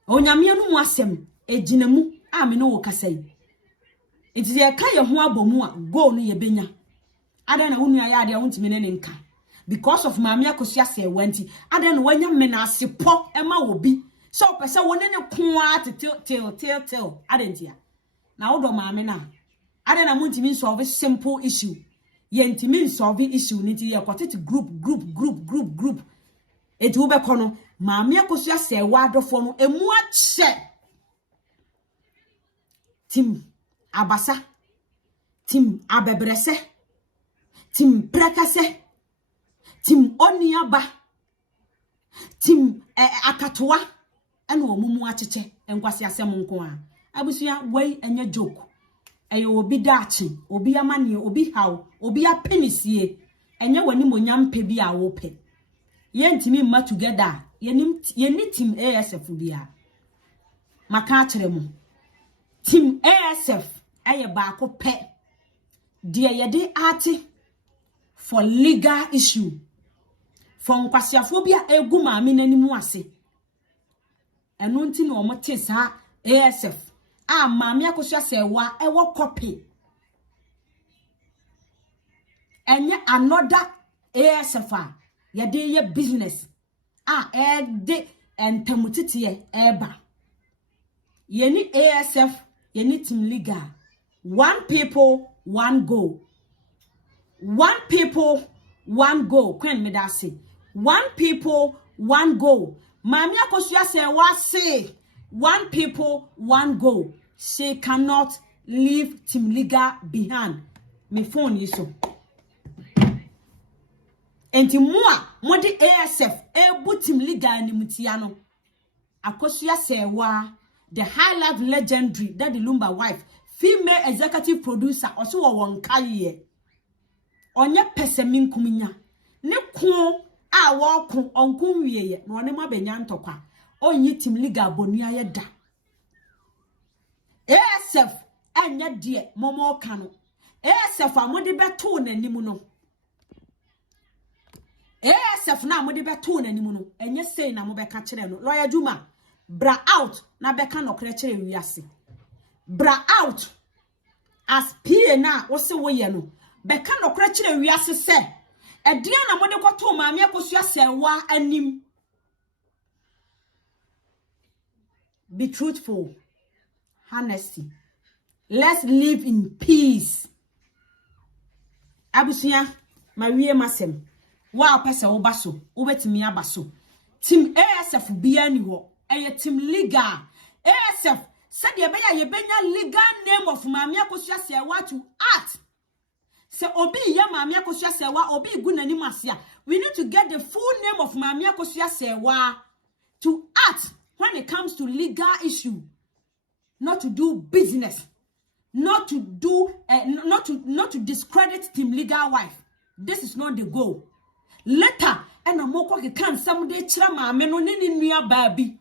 Onyame anu mu asem ejinamu a me no wo kasai. It is ye kan ye ho abomu a go no ye benya. Ada na unu aya ade a wontime ne nka. Because of Mami Akosua se wenti ada na wanya menase po ema obi so pese woni ne ko till adentia na wodo maame na ada na muntimi solve simple issue yentimi solve issue niti ye kwatete group eti wo be kono Mami Akosua se wa adofo no emu ache Team Abasa, Team Abebrese, Team Prekase, Team Oniaba, Team Akatoa, and Womumu Acheche, and Kwasia Semonkoa. I was here way and your joke. And you will be dachi, or be a money, or be how, or be a penny see, and you will yam pay be a open. Yen to me much together, ye need Team ASF be a Macatremo. Team ASF, aye bako pe. Dear yede ati for legal issue. From kwasiafobia egu maami nani muase. Enunti no omote sa ASF. Maami Akosua se wa ewo copy. Enye another ASF yede ye business. Ede entemutiti eba. Yeni ASF, yeni Team Legal. One people, one goal. One people, one goal. Kwen me da say. One people, one goal. Mami Akosua say what say? One people, one goal. She cannot leave Team Legal behind. Me phone is so. enti moa mode ASF Team Legal ni mutia no akosua sewa the high life legendary Daddy Lumba wife female executive producer also won kaye onye pese minkuminya ne ko a wo ko onko wieye no ne mabenya ntokwa onyi Team Legal bonua ye da ASF anya die momo kano ASF amode beto nanim no ASF na amode beto nanim no enye sei na mo beka kire no lawyer Juma bra out na beka no kire kire wiase bra out as PA na wo se wo ye no beka no kire kire wiase se edia na mode kwato maame akosua sewa anim. Be truthful, honesty. Let's live in peace. Abusuya, mawie masem. Wa pese wo baso, wo betimi abaso. Team ASF bia ni ho. Eye Team Legal. ASF said ye beya ye benya legal name of maame akosua sewa to act. Se obi ye maame akosua sewa obi gu nanim asia. We need to get the full name of maame akosua sewa to act when it comes to legal issue. Not to do business. Not to do not to discredit Team Legal wife. This is not the goal. Later, and a moko can someday chama meno nini nuya baby.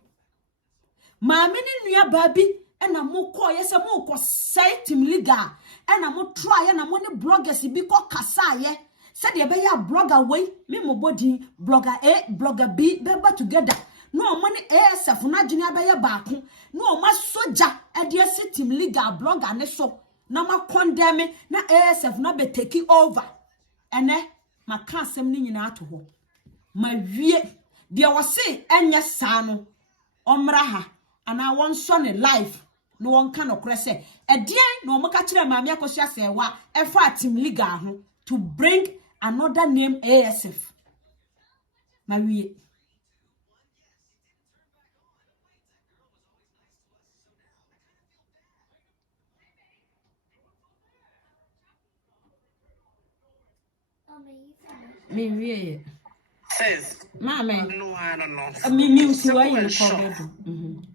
Ma mini nuya baby and a moko yes a moko say Team Legal and a mo try and a money bloggers biko kasaye. Said ye be ya blogger way, me mo body blogger A, blogger B, beba together. No money ASF na junior be ya baako. No ma soja e de si Team Legal blogger ne so. Na ma condemn na ASF na be taking over. Ene ma ka asem ni nyina ato ho. Ma wie de wo se enye saa no. Omra ha ana won so ne life no won ka no krese. E de no mo ka kire maame akosua sewa e fa Team Legal ho to bring another name ASF. Ma wie me says mama no I don't know me usiwa in the cupboard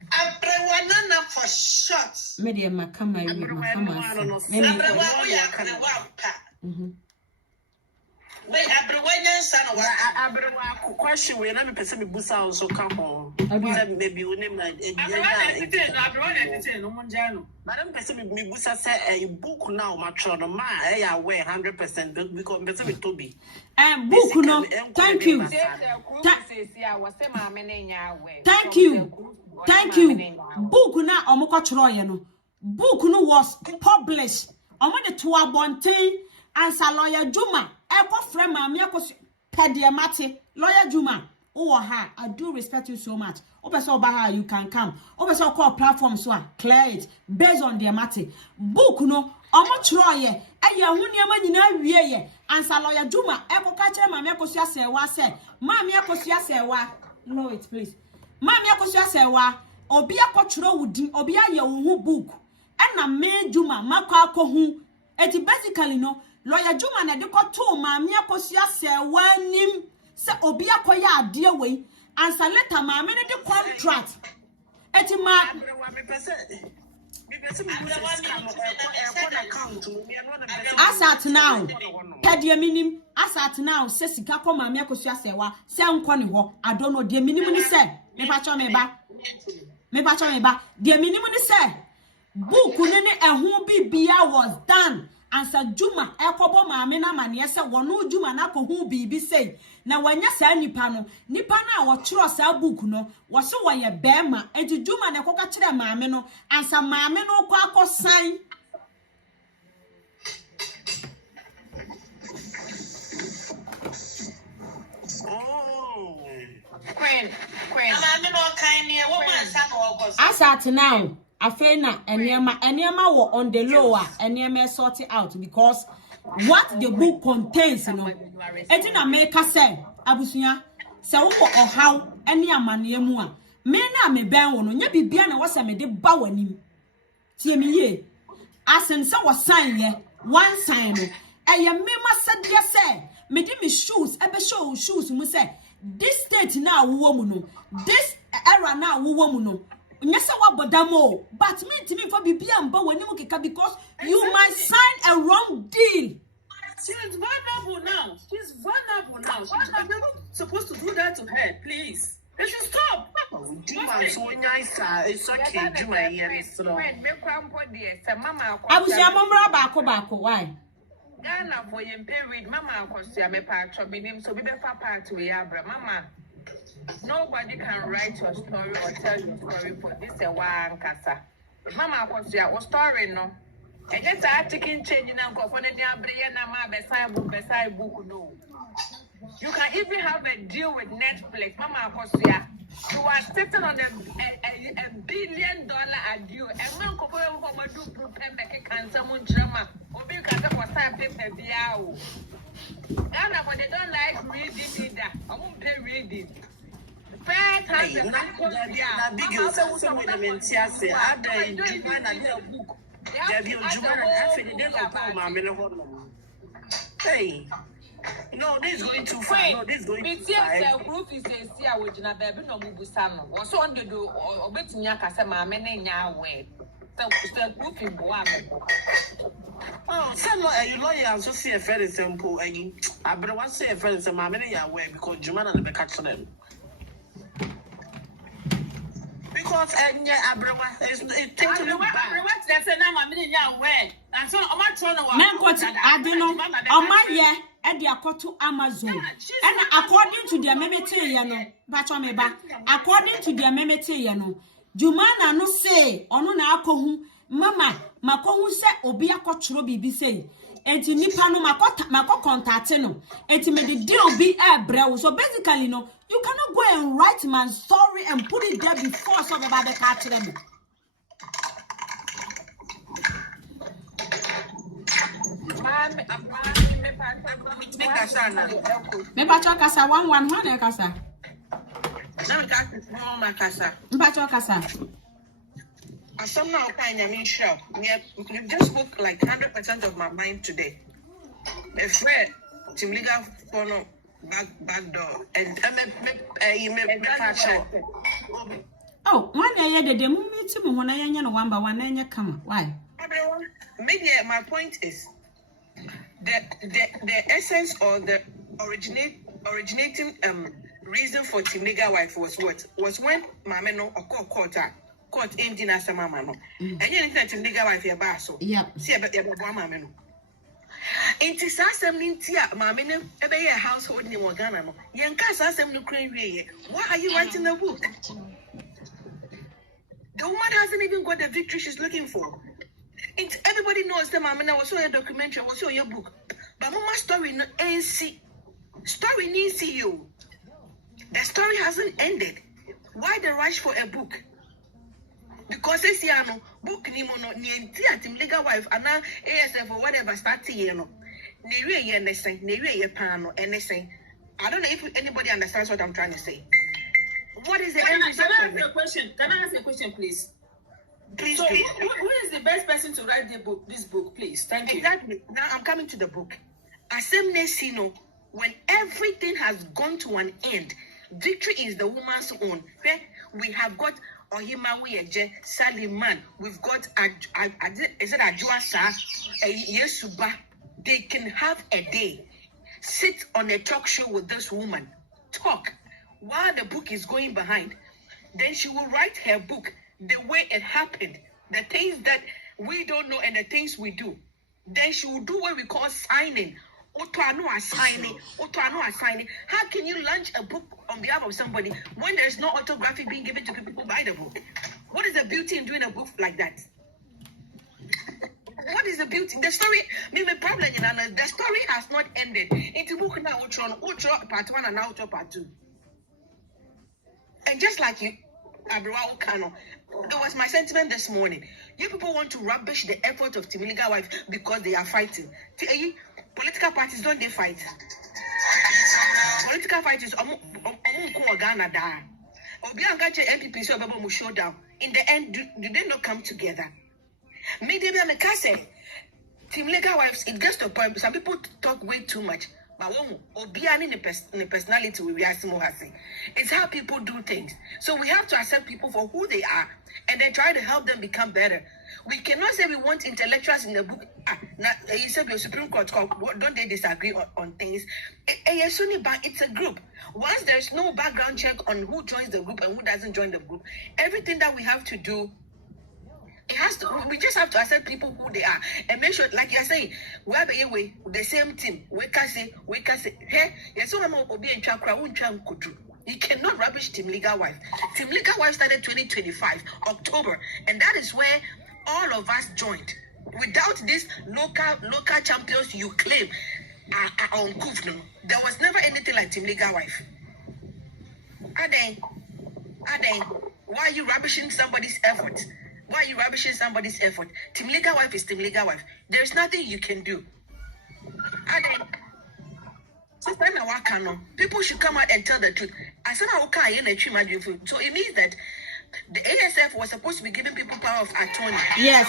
abrewanana for shots me dey makama yi makama wait abrewanyan sana wa abrewa question we na me pese me busa also come on maybe we name abrewanyan no monjano madam pese me busa say a book now matro no ma e ya we 100% because pese me tobi book no thank you thank you book na omukotro ye no book no was published omode to abonten answer lawyer Juma eko frame maame akos pediamate lawyer Juma oh ha I do respect you so much opeso oba you can come opeso call platform so clear it based on the matter book no omotro ye eye ahuniama nyina wie ye answer lawyer Juma eko ka kire maame akosua sewa se maame akosua sewa no it please maame akosua sewa obi akotro wudi obi aye wo book na me Juma makwa akohu eti basically no lawyer Juma na de koto maame akosua sewa nim se obi akoya ade we answer letter maame ne de contract eti ma asat now pedia minim asat now se sika ko maame akosua sewa se nko ne ho I don't know de minim ni se me pa cho me ba de minim ni se book ne ehun bibia was done answer Juma ekobo maame na mane se wono Juma na ko hu bibi sei na wanya saa nipa na wo kiro saa book no wo se wo ye bema enti Juma na koka kire maame no answer maame no ko akosan Queen maame no kan ne wo man sa ko go asat now afena enema wo on the lower enema sort it out because what the book contains no eti na make say abusuya se wo ohaw ene amane mu a me na me ben wo no nya bibia na wo se me de ba wanim tie me ye asen se wo sign ye one sign no eye me ma sadie se me di me shoes ebe shoes mu say this state na wo mu no this era na wo mu no nyese wa bodamo but me ntimi for bibia mba wani mu keka because you might sign a wrong deal. She's vulnerable now. She's not supposed to do that to her, please. They should stop. Juma so nice. It's okay. Juma here is slow. Abusi amomra baako why? Ghana for yen period mama akosia me patro binim so be fa part we abra mama. Nobody can write your story or tell your story for this a one kasa. Mama akosia o story no. I get a chicken change in uncle for the abre na ma beside book no. You can even have a deal with Netflix. Mama akosia. You are sitting on $1 billion deal. And man ko for do prepare make cancer mun drama. Obi cancer for time paper biao. Ghana when they don't like reading either. I won't pay reading. First has na big also some elements here say ada Juma na the book. There be Juma na after the go ma me no. Hey. No, this is going too far. No, this is going too far. The group is a see a wage na baby no mubusano. Was on the do obetinya kasa ma me na nya we. The group in Boamo. Oh, some lawyer so see a very simple. I better want to say a very simple. Ma me na we because Juma na be catch them. Because it takes a look back. Edi akoto Amazon and according to their memete no bacho meba according to their memete no Jumana no say ono na akohu mama makohu se obi akotro bibi say enti nipa no mako contact no enti me the deal be brew so basically no you cannot go and write man's story and put it there before so about the catch them. Me pacho kasa 1 kasa. Na kasa. Mpacho kasa. Some now kind of mean sure. You just spoke like 100% of my mind today. A friend, Team Legal follow back door and you may oh, one year the demo meet him when I am one by one come. Why? Maybe my point is the essence or the originating reason for Team Legal wife was what? Was when Mama no or court ending as a mama no. And you need Team Legal wife your basso. Yeah. See about your mama no. It is assembling tia Mama no ebe your household in Ghana no. Yanka assembly crane. Why are you writing the book? The woman hasn't even got the victory she's looking for. Everybody knows the Mama was so your documentary, was so your book. But Mama's story no ANC. Story needs you. The story hasn't ended. Why the rush for a book? Because this year no book ni mono ni enti Team Legal wife and now ASF or whatever start here no. Ne ye anything, ne ye pan anything. I don't know if anybody understands what I'm trying to say. What is the end result? Can I ask a question, please? Please, so, please. Who is the best person to write this book, please? Thank you. Exactly. Now I'm coming to the book. Asemnesino, when everything has gone to an end, victory is the woman's own. Okay? We have got Ohimawiyeje, Saliman. We've got is it Ajuasa, Yesuba. They can have a day, sit on a talk show with this woman, talk while the book is going behind. Then she will write her book the way it happened, the things that we don't know and the things we do. Then she will do what we call signing. Signing. How can you launch a book on behalf of somebody when there's no autography being given to people who buy the book? What is the beauty in doing a book like that? What is the beauty? The story, the problem, the story has not ended. Into book now, part 1 and now part 2. And just like you, Abrawa Kano, it was my sentiment this morning. You people want to rubbish the effort of Team Legal wife because they are fighting. Political parties don't they fight? Political parties Ghana da. MPP so showdown. In the end, do they not come together? Maybe Team Legal wives, it gets to a point. Some people talk way too much. But when obiani the personality we are it's how people do things. So we have to accept people for who they are and then try to help them become better. We cannot say we want intellectuals in the book. You said your Supreme Court, don't they disagree on things? It's a group. Once there's no background check on who joins the group and who doesn't join the group, everything that we have to do, we just have to accept people who they are and make sure, like you're saying, we have the same team. We can say, hey, yes, so I'm obi and chakra, you cannot rubbish Team Legal Wife. Team Legal Wife started 2025, October, and that is where all of us joined. Without these local champions you claim are on Kufno, there was never anything like Team Legal Wife. Ade, why are you rubbishing somebody's effort? Why are you rubbishing somebody's effort? Team Legal Wife is Team Legal Wife. There's nothing you can do. Ade, people should come out and tell the truth. I said, so it means that the ASF was supposed to be giving people power of attorney. Yes.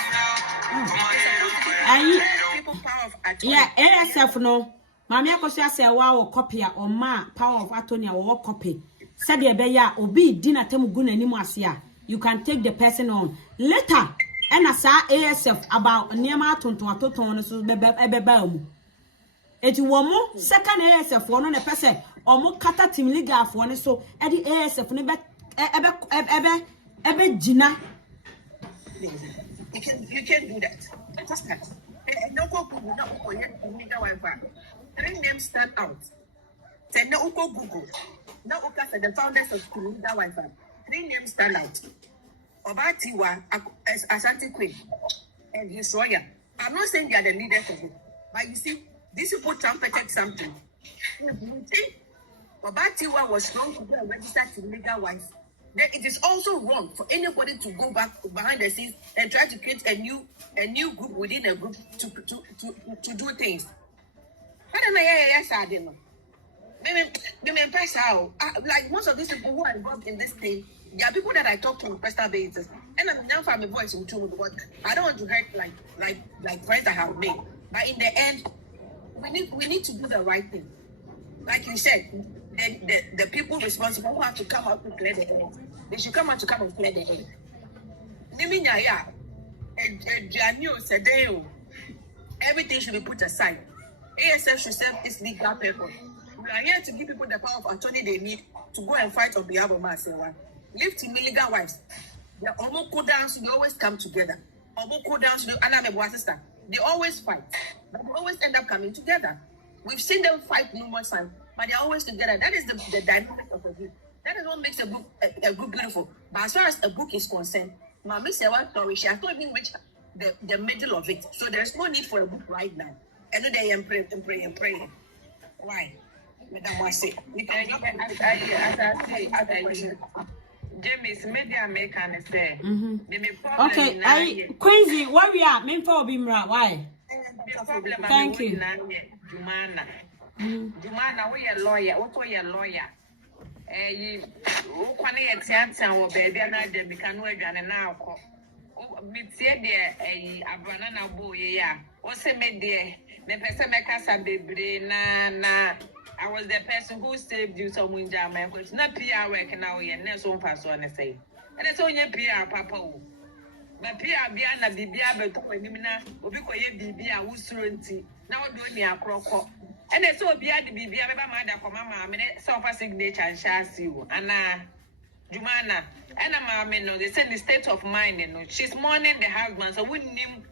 People power of attorney. Yeah, ASF no. Mami akosia say wa copy or ma power of attorney or copy. Said the beya obi dinner temu gu nanimu asia. You can take the person on. Later, and as ASF about niema tonton so beba mu. Eti womo second ASF one on the person or mo kata Team Legal for one so e the ASF ne ebe jina. You can do that. Just that. No Google, no Legal Wife. 3 names stand out. Say no Google. No Oka the founders of Legal Wife. 3 names stand out. Obatiwa Asante Queen and his lawyer. I'm not saying they are the leaders of it, but you see, these people trumpeted something. Obatiwa was wrong to go and register to Legal Wife. Then it is also wrong for anybody to go back behind the scenes and try to create a new group within a group to do things. I don't know. Yes, I don't know. Like most of these people who are involved in this thing, there are people that I talk to on personal basis, and I'm now from a voice in tune because I don't want to hurt like friends I have made. But in the end, we need to do the right thing. Like you said, the people responsible who have to come out to clear the air. They should come out to come and clear the air. Everything should be put aside. ASF should serve its legal purpose. We are here to give people the power of attorney they need to go and fight on behalf of Marseille. Leave Team Legal Wives. They almost go down, so they always come together. Almost go down, so they always fight, but they always end up coming together. We've seen them fight numerous times, but they're always together. That is the dynamic of a group. That is what makes a group beautiful. But as far as a book is concerned, Mami Sewa story, she has not even reached the middle of it. So there's no need for a book right now. And then they pray. Why? Madam Wasi. James, media make an say. Okay, I crazy. Where we are? Men for Bimra. Why? Thank you. Jumana, we a lawyer. What we a lawyer? You quite a chance or baby, and I did become work and now. Mitsia dear, a banana boy, yeah. What's a mid dear? The person make us a baby, na. I was the person who saved you some in German, which not PR work now, and never so fast on the say. And it's only PR, Papa. But PR Biana Bibia, but when you know, Obico Bibia, who's surrenty, now doing me a crock. And it's so beyond the Bibia, Mamma, for Mamma, I mean, sofa signature and shall see you. And Jumana, and a mamma, no, they send the state of mind, you know, she's mourning the husband, so wouldn't him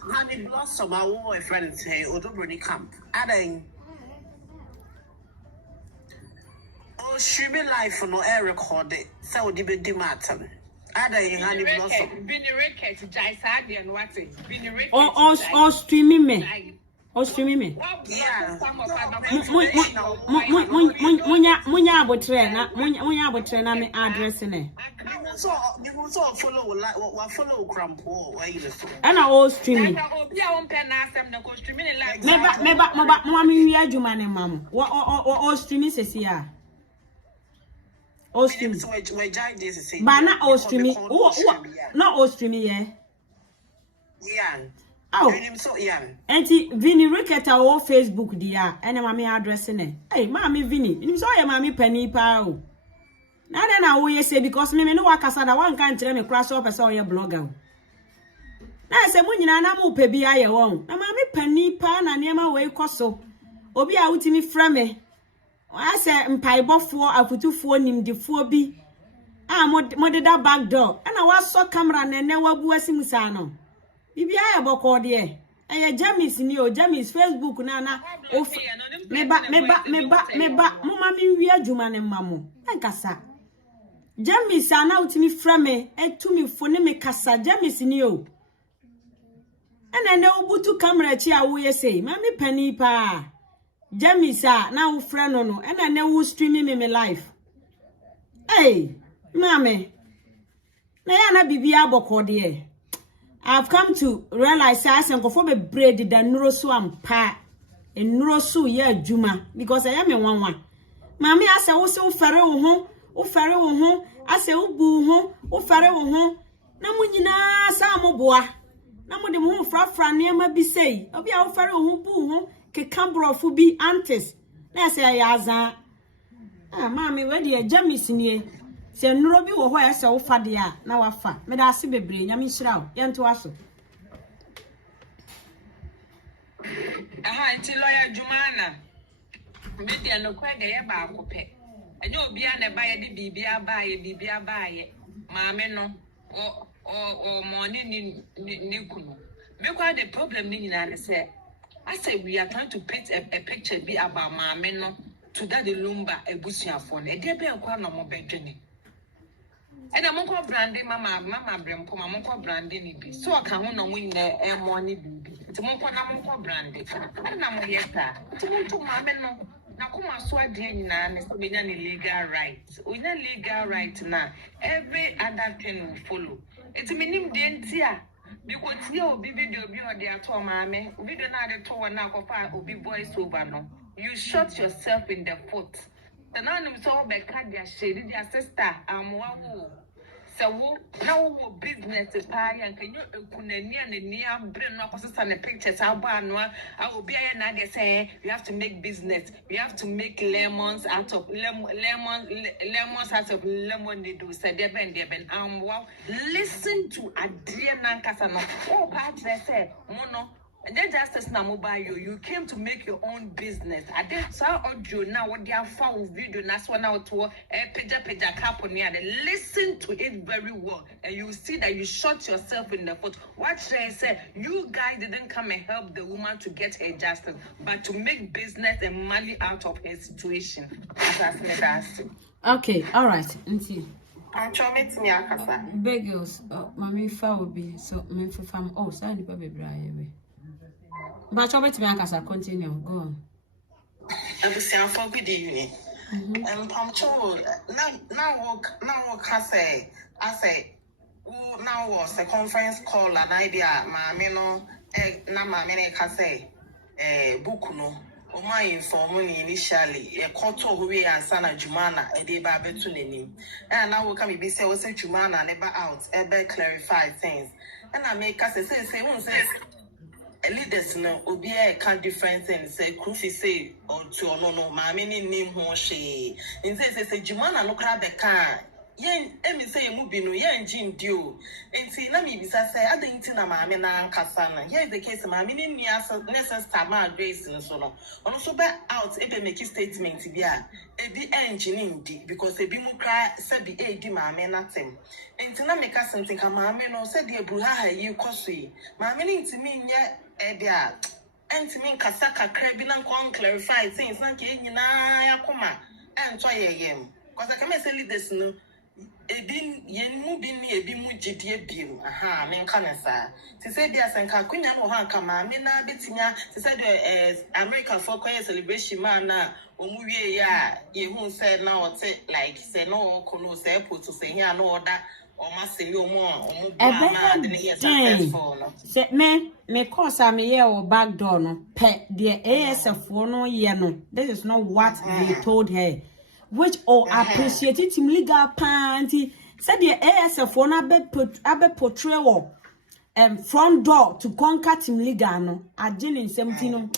Honey Blossom, our war friend say, Odobroni Camp. Adding, oh, streaming life for no air record it. So, the big matter. Adding, Honey Blossom. Been a record, Jai and what's it? Been a record. Or streaming me. Or streaming me. Yeah. Munya botre me address ne. You also follow like what follow Crampo where you listen. And I all streaming. Never, mommy, we are Jumane, mum. What all streaming says here. All streaming. But not all streaming. Oh, not all streaming, yeah. Yeah. Oh, so young. Auntie Vinny Rickett our Facebook dear, and mammy addressing it. Hey, mammy Vinny, you saw your mammy penny pow. Now then I will say because me no work as one can't tell me crash up as all your blogger. Now I say when you na mo pe bi aye won. Na mammy penny pa na niema we koso. Obi a wutimi frame. I say mpaibofo afutufuo nimdifuo bi. Ah mo de that back door. And I was so camera na ne wabu asimusa no. Bibi aye boko de. Eye James ni o James Facebook na meba mo mami wi adwuma ne mamo. Enkasa. James ana utimi frame etumi fo ne me kasa James ni o. Ena ne obutu camera chi a wo yesei. Mami pani pa. James na wo frɛ no ena ne wo streaming me live. Hey, mame. Na ya na bibi aboko de. I've come to realize I say nkofo be bread the nurosu ampa nurosu ye adwuma because I am me wanwa mama ase wo se wo fere wo ho ase wo bu wo fere wo ho na mu nyina sa mo boa na mo de mo frafra ne ma bi sei obi a wo fere wo bu ho ke cambrofo bi antes na ase ya azan mama we de James nie se nuro bi wo ho ese wo fa de a na wafa me da ase bebre nyame hyira wo ye nto aso Nti lawyer Jumana. Media no kwege ye ba akopɛ. Enye obi a na ba ye de bibia ba ye. Maame no o money ni kunu. Me kwa the problem ni nyina ne say I say we are trying to paint a picture be about maame no to that the lumba ebusuafo no. E de be nkwa na mo bedwene. And I'm going branding mama brempo, I'm going branding it. So I can't win the money baby. It's a monko branding. And I'm here to mamma no. Now come on, so I didn't legal rights. We not legal right now. Every other thing will follow. It's a minimum dentia. Because you be video be on the atom, mamma. We don't know the tower now of be voice over no. You shot yourself in the foot. The nun saw back at their shady, their sister, one. So now business is high and can you near bring up the pictures? I will be another say you have to make business, you have to make lemons out of lemons out of lemonade. Said Deben wow. Listen to Adriana Casano. Oh, Patrick said, no. And then justice na mobile you came to make your own business. I did saw audio now what they have found video that's one out to peja cap on here. Listen to it very well and you see that you shot yourself in the foot. What should I say? You guys didn't come and help the woman to get her justice, but to make business and money out of her situation. Okay, all right. Until I'm trying to me big girls, mommy will be so me for fam. Oh, sorry, baby, Brian. But I bet me I continue. Go on. I was saying for good evening. Punctual. Now I say, now was a conference call and idea. Mammy no, na mammy can say, book no. O my informing initially a koto who we are Sana Jumana a day by betuning. And now will come be say was Jumana never out, ever clarify things. And I make us say, one says. Leaders no obi a can different things say Krufi say or to no mammy name ho she in say Jumana no crab the car yen emi say mubi no yen jin dio enti na me bisa say adenti na mammy na nkasa na here is the case mammy ni necessary ma grace no so no ono so be out e be make statement bia e bi engine ndi because e bi mu cry say bi e di mammy na tem enti na make something ka mammy no say de ebru ha yi koso mammy ni ntimi nye Edia, and to me, Kasaka Crabin and con clarify things like Yina Yakuma and try again. Because I can say this no, a bin yen moving me a bimuji dear beam, aha, men canasa. To say yes, and Kakunya no Hankama, Mina Bitina, to say American folk celebration mana, Umuye ya, ye who said now, like, say no, Kono, say, put to say here no order. Me cause I'm here or back door no pet the ASF no year no. This is not what they told her. Which appreciated team legal panty said the ASF one abe portrayal. front door to conquer Team Legal no agene in 17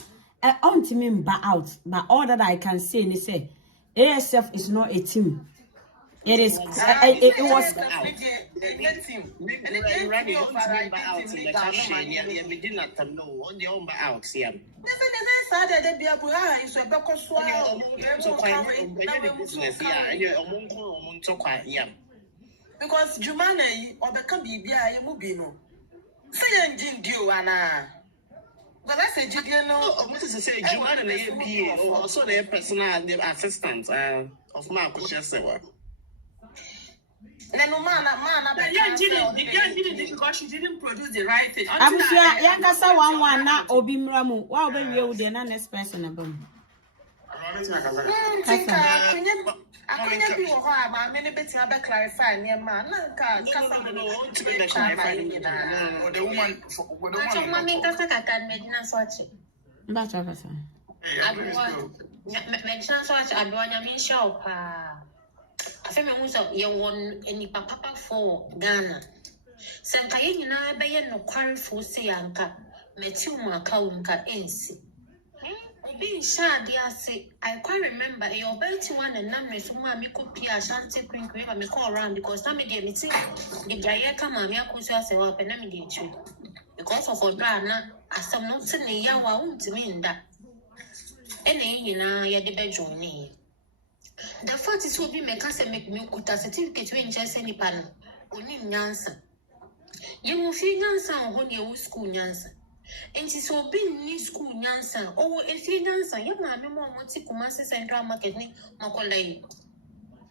on to me out, but all that I can say is say ASF is not a team. It is it was because Jumana or become BBI Mubino. Say engine due Anna. But I said, you know, what is to say, Jumana and APA, or also their personal assistants of Marcus Yesewa. No man, didn't because she didn't produce the right thing. I'm sure Yankasa one now Obimramu. Wow, baby, you the next person about. I couldn't be my many bits I clarify near man. No, the woman for the Mommy got a cat and made us watch it. That's all. Mention such a doing show. I feel you won any papa for Ghana. Sankayin, you know, I bay no quarry for Sianka, Metuma Kaunka Ensi. Being shy, dear, say, I quite remember your Betty one and numbers whom I could be a shanty queen cream me call around because some of them it's the Jayaka Mamma could say, well, penamigate you. Because of a drana, as some notes in the yawa won't mean that. Any, you know, you're the bedroom. The fact is, will be make us make me put a certificate to ingest any panel. Only Yansa. You will feel Yansa on your school Yansa. And she's so being new school Yansa. Oh, if you Yansa, you mammy won't see Kumasi Central Market, Mokolay.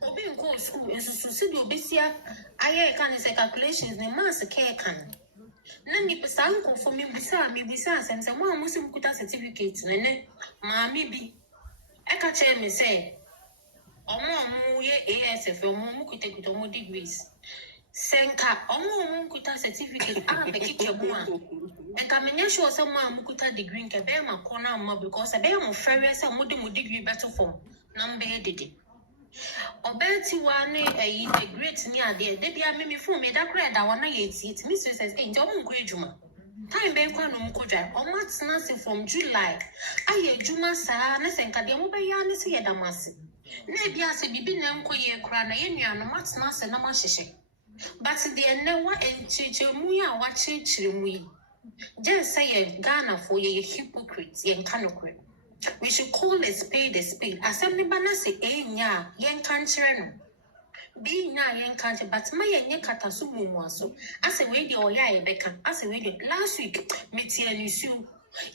Or being called school and so see your Bessia. I can't say calculations, the master care can. None you person conform me beside me besides and some more Muslim put a certificate. Nene, mammy be. I catch me say. Omo ye ASF omo ku take omo degrees senka omo ku ta certificate a be kike ho a enka menye sure say mo ku ta degree nke be ma kona mo because be mo frere say mo de mo degree better form na mbe dede obeti wa ne ayi the great ni ade de bia me phone me da kra da wona ye ti me says eh nje omo nko ejuma time be kwa no mko dwa omo atena se from July aye ejuma saa na senka de mo be ya ne se ye damase na bia se bibi na nko ye kra na ye nuano matena se na ma hyehye but the ne wa encheche mu ya wa chechire mu yi just say ye Ghana for ye hypocrites ye nkanokre we should call a spade assembly bana se enya ye nkanchire no bi nya ye nkanche but ma ye nye kataso mu aso ase we de oya ye beka ase we de last week metia nisu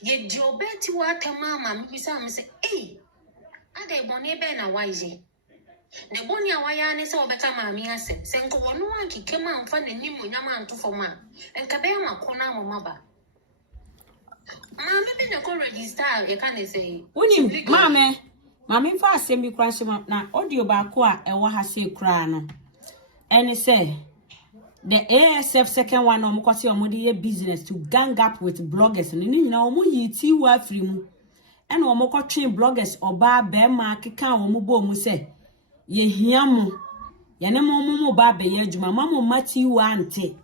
ye di obeti wa tamama mi bisa me say ade boni be na waje ne boni awaya ne se obeka maami ase se nko wono ankike ma mfa na nimu nyama antofo ma enka be ma kona mama be ne ko register e kan say Unim mame mfa asem bi kran so na audio ba ko a ewo ha se kra no ene say the ASF second one omokwase omode business to gang up with bloggers ni nyina omo yi ti wa free mu and omoko train bloggers oba be ma keka omo bo mu se ye hia mu ye ne mo ba be ye adwuma mamo mati wa ante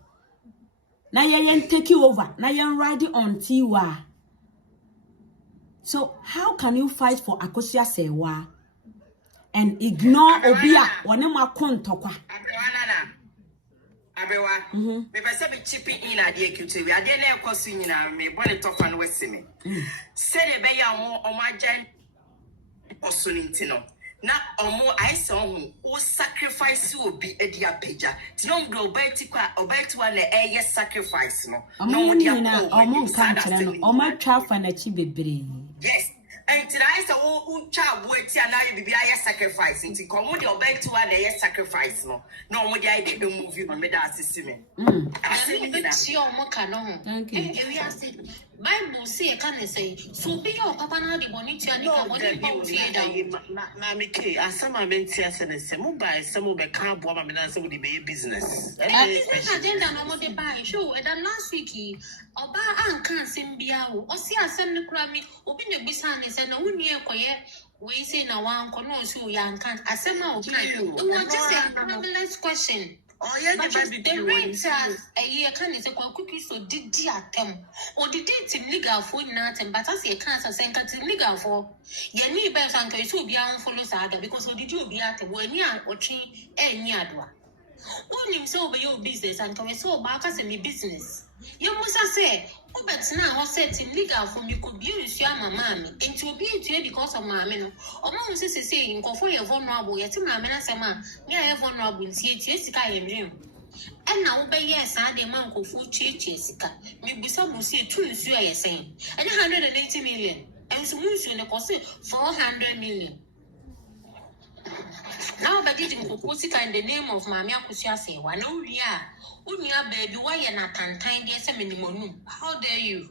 na ye take over na ye ride on tiwa. So how can you fight for Akosia Sewa and ignore Obia one ma kontokwa Abewa me pese be chipping in ade akutu we ade na ekoso nyina me bone tofa no wese me se de be ya o majan osuninti no na omo aise ohun o sacrifice obi edi apeja ti no ndo obeti wa na eye sacrifice no no mo dia omo kan kire no omo twafa na chi bebre. Yes. And today, so child wait and now you be a sacrifice. Into come with your bed to a sacrifice. No, would I did the movie on the system? I see your mocano. Thank you. Bible say, can say, so be your papa na the bonita and Mammy K, as some are meant to say, some by some of the car bomb and answer would be business. Agenda no more buy show and then last week oba an kan simbia o si asem ne kura mi obi ne bisa ne se na wuni ekoye we say na wan ko no so ya kan asem a o kan it was just a marvelous question Oh, yeah, But the baby the rate a year can is a cookie so did them or the Team Legal for nothing, but as a cancer sent Team Legal for your neighbors and to be on follow Saga because what did you be at when you are watching any adwa? Only so by your business and come so back as a business. You must say, oh, but now I said Team Legal for you could be your mamma and to be here because of my men. Or mom says saying, go for your vulnerable, yet my men as a man, me I have vulnerable, see it, yes, I am dream. And now, by yes, I demand go full churches. Maybe some will see 2 years saying, and 180 million, and so much in the cost 400 million. Now, but did you propose it in the name of Mamma Kusia say, one, oh, yeah, Unia baby, why you're not untying the minimum? How dare you?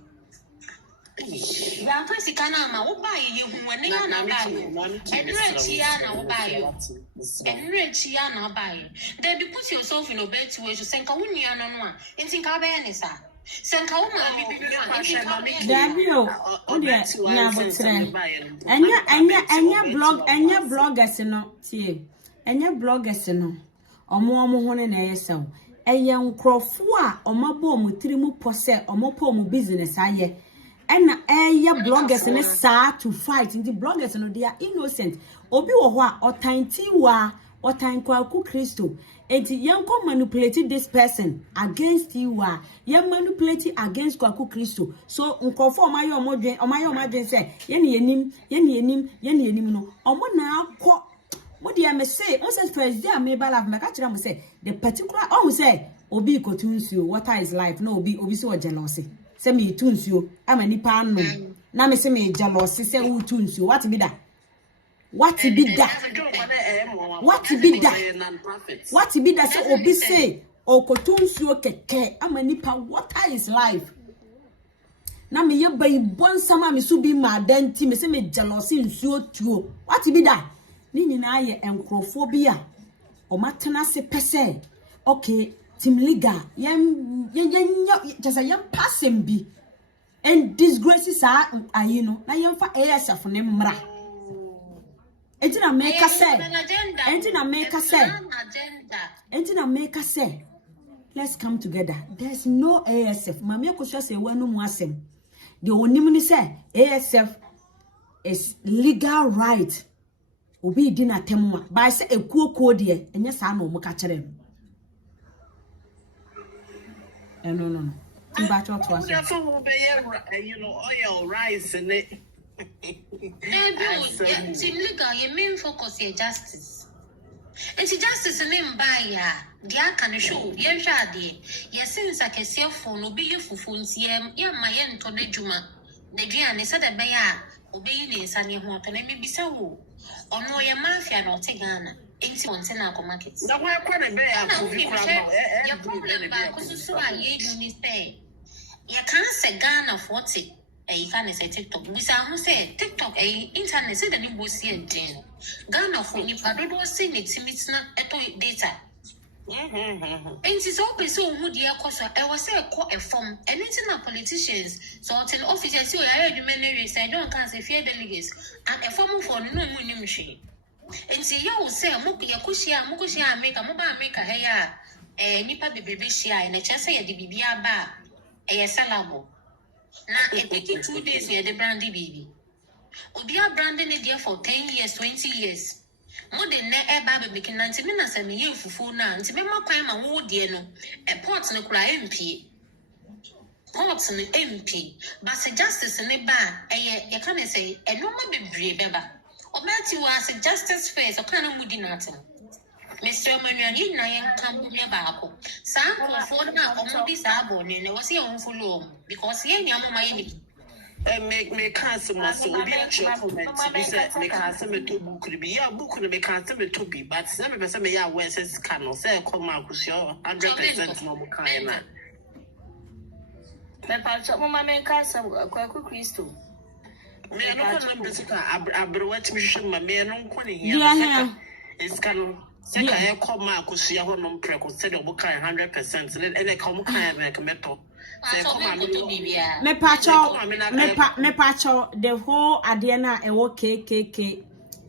Yeah, first, Canama, will buy you when they are not buying. And Rechiana will buy you. And Rechiana buy you. Then you put yourself in a bed to where you send Kaunia no one. And think I'll be any sir. Send Kauma, Anya bloggers no tie. Anya bloggers no. Omo hone na yesaw. Eye nkrofo a omabo mu tirimu pose omopo mu business aye. And bloggers ne sa to fight. In the bloggers no they are innocent. Obi wo ho a otanti wa otankwaku Kristo. Enti yanko manipulated this person against you wa. Yan manipulated against kwaku Kristo. So nkofo omayo omodwen say yene yenim no. Omo na akọ what do I say? On says president me bala me catch am say the particular say obi kotunsuo water is life no obi so jealousy. Say me tunsuo ama nipa no. Na me say me jealousy say who tunsuo what be that? What be that? What be that? What be that? So obi say okotunsuo keke ama nipa water is life. Na me ye bay bon sama me so be madenti me say me jealousy nsuo tuo. What be that? Ni nyina ye enkrophobia o matena se pese okay Team Legal yem just a yem passing bi and disgraces are you know na yem fa ASF ne mra entina make say let's come together. There's no ASF mama akosua say wanu mu asem the onim ni say ASF is legal right. Obi di na temwa ba se ekuokuo de enye sa na omo ka kire no timba cho to aso you know oil rice in it. Team Legal your main focus is justice. And the justice name by ya dia kan show ye hwade ye since akese phone obi ye fufunti ye ma ye nto de djuma de duane se de be ya obi ye ne nsane ho to na me bisa wo ono ye mafia no te Ghana enti wonte na market na kwa kwa de be ya ko bi kwa no ye problem ba ko so a ye do ni say ye kan se Ghana 40 you can say TikTok bisa ho say TikTok internet say the ni bosi enten Ghana for ni padodo say ni timit na eto data enti so be so hu de akoso e was say call a form anything na politicians so until officers say I do many say don't can say fear delegates and a form for no mu nim hwe enti ye wo say mo ye koshia America mo ba America he ya nipa bebebe hia na che say ye de bibia ba salabo na it taking 2 days here the brandy baby obia branding it there for 10 years 20 years more than eba baby can nanti me na say me ye fufu na nti me makwan ma wo de no port no kura MP port no MP but say justice ne ba ye can say no ma bebre beba o meti was justice face o kan mudi natin Mr. Manuel na yen kambu ne baako san for na omudi sabo ne was ye onfulo because ye nyamo ma ye me cancel my so be a chocolate me cancel me to book be ya book me cancel me to be but some person me ya when says can say come out ku sure 100% no mo kan na me pa cho mo ma me cancel kwaku Kristo me no ko na mbesika abrowa timi hwehwe ma me no ko ne hia is can say can come out ku sure ho no mpre ko say the book 100% and come kan me meto me pacho the whole adena ewo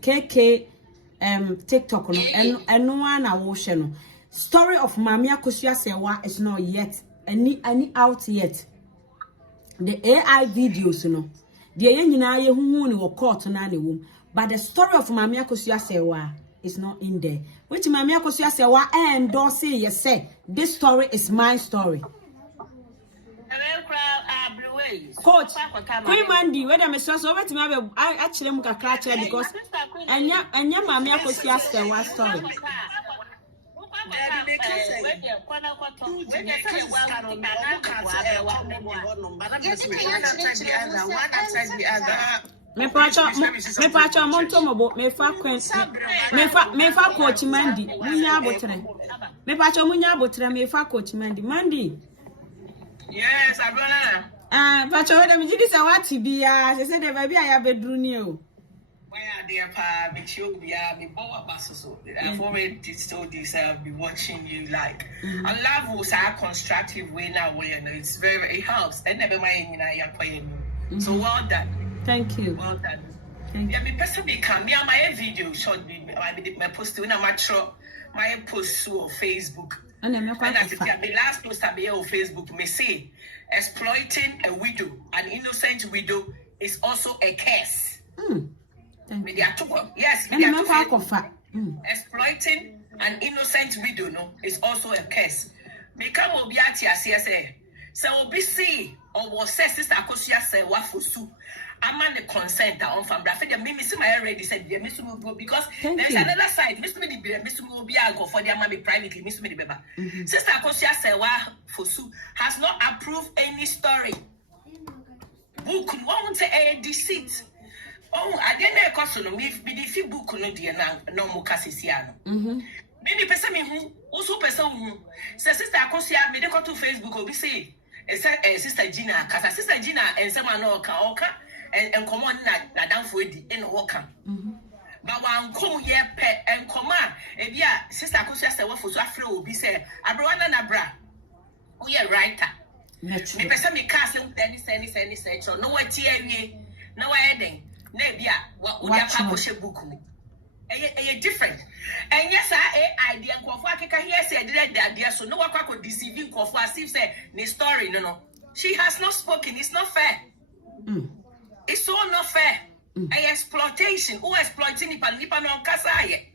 KK TikTok no eno na wo hwe no story of Mamia Kosia Sewa is not yet any out yet. The AI videos, the yenina ye who ni court na ne wom, but the story of Mamia Kosia Sewa is not in there. Which Mamia Kosia Sewa endorse yes say this story is my story. Coach, Queen Mandy, whether Miss Ross over to me, I actually look a cratcher because and ya Mamia Kosia Sewa story. Me pacha montomo me fa coach Mandy munya botre me pacha munya botre me fa coach Mandy yes abrona pacha weda me jidi sa wati bia se de ba bia ya bedru ni o why are there pa me chill bia me bowa basoso I've already told this I'll be watching you like I love us our constructive way now where it's very it helps and never mind ya so well done. Thank you. Well done. Yeah, me person be come. Me my video short me my post when my post on Facebook. And I said the last post I made on Facebook me say exploiting a widow, an innocent widow is also a curse. Yes, exploiting an innocent widow is also a curse. Me come obiati say so obi see or was sister Akosia say wa fosu. I'm on the consent on from Rafa. The Mimi I already said the Miss will because there's another side. Miss me the Miss will be go for their mommy privately. Miss me the baby. Sister Akosia Sewa Fosu has not approved any story. Book won't say a deceit. Oh, I didn't know because me the fee book no dear now no more casisiano. Many person who also person who says Sister Akosia made go to Facebook or we say Sister Gina, because Sister Gina and someone oka. And come on, na down for it in Walker. But one come here, pet and come on. And yeah, Sister Akosia said, what for so afro be said, Abrana Nabra. Oh, yeah, writer. Me person me castle, any section. No one tear me, no ending. Nebia, what would you publish a book? A different. And yes, I idea, Kwafaka here said that idea, so no one could deceive you, Kwafa, say, the story, no. She has not spoken, it's not fair. It's so not fair. A exploitation. Who exploiting nipa no kasa ye.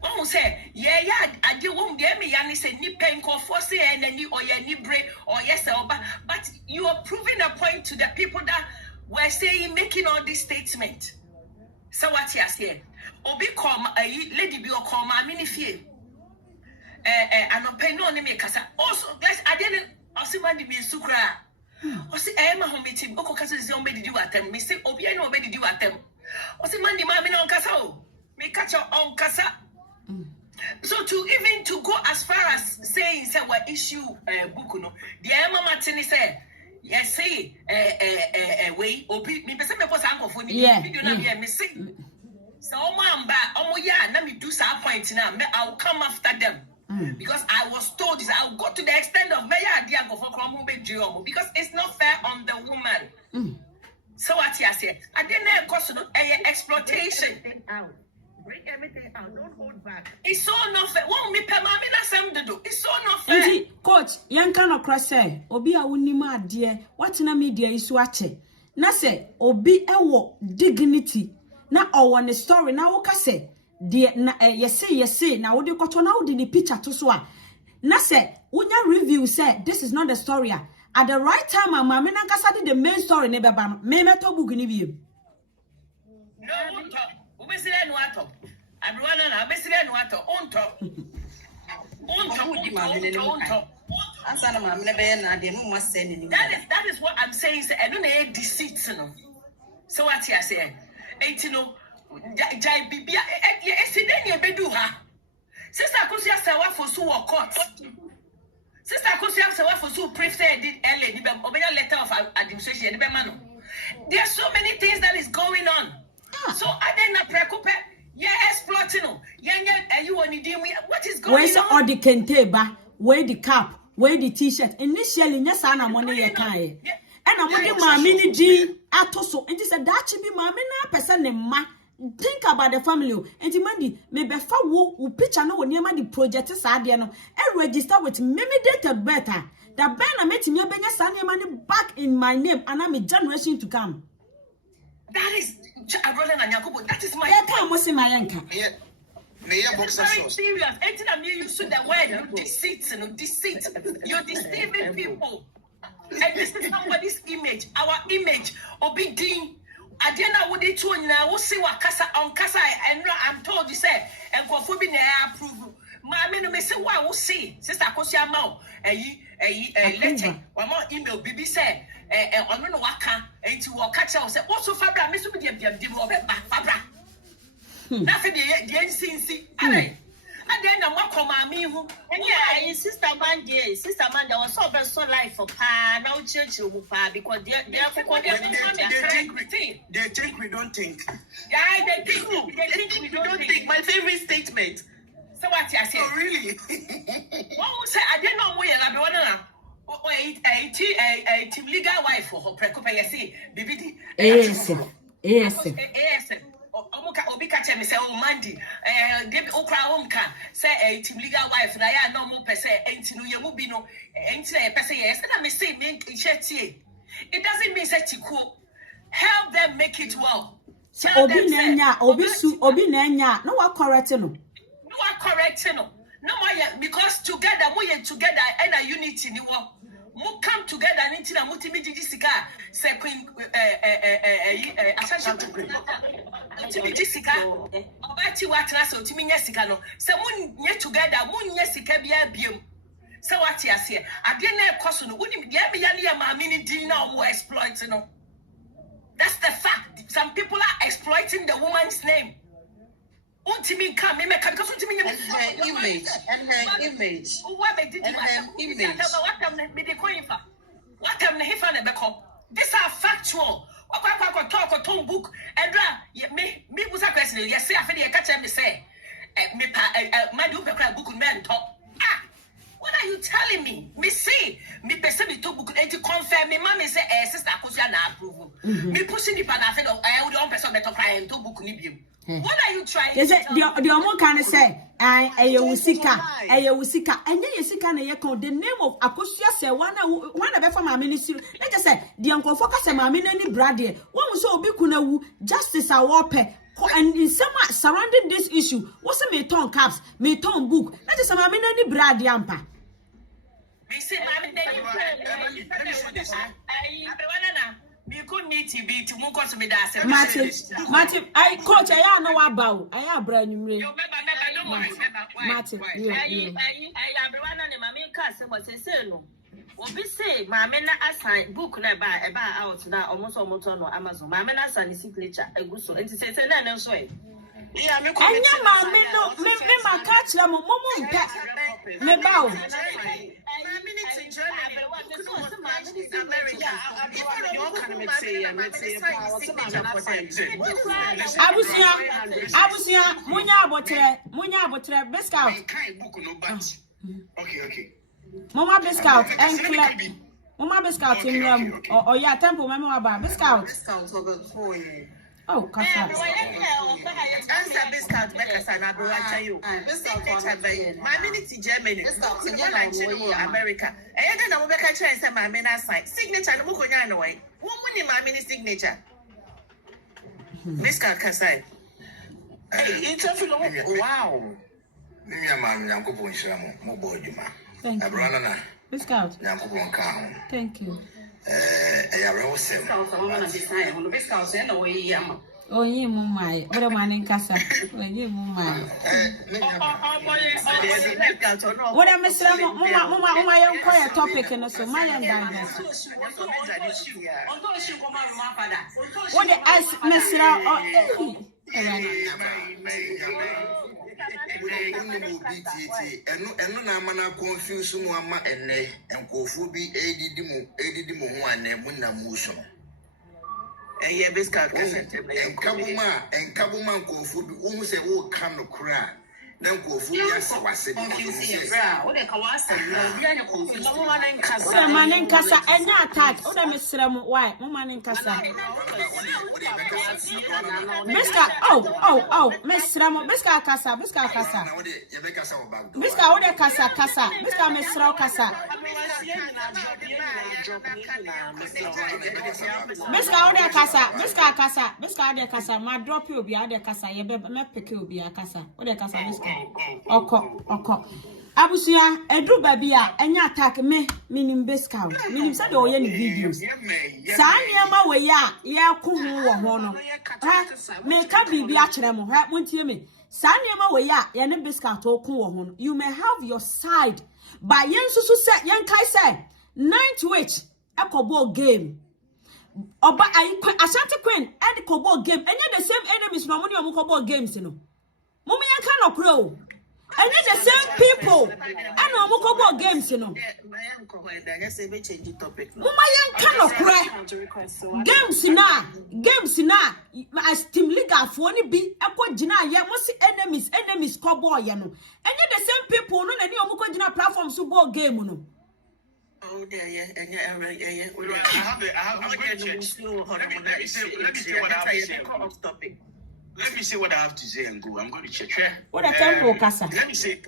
One say, yeah, I do won't get me and say nipa in for and then you or your nibre or yes, but you are proving a point to the people that were saying making all this statement. So what you say? Obi come a lady be or call my mini fear. And no pay no name kasa. Also, I didn't also want to be sukra. O si Emma home meeting, Oko Casa is on bedi do at them. Mr. Obiano bedi do at them. O si Mandi Mammy on Casa. Me catch your own Casa. So to go as far as saying say what issue book no. The Emma Martini said, yes, say way Obi me person me post uncle for me. Video na me missing. So mamba, ya, na me do some point now. I'll come after them. Because I was told this, I'll go to the extent of because it's not fair on the woman. So what you say? I didn't know cause exploitation. Bring everything out. Don't hold back. It's so not fair. Won't me pay mommy na do. It's so not fair. Coach, young can of cross say, Obi a winima dear, what in a media is watching. Na say, Obi ewo dignity. Na on the story now oka say. Dear, yes say, now what you got on out in the picture to swa. Na say, when your review said this is not the story. At the right time, my mamma did the main story, never ban. Maybe to book in you. No, we say no ato. Everyone on we say no ato. On top. That is what I'm saying. I don't know deceit. So what you say? 18 Jai Bibia, Sidenia Beduha. Sister Akosia Sawa for so court. Sister Akosia Sawa for so prefer did LA, the letter of administration, the Bemano. There are so many things that is going on. So I didn't preoccupy. Yeah, exploiting. Yeah, you want to deal with what is going on? Where's all the kenteba? Where the cap? Where the t-shirt? Initially, yes, I'm money you can. And I'm wondering my mini G atoso. And this a Dachi be my person and ma. think about the family. And Mandy, maybe if I picture no near the project is and register with me dated better. The banner met me bring a sunny money back in my name, and I'm a generation to come. That is that is my time was in my anchor. It's very serious. Anything I'm using the word deceit, deceit. You're deceiving people. And this is somebody's image, our image, obedient. I didn't know what they told now. We'll see what Casa on Casa, and I'm told you say, and for forbidden approval. My men may say, what we'll see. Sister Kosia Mao, a letter, one more email, BB said, and on no waka, and to walk catch us. Also, Fabra, Miss William, Fabra. Nothing the NCC. And then I'm walking my me who, and yeah, Sister Mandy, was so life for pa, now church because they think we don't think. Yeah, they think we don't think. My favorite statement. So what you say? Oh, really? What was I didn't know where I be a team legal wife for her precopa, you see, BBD. ASF. Obi catch me say, oh, Mandy, David Okra say a team legal wife, and I no more per se, ain't no Yamubino, ain't a per se, yes, and I may say, it doesn't mean that you could help them make it well. Obi Nanya, no one correcting. You are correcting. No more because together, we together and a unity in the world. We come together and into the multimedia Jessica, say Queen Jessica, about you what last to me, Jessica. No, so moon yet together, moon Jessica be a beam. So what you say? I didn't have question, wouldn't get me any of my mini dinner or exploiting. That's the fact. Some people are exploiting the woman's name. Ultimate come, me make because ultimate image and her image. What they did image. What am I the coin for? What am I here for? These are factual. What talk or tone book and me was a question. Yes, I feel catch me say me my do book man talk. What are you telling me? Me see, me person me to book and to confirm me. Mommy say, sister, Kosia na approval. Me pushing the pan. I said, I would want person better cry and to book nibium. What are you trying to say? The Omo can say, I Usika, and then Yusika na yeko. The name of Akosia say one of from my ministry. Let us say the uncle focus on my mini brother. One was so big kuna justice a warpe. And in some surrounding this issue, what's a me ton caps, me ton book. Let us say my mini brother yampa. Me say, let me show this. You couldn't need to be to move us with that. Martin, I coach, I know about. I have brand new. Martin, I say, my men assign book never about out now almost on Amazon. My men assign signature, a good so, and to say, no, so. Yeah, me catch them, me bow. Munya botre biscout. Okay. Mama biscout and clap. Mama biscout in room or yeah, temple mama about biscout. Oh, Kasa. Answer biscuit makers and I will you. My minute Germany, America. And then I will make a choice and my minute sign. Signature and Mukoyan away. Woman in my mini signature. Miss Kasa. It's a wow. Thank you. Biscout. Thank you. Oh, you my, what a man in Casa. You my. What a miss, my own quiet topic and also my own diagnosis. What the ice mess out? Eno na mana confuse mu ama enne enkofu bi edidi mu ho ane mu na mu so Eye biscuit enkabuma enkofu bi wo se wo ka no kra Then go for yes, I was saying, What they call us, no one in Casa. Oda manen kasa enya attack. Oda mesrem why? Mo manen kasa. Miska mesrem Miska kasa. Miska oda kasa. Miska mesrem kasa. Miska oda kasa. Ma drop you obi oda kasa. Ye be me pick obi kasa. Oda kasa miska. Oko. Abusia edu baby a enya attack me minim beska minim say de oye ni videos sa niam we ya ye ko hu wo ho no ha me ka bibi a kire mo ha montie me sa niam we ya ye ne beska to ko wo ho no you may have your side but yen susu say yen kai say 9th witch ekobo game oba ayi Ashanti Queen e de kobo game enye the same enemies no mo ni o kobo games no mo me yen ka no pro. And the same people. I know Mokobo games, you know. Games na. As Team Legal for any be Echo Jina, ya must enemies, Kobo, you know. And the same people, no, any Omoko Jina platform super game, you know. Oh, yeah. Let me say what I have to say and go. I'm going to church. What a temple, Casa. Let me say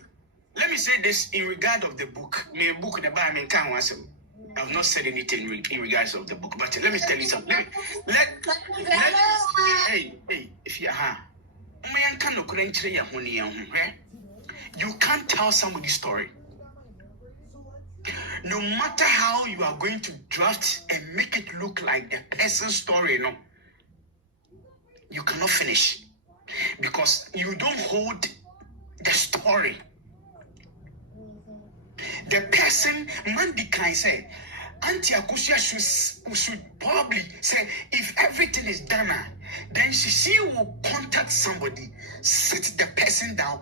this in regard of the book. Me book the Bible and can't answer. I've not said anything in regards of the book, but let me tell you something. Hey, if you you can't tell somebody's story. No matter how you are going to draft and make it look like a person's story, no. You cannot finish because you don't hold the story. The person, Mandy can say, Auntie Akusia should probably say, if everything is done, then she will contact somebody, sit the person down,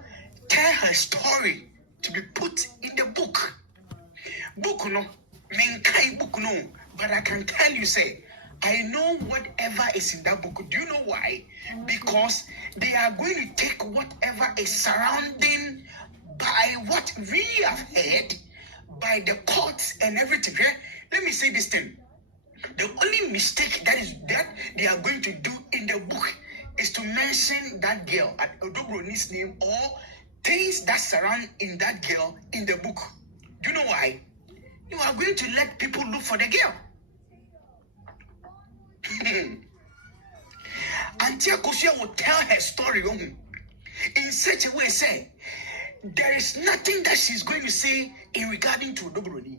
tell her story to be put in the book. Book no, book no, but I can tell you, say, I know whatever is in that book. Do you know why? Because they are going to take whatever is surrounding by what we have heard, by the courts and everything. Let me say this thing. The only mistake that they are going to do in the book is to mention that girl at Odobroni's name or things that surround in that girl in the book. Do you know why? You are going to let people look for the girl. Auntie Akosia will tell her story in such a way, say there is nothing that she's going to say in regarding to Odobroni.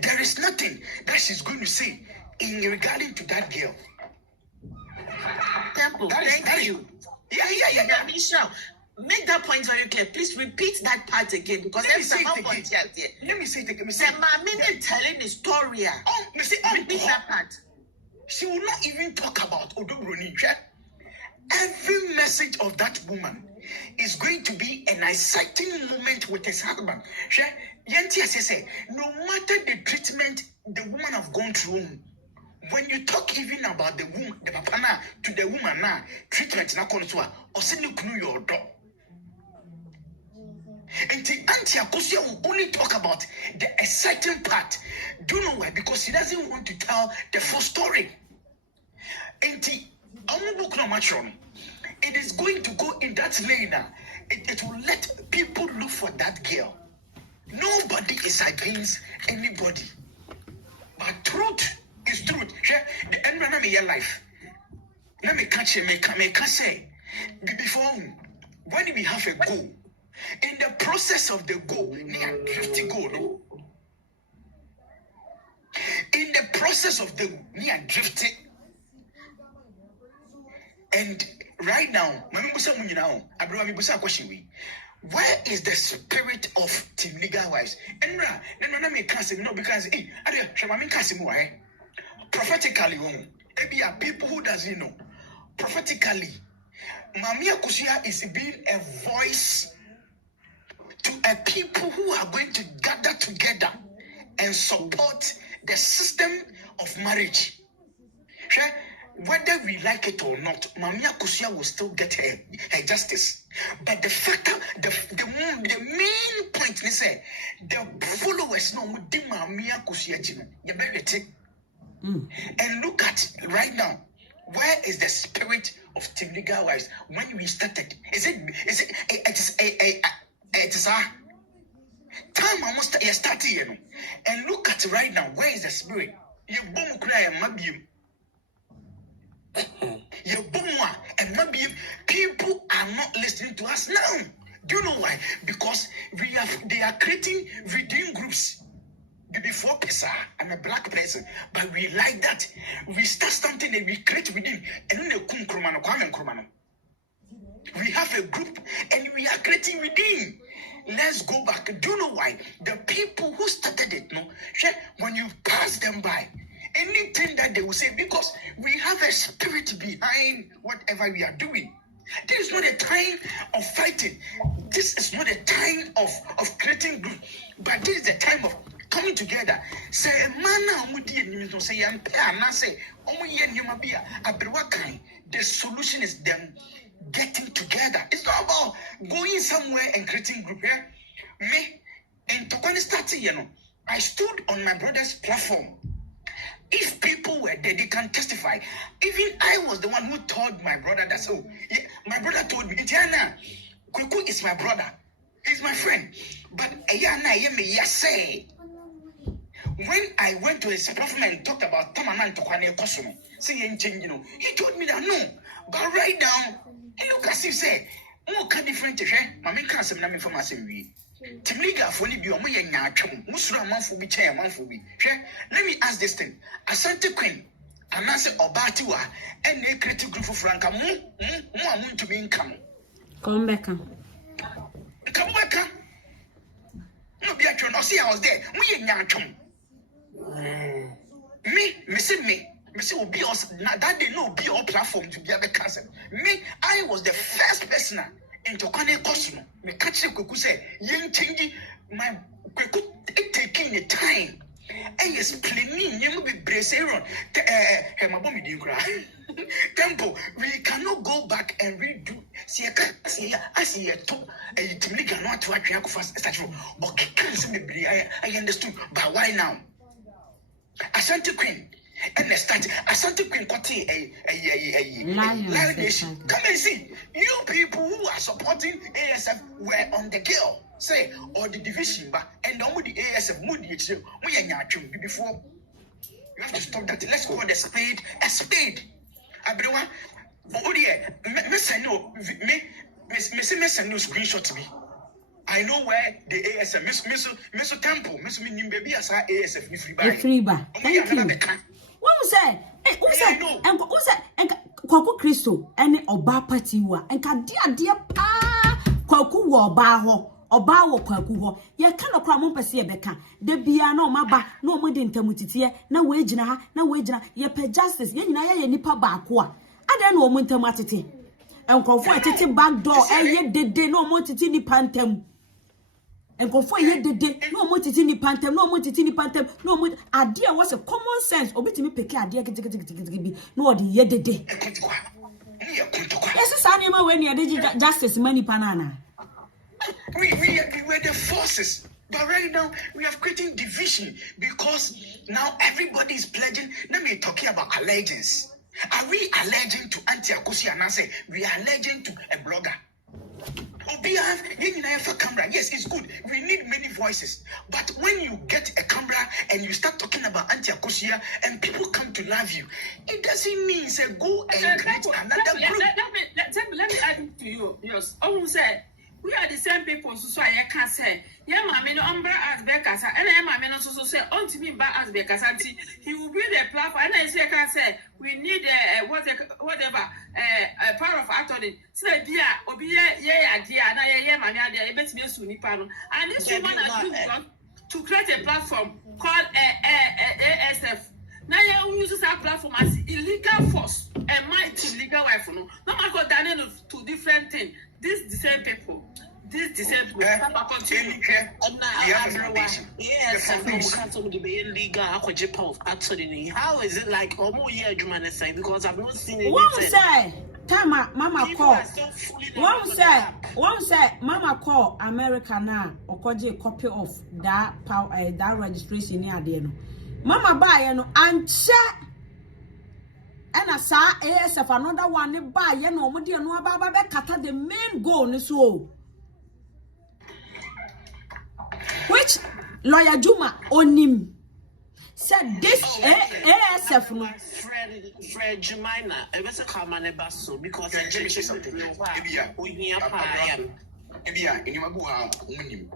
There is nothing that she's going to say in regarding to that girl. Temple, thank you. Yeah. Michelle, make that point very clear. Please repeat that part again because Let me say it again. The mommy telling the story. Repeat that part. She will not even talk about Odobroni. Every message of that woman is going to be an exciting moment with his husband. No matter the treatment the woman have gone through, when you talk even about the woman, the papa na to the woman na treatment na kono to her, or send you kunu your door. And the Auntie Akosia will only talk about the exciting part. Do you know why? Because she doesn't want to tell the full story. And the book no matter, it is going to go in that lane. It will let people look for that girl. Nobody is against anybody. But truth is truth. The end of your life. Let me catch you. May say before when we have a goal. In the process of the goal, near drifting goal. In the process of the near drifting, and right now, where is the spirit of Team Legal wives? And no, because prophetically, maybe are people who doesn't know. Prophetically, Mamia Kusia is being a voice to a people who are going to gather together and support the system of marriage. whether we like it or not, Mamia Kusia will still get her justice. But the factor, the main point is the followers know with Mamia Kusia Jim. You better take. And look at right now, where is the spirit of Team Legal Wives when we started? It is a time almost started, you know. And look at right now, where is the spirit? You boom cry and mabium. You boom and mabium. People are not listening to us now. Do you know why? Because they are creating reading groups. Before Pesa, I'm a black person, but we like that. We start something and we create within, and then we have a group and we are creating within. Let's go back. Do you know why? The people who started it, no, when you pass them by, anything that they will say, because we have a spirit behind whatever we are doing. This is not a time of fighting. This is not a time of creating group, but this is a time of coming together. Say a man say the solution is them getting together. It's not about going somewhere and creating group here. Me and to when it started, you know, I stood on my brother's platform. If people were there, they can testify. Even I was the one who told my brother that. So yeah, my brother told me, Tiana, Kuku is my brother. He's my friend. But when I went to his platform and talked about Tamanan to Kwane Kosume, saying, you know, he told me that no. But right now, look as he said, oh, can different Mammy can't say nothing from us in we. Team Legal for be on my natural, Musra man for be chair, man for me. Let me ask this thing. Asante Queen, and answer Obatiwa, and a creative group of Franca, more to be income. Come back. Come back. No, be actually, no, see, I was there. We ain't natural. Me will be us that they know be our platform to be a cousin. Me, I was the first person into Kwane Cosmo. Me catch Kuku say, young changing my Kuku taking the time. And explaining you be braceron. Hemabomi Dinkra. Tempo, we cannot go back and redo. See, I see a top a Team Legal not to actually fast statue. Okay, can't be I understood. But why now? Asante Queen. And the start, Asante Queen Kote a nation. Come and see. You people who are supporting ASF were on the girl. Say, or the division, but and only the ASF moody we are not before. You have to stop that. Let's call the spade a spade. Abrewa, oh dear, Miss no, Miss no screenshot to me. I know where the ASF, Miss Temple, Miss Minim baby as our ASF ni free bar. Thank you. What was that? And who's that? And Kwaku Christo and Oba Party wa and dear Kwaku wa baho. Oba wo Kwaku ho. Ye kan okra mo pese ye beka. De bia na o maba na o mo de ntamutitiye na we gina ha na we gina ye pe justice ye nyina ye nipa baako a. Ade na o mo ntamatete. Enkrofo atete back door eye dede na o mo titi nipa ntam. Enkrofo ye dede na o mo titi nipa ntam na o mo titi nipa ntam na o mo ade a was a common sense obetimi peke ade gidigidi na o de ye dede. Yes sa na we ni ade justice mani panana. We were the forces, but right now we are creating division because now everybody is pledging. Let me talking about allegiance. Are we alleging to Auntie and I say we are alleging to a blogger? Camera. Yes, it's good. We need many voices. But when you get a camera and you start talking about Auntie Akosia and people come to love you, it doesn't mean say go and create another group. Let me add to you. Yes. Say we are the same people, so I can't say. Yeah, mammy, no umbrella as Becassa, and I mammy also say, on to me back as Becassanti. He will build a platform, and I say, can say, we need whatever power of attorney. So, dear, Obia, dear, and I mammy, I bet me soon, and this woman has to create a platform called ASF. Now you use that platform as illegal force and mighty legal wife. No matter Daniel to different things. This the same people. This to say, we have a continue. Yes, I know cancel the Behind Legal. Actually, how is it like almost year Jumana say? Because I've not seen it. One say, Tama, Mama call. One say, Mama call America now, or call a copy of that that registration near the Mama buy and chat. And I saw ASF another one they buy, mudi no about kata the main goal ni so. Which lawyer Juma onim said this ASF no Fred Jumina, I was a common basso because I just something.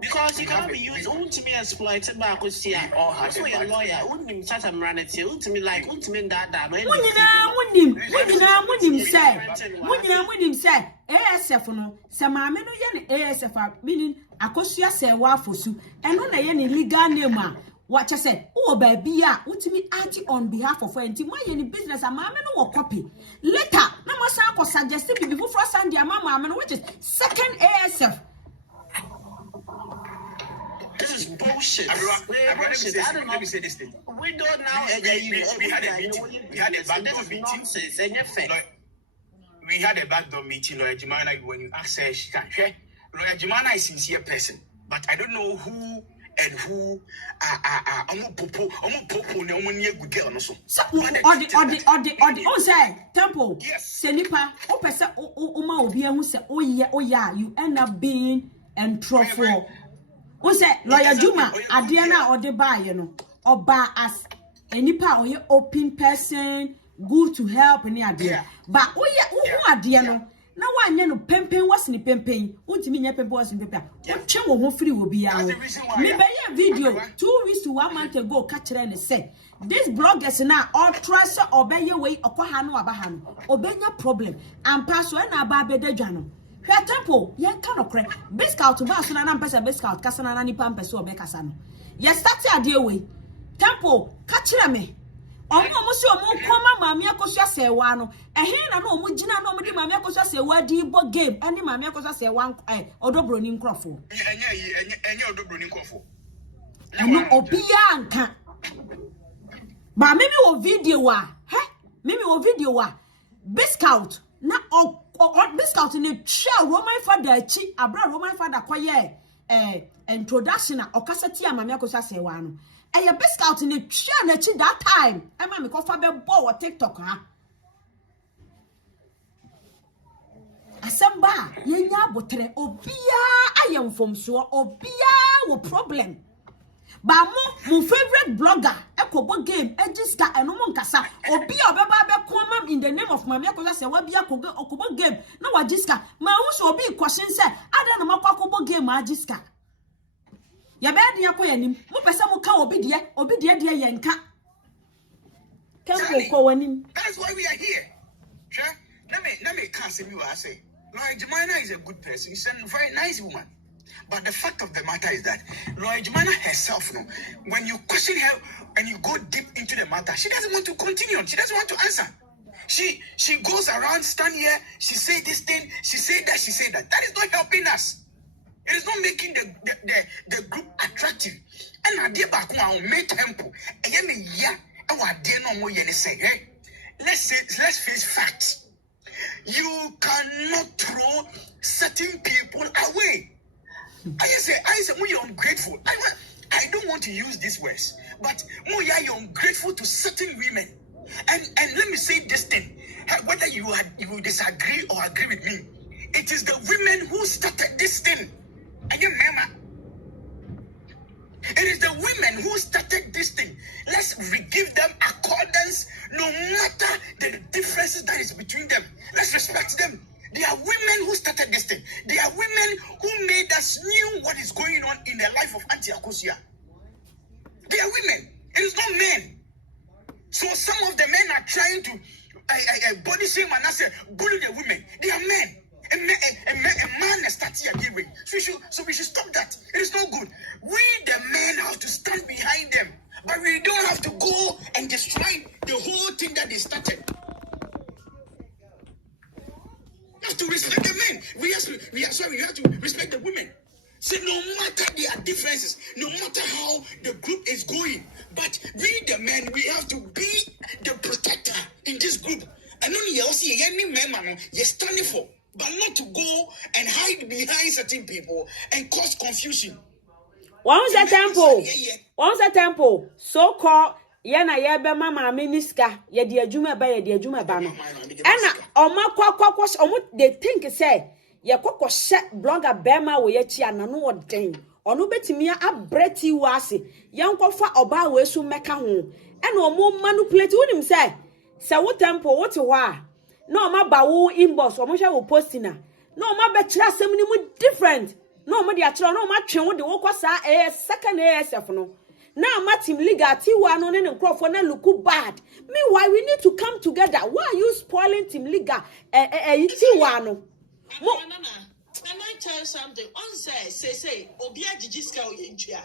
Because you cannot be used ultimately exploited by Kusia or has for your lawyer, ultimately such a ranity, ultimately like ultimately that. Wouldn't say ASF no, some ameno yen ASF meaning Akosia say wa fosu, and on a yen legal name. What I said, oh baby, ultimately arty on behalf of friends. Why any business a mamma no copy. Later, no more suggested before first Sunday, mamma, which is second ASF. This is bullshit. I don't know. Let me say this thing. We don't now. We had a meeting. We had a backdoor meeting. We had a backdoor meeting. Lawyer Jumana, when you ask her, she can't share. Lawyer Jumana is a sincere person, but I don't know who. And who popo no one near good girl also. Oh say Temple. Yes. Senipa, opesa oma obia who say oh yeah you end up being and trophy. Oh say lawyer Juma Adiana or the buy or bar as enipa or open person good to help any idea. But oh yeah Adiano. Now one no pempen was ni pempen. Untimi nya pempen was ni pempen. Oche wo ho free wo bia ho. Me be video 2 weeks to 1 month ago catch and say this bloggers now all trust obeye way okwa no abaha no. Obenya problem and pass when aba bedadwa no. Hwe tempo ye kan okre. Biscout ba so na mpesa biscout kasa na ni pampesa obekasa no. Ye start ade we. Tempo catch me. Omo si omo koma maami akosua sewa no ehe na no omo gina no omo di maami akosua sewa di bo game ani maami akosua sewa odobro ni nkrofo enye odobro ni nkrofo no obia nka ba mimi wo video wa mimi wo video wa biscout na biscout ni share Roman father chi abra Roman father kwaye introduction na okasati ya maami akosua sewa no a biscout in the chair that time. I mammy call for the ball or TikTok, huh? A samba, yenya botre, obia, I am from sure, obia, wo problem. But my favorite blogger, Echo game, Ejiska, and Omonkasa, obia, baba, come in the name of my Yakola, say, what be a Kobo game, no, Ajiska, my own will be question, sir. I don't know my Kobo game, Ajiska. Ya bedi yakwa yanim mo pesa mo ka obi de yenka tempo ko wanim. That's why we are here. Sure. Let me can't say you are say Lawyer Jumana is a good person. She's a very nice woman. But the fact of the matter is that Lawyer Jumana herself, no, when you question her and you go deep into the matter, she doesn't want to continue. She doesn't want to answer. She goes around, stand here, she say this thing, she say that, she say that. That is not helping us. It is not making the group attractive. And I did back one make tempo. Let's face facts. You cannot throw certain people away. I say, you're ungrateful. I don't want to use these words, but you're ungrateful to certain women. And let me say this thing, whether you disagree or agree with me, it is the women who started this thing. And you remember, it is the women who started this thing. Let's give them accordance, no matter the differences that is between them. Let's respect them. They are women who started this thing. They are women who made us knew what is going on in the life of Auntie Akosia. They are women. It is not men. So some of the men are trying to body shame and I say bully the women. They are men. A man is starting giving. So we should stop that. It is not good. We the men have to stand behind them, but we don't have to go and destroy the whole thing that they started. We have to respect the men. We have to respect the women. So no matter their differences, no matter how the group is going, but we the men, we have to be the protector in this group. And only you see any man you're standing for, but not to go and hide behind certain people and cause confusion. Once a temple, so called Yana Yaba Mama Miniska, Yadi Ajuma by Yadi Ajuma Bano. And Oma Quakwas, they think say, Yakoko set blogger Bema with Yachi and no what thing. Or no betimia a bretty wasi, young cofa or bar way so make a home. And no more manipulate with him say, so temple, what a wa? No, my bawu inbox or Mosha will posting her. No, my betra somebody different. No, my dear, no, my train with the Okwasa a second ASF no. Now, my team legal T1 on and Crawford look bad. Meanwhile, we need to come together. Why are you spoiling team legal T1? And I tell you something. On say, Obia Jijiska or Yentia.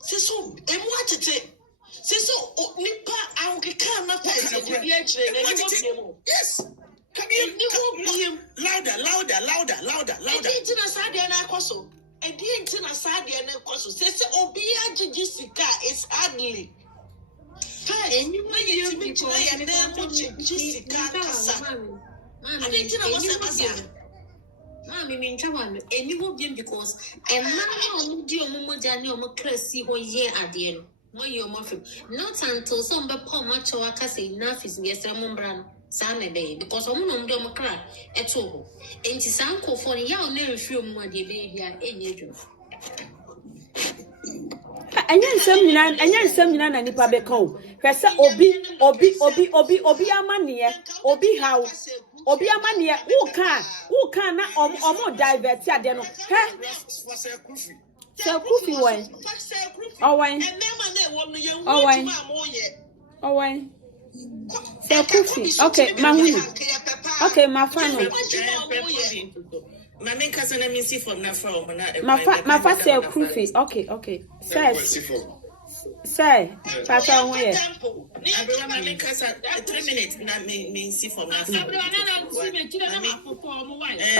Say so, and what it is. Say so, Nipa, I can't not yes. Come here, louder. I didn't say and I also. I didn't say and I also. Say Obia Jijiska is ugly. And you may and then Jessica. I didn't know what's up. Mammy, mean, Chawan, and you will be because a man on dear Momo or Cressy 1 year at the end. Why you're muffin? Not until some poor macho I say enough is yes, a mumbran, Sunday, because I'm no democrat at all. And it's uncle for a young never few more the baby and any And then some and Nipa Beco. Pressa Obi Amania, Obi how. Obi Amania, who can or more divert Yadeno. So Kofi way. Oh, why? So Kofi. Okay, Mahuni. Okay, my final. My main cousin, let me see from that from my first say Kofi. Okay. Say, Papa, where? Everyone, my main cousin, 3 minutes, not me see from that.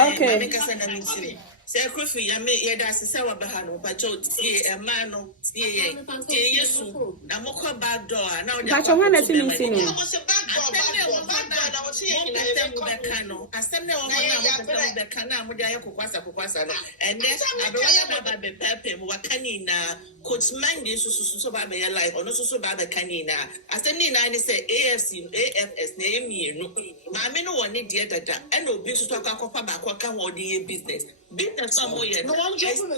Okay. My main cousin, let me see. Say, Kofi, I that's a sour bahano, but see a man, see yes, I'm a bad door. Now, that's a one that's in me. And then I be pepe wakanina coach mind is so bad by life or not so bad canina. As the nina say AFS name me mammy no one need the other and no business to talk about what can hold the business. Business somewhere. No one still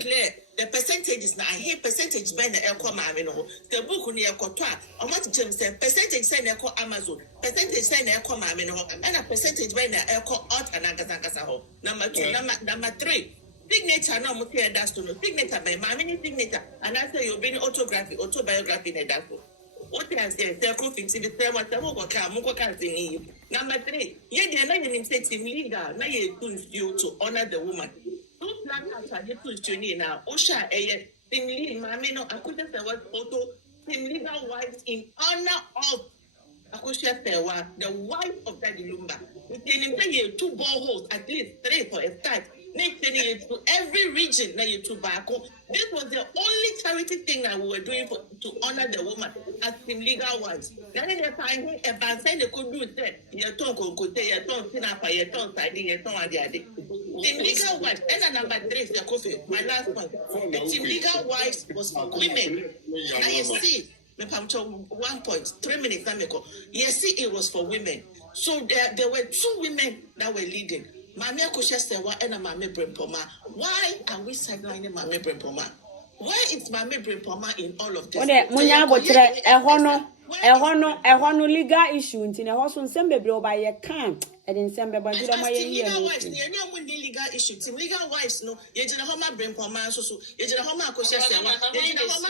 clear. The percentages now, I hear percentage by the Elco Mamino. The book near Cotois, or what James said, percentage send Elco Amazon, percentage send Elco Mamino, and a percentage by the Elco Out and Agasaho. Number 2, number 3. Signature no mutia das to no signature by Mammy signature, and after you've been autobiography in a dapo. What has there? They're cooking to the same what the Moko in. Number 3, yet they're not even saying legal, now you to honor the woman. Two placards are to now. Osha, Team Legal, Mamino, Akusha Sewa photo, Team Legal wives in honor of Akusha Sewa, the wife of Daddy Lumba. We can 2 boreholes, at least 3 for a start. Next thing to every region that you tobacco. This was the only charity thing that we were doing to honor the woman as Team Legal wives. Then in the time, if I say they could do it, your tongue could say your tongue, Sinapa, your tongue, Sadi, your tongue, Adi. Team Legal wives, and number 3 is the coffee. My last point. The Team Legal wives was for women. Now you see, 1 point, 3 minutes, you see, it was for women. So there were 2 women that were leading. Mammy Akusha Sewa and a Mammy Brempoma. Why are we sidelining Mammy Brempoma? Why is Mammy Brempoma in all of this? A honor legal issue in a house on some baby by a camp and in some baby. Legal wives, legal issue. Team Legal wives, no, you're in a home Brempoma, so you're in a home Akusha Sewa, you're in a home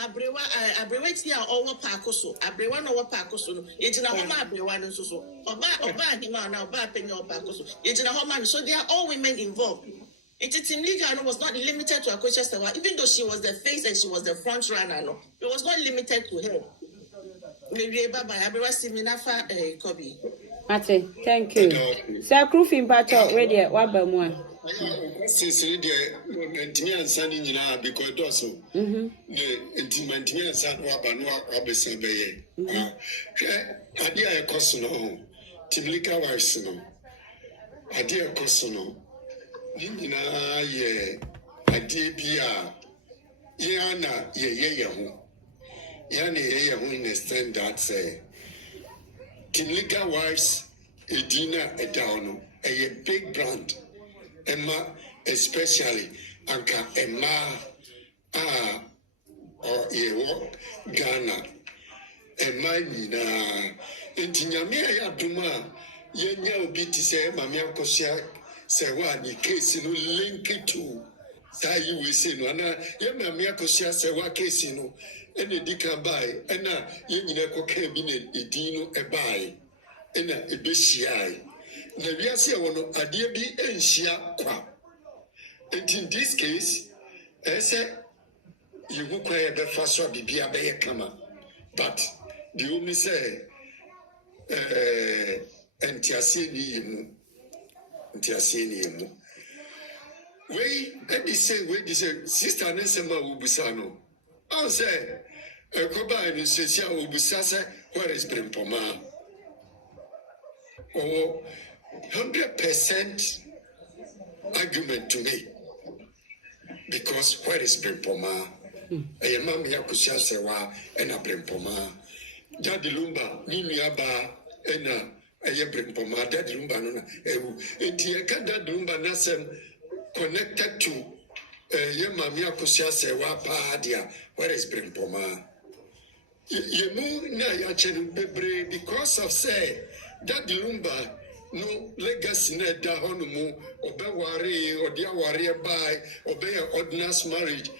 Abrewa, here over Pacoso, Abrewa over Pacoso, you're in a home Abrewa and so. Oba Hima now, Bapenyo Pacoso, you're in a home, so they are all women involved. Team Legal was not limited to Akusha Sewa, even though she was the face and she was the front runner, no, it was not limited to her. Maybe Baba Abrewa Siminafa Kobe. Ate, thank you. Sir Krufin Pacho, ready at Wabamwa. Since Mentimi and Sunny Nina, because also the Mentimi and San Wabanua Abesabe. Adia Cosono, Timlika Warsino, Adia Cosono, Nina, ye, Adia Bia, Yana, ye, Yana, ye, understand that say Timlika Wives, Edina, Edano, a big brand. Emma, especially Anka Emma, or Ghana, Emma, Nina, Intinyamia Duma, Yenya Biti say, Mamia Kosia, Sewa, case in link it to Sai, we say, Nana, Yamia Kosia, Sewa case in any dika buy, and now Yenina Kokabin, Edino, a buy, and a bishai. Neviasia wono adie bi enhia kwa. And in this case, ese you kwa e be fa so bibia be ye kama. But the only say entiasie ni yemu. We e say sister ne sema obusa no. On say ko ba ni sesia obusa say where is Brimpoma? Oh, 100% argument to me because where is Brimpoma? A mamma Yakusia Sewa and a Brimpoma. Daddy Lumba, Nimiaba, and a Brimpoma, Daddy Lumba, and Tiakada Lumba Nasem connected to Yamamia Kusia Sewa Padia. Where is Brimpoma? Yemu na Yachen Bebre because of say Daddy Lumba. No legacy na da honomu obeware odiaware by obey ordinance marriage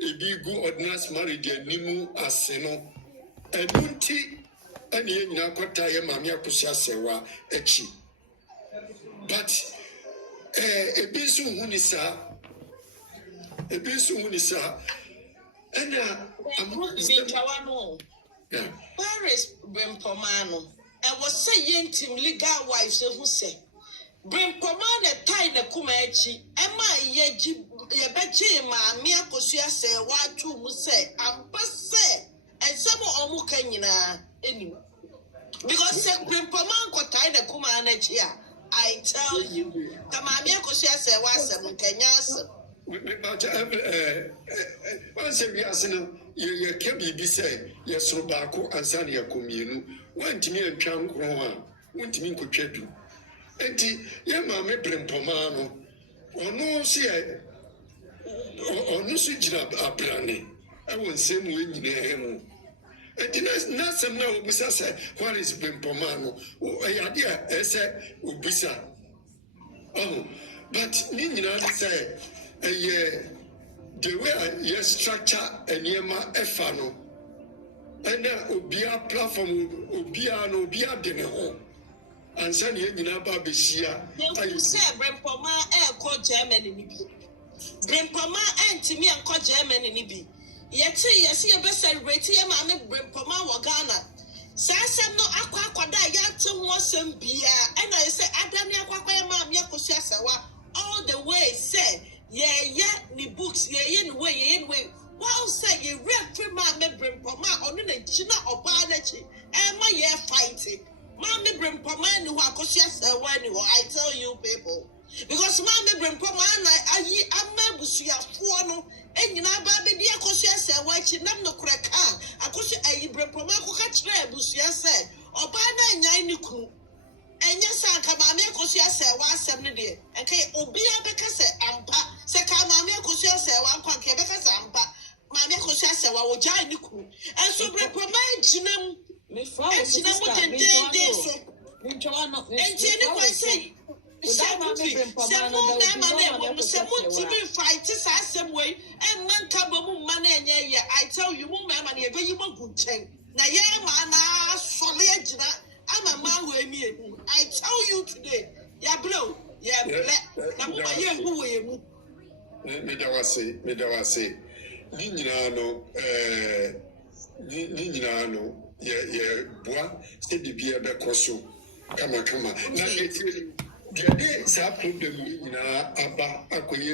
ebi go ordinance marriage animu ase no enunti ani nyina kwata ye mame akosia sewa echi but ebi so hunisa ana amro where is Brimpomano? I was saying Team Legal wives who say, Bring Pomana tie the Kumachi, Emma Yeji, Yabachi, Mia Kosia say, what two must say, and bust say, and some Omukanyina anyway. Because Bring Poman could tie the Kumachi here. I tell you, Kamamia Kosia say, what's a Mutanyas. Once we are saying, you can't be say, yes, Robako and Sania Comunu. One to me and Chan Groa, one to me could check you. And young mamma Brimpomano, or no, see, or no switch up a planning. I won't say when you know. And not some now, Busa, what is Brimpomano? Oh, I idea, Ubisa. Oh, but Nina say, the way you structure and Yema Efano. And Obia platform, Obia Deneho, and San Yena Babishia. You say Brimpoma and call Germany. Brimpoma and Timmy and call Germany. Yet, yes, you best celebrate your mamma Brimpoma or Ghana. Sassam no aquaquada, Yatum was some beer, and I say, Adania Quaquia Mam Yakusawa, all the way, say, ni books, anyway. Wow, say you real free mamma Brimpoma on the China or Banachi, and my year fighting. Mamma Brimpoma, who are cautious when you I tell you people. Because Mamma Brimpoma, I Busia Fuano, and you know, Baby, dear cautious, and watching them no crack. I could say, I Brimpoma, who catch Busia said, or Bana and Yainiku. And yes, I come Mamma Cosia said, 170, and Kay Obia because Ampa, Sakamamia Cosia said, 1 Quack because Ampa. Mamma Cosia said, what would Yainiku? And so Brimpoma, Jinam. And she never can do this. And she never say, someone fight some way, and man come money. And yeah, I tell you, Mamma, you're very good chain. Now, yeah, man, I'm a man with me. I tell you today, yeah, blow, yeah, black. Now, who are you? Medawase, Ninano, yeah, bois, c'est de bien de cosso. Come on. Now the problem Aba Akoye.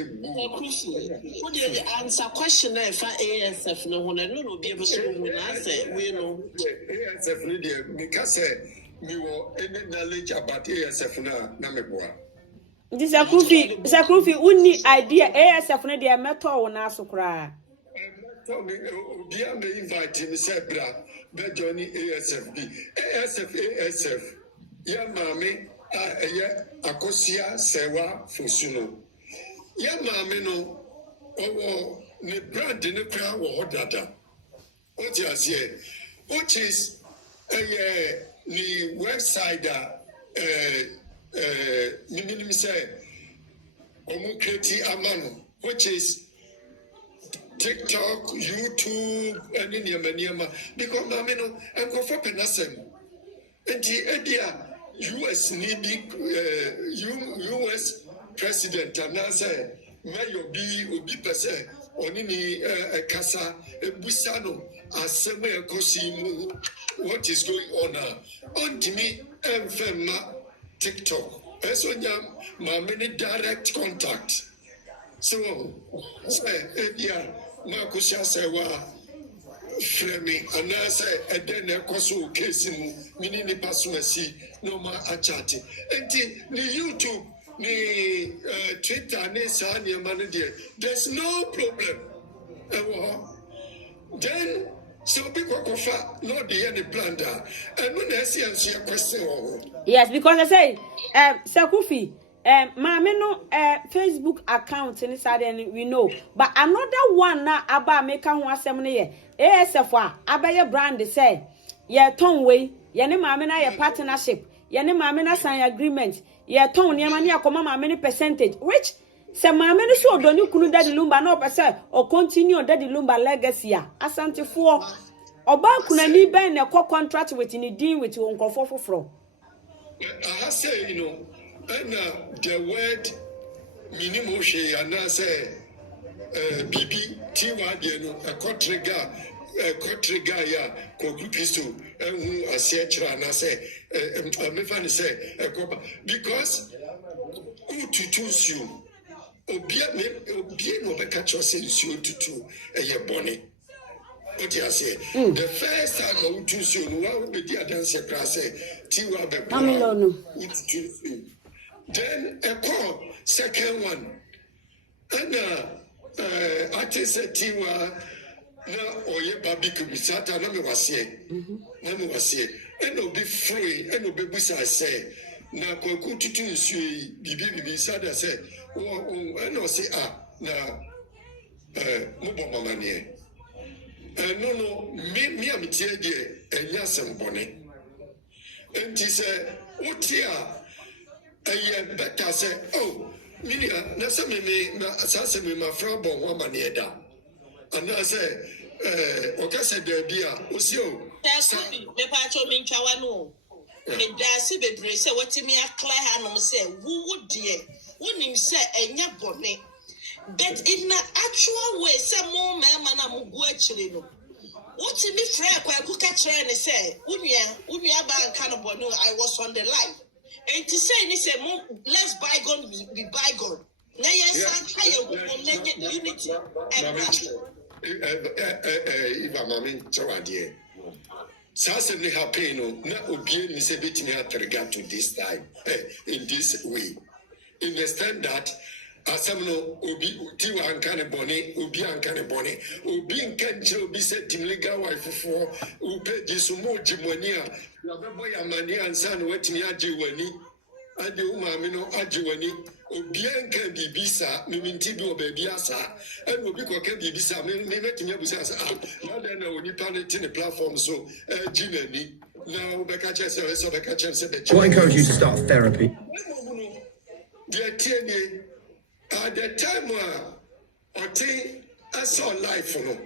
What did the answer question if ASF no one no be able to answer? We know ASF media because we were any knowledge about ASF na meboa. This Sakrufi unni idea ASF no dey meto na so kra. Obia me invite me say bra be join ASF ya mame akosia sewa fosuno ya mame no owo ne brand ne kra wo hodada what you say which is the website minimum say omuketi amano which is TikTok, YouTube, and in Yamaniama, because Mamino and go for Penasem. And the idea US needing US president and I say, Mayo be Pese, Onini Casa, Busano, Aseme Kosimu, what is going on now? On to me, Mfema TikTok. As on Yam, Mamini direct contact. So, yeah, Marcus Sawa framing, and I say, and then a coso case in meaning the Pasumasi, no more a chatting. And the YouTube, the Twitter, Nesania manager, there's no problem. Then, so people offer not the any plunder, and when I see answer your question. Yes, because I say, Sakufi. Mama no Facebook account inside and we know, but another one now about make ho asem ne ye ASF abaya brand say ye ton way ye ne mama na ye partnership ye ne mama na sign agreement ye ton ne mama ne akoma mama ne percentage which say mama ne so odoni kunu daddy lumba no pese or continue daddy lumba legacy asante for oba kunani ben ne contract with ni deal with onkofo foforo. I say, you know, and the word minimum she and I say BB Tiwa, a cotriga, ya, Kokupisto, and who a searcher, and I say, I'm say, because who to choose you, Obia no catch us in you to a year bonnet. What you say? The first time I would choose you, why would be the dance class? Tiwa Bebo. Then a call, second one. And I just said Tiwa, no, or ye babiku bisata, no me was here. No me was here. And no be free, and no be busa say. Na kwaku tutu sui, bibi sada say, and no say, na, mubo mamanie. No, me am tear dear, and yasam bonnet. And he said, what here? A year better say, oh, Minia, Nasami me, Assassin, my friend, woman here. And I say, Ocasa de Bia, Osio. That's me, the Pacho Minchawano. And Darcy Bebre say, what to me a Clahanum say, who would dear, wouldn't say a nya bonnet. But in the actual way, some more man I'm watching. What to me, Frank, I could catch her and say, Unia Ban Cannibal, I was on the line. And to say, he said, let's bygone be bygone. Now, yes, I unity. If I'm a man, so I dear. Certainly, her pain, not obeying is a bit to this time, in this way. Understand that. Asamno obi tiwa ankane bone obi ankane bone obi nkanche obi se Team Legal wife for upe jisumo jimwani a yabebo ya mani ansa no watimi ajiwani ade umame no ajiwani obi anka bibisa miminti bi obabi asa and obi koka bibisa me metimi abusa asa na den na oni panel in platform so jinani na obeka chese so obeka chese be. What encouraged you to start therapy? At the time I saw life and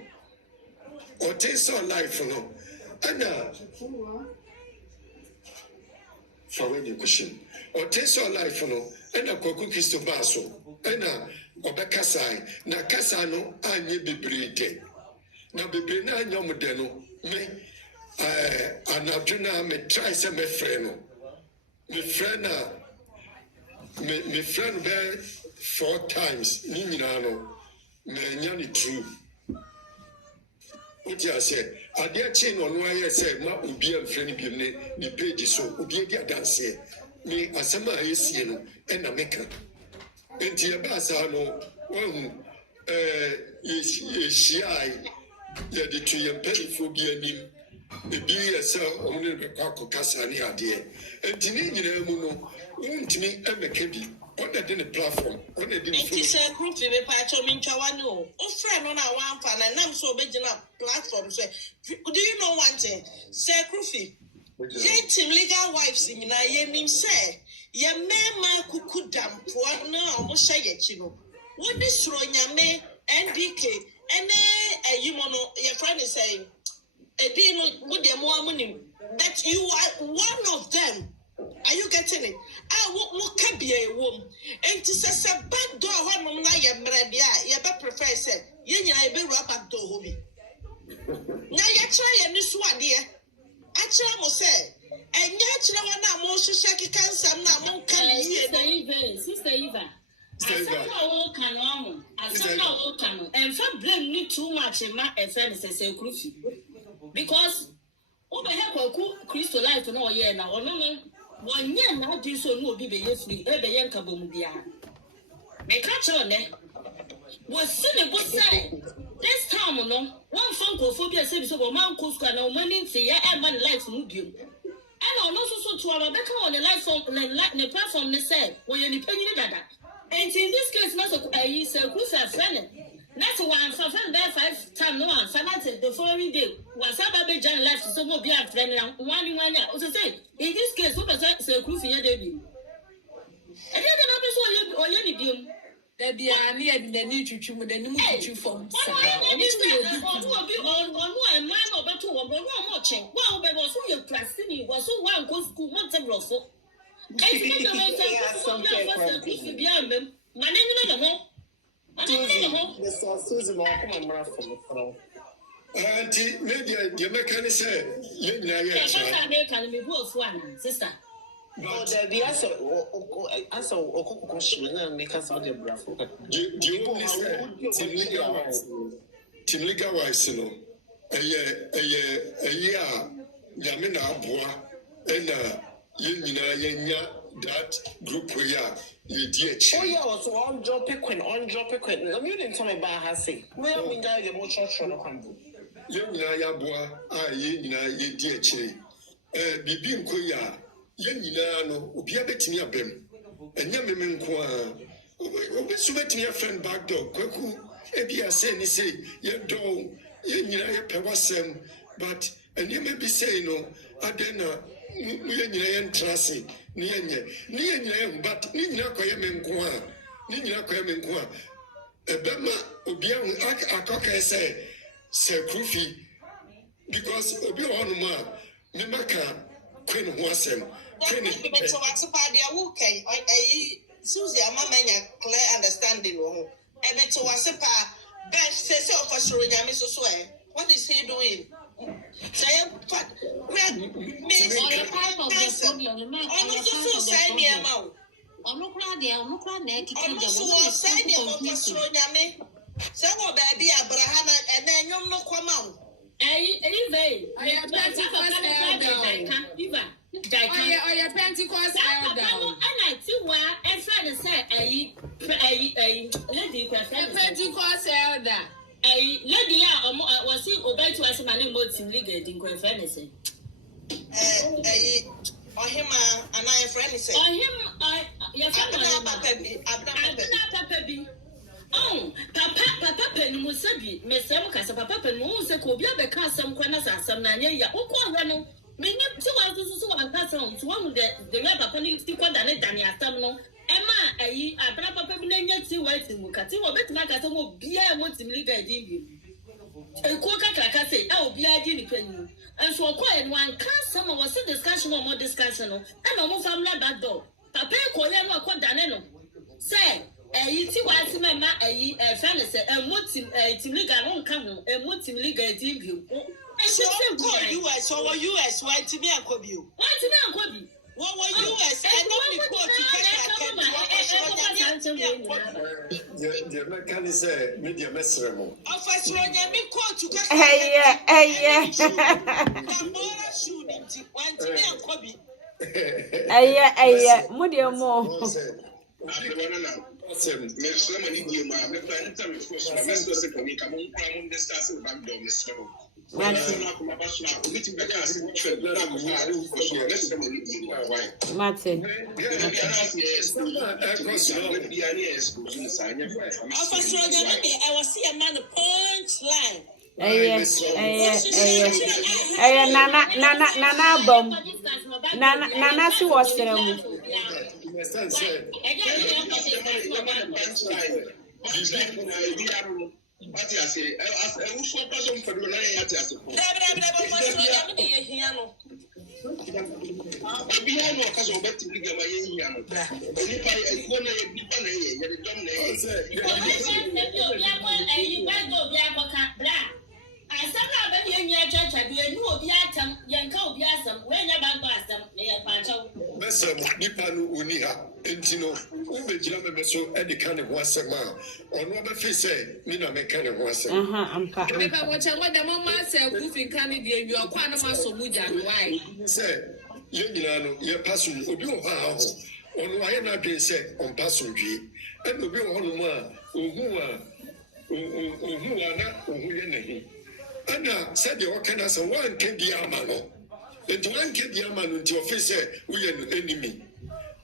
for any question saw life and a Koku Kisto Basso and Obeka Sai na Casano anye bibrite na bibrina nyomodeno me anadrena me try se me freno my friend there 4 times. Ninano, me true. What you said, I dare chain on why I said, Ma Ubi and friend the page so Ubi dance here. Me as a man is and a maker. And Tiabasano, shy, the tree and penny for being be a cell only the Paco Cassani idea. And Tinini Muno, won't me and a cabby on the platform, on the dinner. It is a group of a patch of Minchawano, or friend on our one fan, and I'm so big enough platform. So, do you know one thing? Sir Cruffy, ye Team Legal wives in I mean, say, ye man could damn for now, almost say it, you know. What destroy your man and DK, and you mono, your friend is saying, a deal with their more money, that you are one of them. Are you getting it? I won't be a woman. And to say a back door, one woman I am ready. You better prefer said, I be rub back door hobby. Now you try a new one, dear. Actually, I say, and yet, no one more to shake a cancer now. Sister Eva. I said, and for blame me too much in my friends as a cruci. Because over here, Crystal life to know ye now, or no. 1 year now, do so no be free, every young cabumdia. Make catch on eh? Was silly good say. This time, no, one phone call for the service of a man coast can no money, say, and man life move you. And also to our better on the life from the platform, they said, when you're depending on that. And in this case, not a crucial friend. That's why I'm for there 5 times. No one, the following day was a baby John left so more be a friend and 1 year. Also say, in this case, what was that? So, crucial debut. And then the numbers or any deal. There be a near the need to chew with the new to form. On man or better one, but one more chain. Well, there was who you're trusting was so one go school, one several for. My name is no more. Auntie, maybe your mechanic said, sister. But there be answer or question and make us out the breath. Do you Team Legal wise, you know, a year, Yamina Bois, and that group we are. Oh, yeah, was on drop a queen. I'm using some about her say. Well, we got the more church on the humble. Yabua, ye dear che. Bibim Koya, Yanino, Ubia Betia Bem, and Yamin Kwa, Subet me a friend back dog, Kwaku, Ebia say, ye do, Yanina Pewasem, but, and you may be saying, no, Adena. Niyan trasi niyan but ninya koye menkwa ebema obia akoka say Krufi because obi onuma me maka kwen ho asem kwen so what's about the okay Susie amamenya clear understanding wo ebe to wasepa bench say of soro nyame so what is he doing? Say what? Me on the part of the problem. I'm also saying me amount. I'm not crying. I'm also saying me about soro nyame. Say what baby Abraham and then you no come out. Anyway, I am Pentecost elder. And I see where a friend said a lady Pentecost elder. A lady was he obeyed to us my name was in legal in conference. Or him and I friend is on him, your family. Oh, Papa Pen Musabi, Miss Samcas, Papa Pen Musa, Cobia, the Castle, Quenas, and some Nanya, Oco, Many 2 hours so and pass on to one of the rubber penny stick on the net and Yatamno. Emma, a Papa Penanya, 2 whites in Mukati, or better Macatomo, Bia, what's in legal deal. A quack like I say, oh, Bia, Penny. And so quiet one cast some of us in discussion or more discussion, and almost I'm not that door. Papa, Koyano, Quadaneno. Say, a see my ma a fantasy, and what Team Legal won't come, and what Team Legal deal. So US, or US, why to me, I could you? Why to me, I could you? What were US? The mechanic said, Media Messeremo. Officer Nyame court to catch. Mudia more. Martin. I was see a man punch line. Nana bomb. Nana si was there. What you say? I was so passionate for the line. Intino, Ubejame so any kind of once a month, or no say, Mina make kind of once a month. I'm what the mama said, Goofy Canada, you are quite a master Muja. Why? Say, you your passion, Obu How, on why not being said on passion G, and Obu Honoma, who are not who Anna said the Okanas and one can be a man, and one can be a man until your face said, we are an enemy.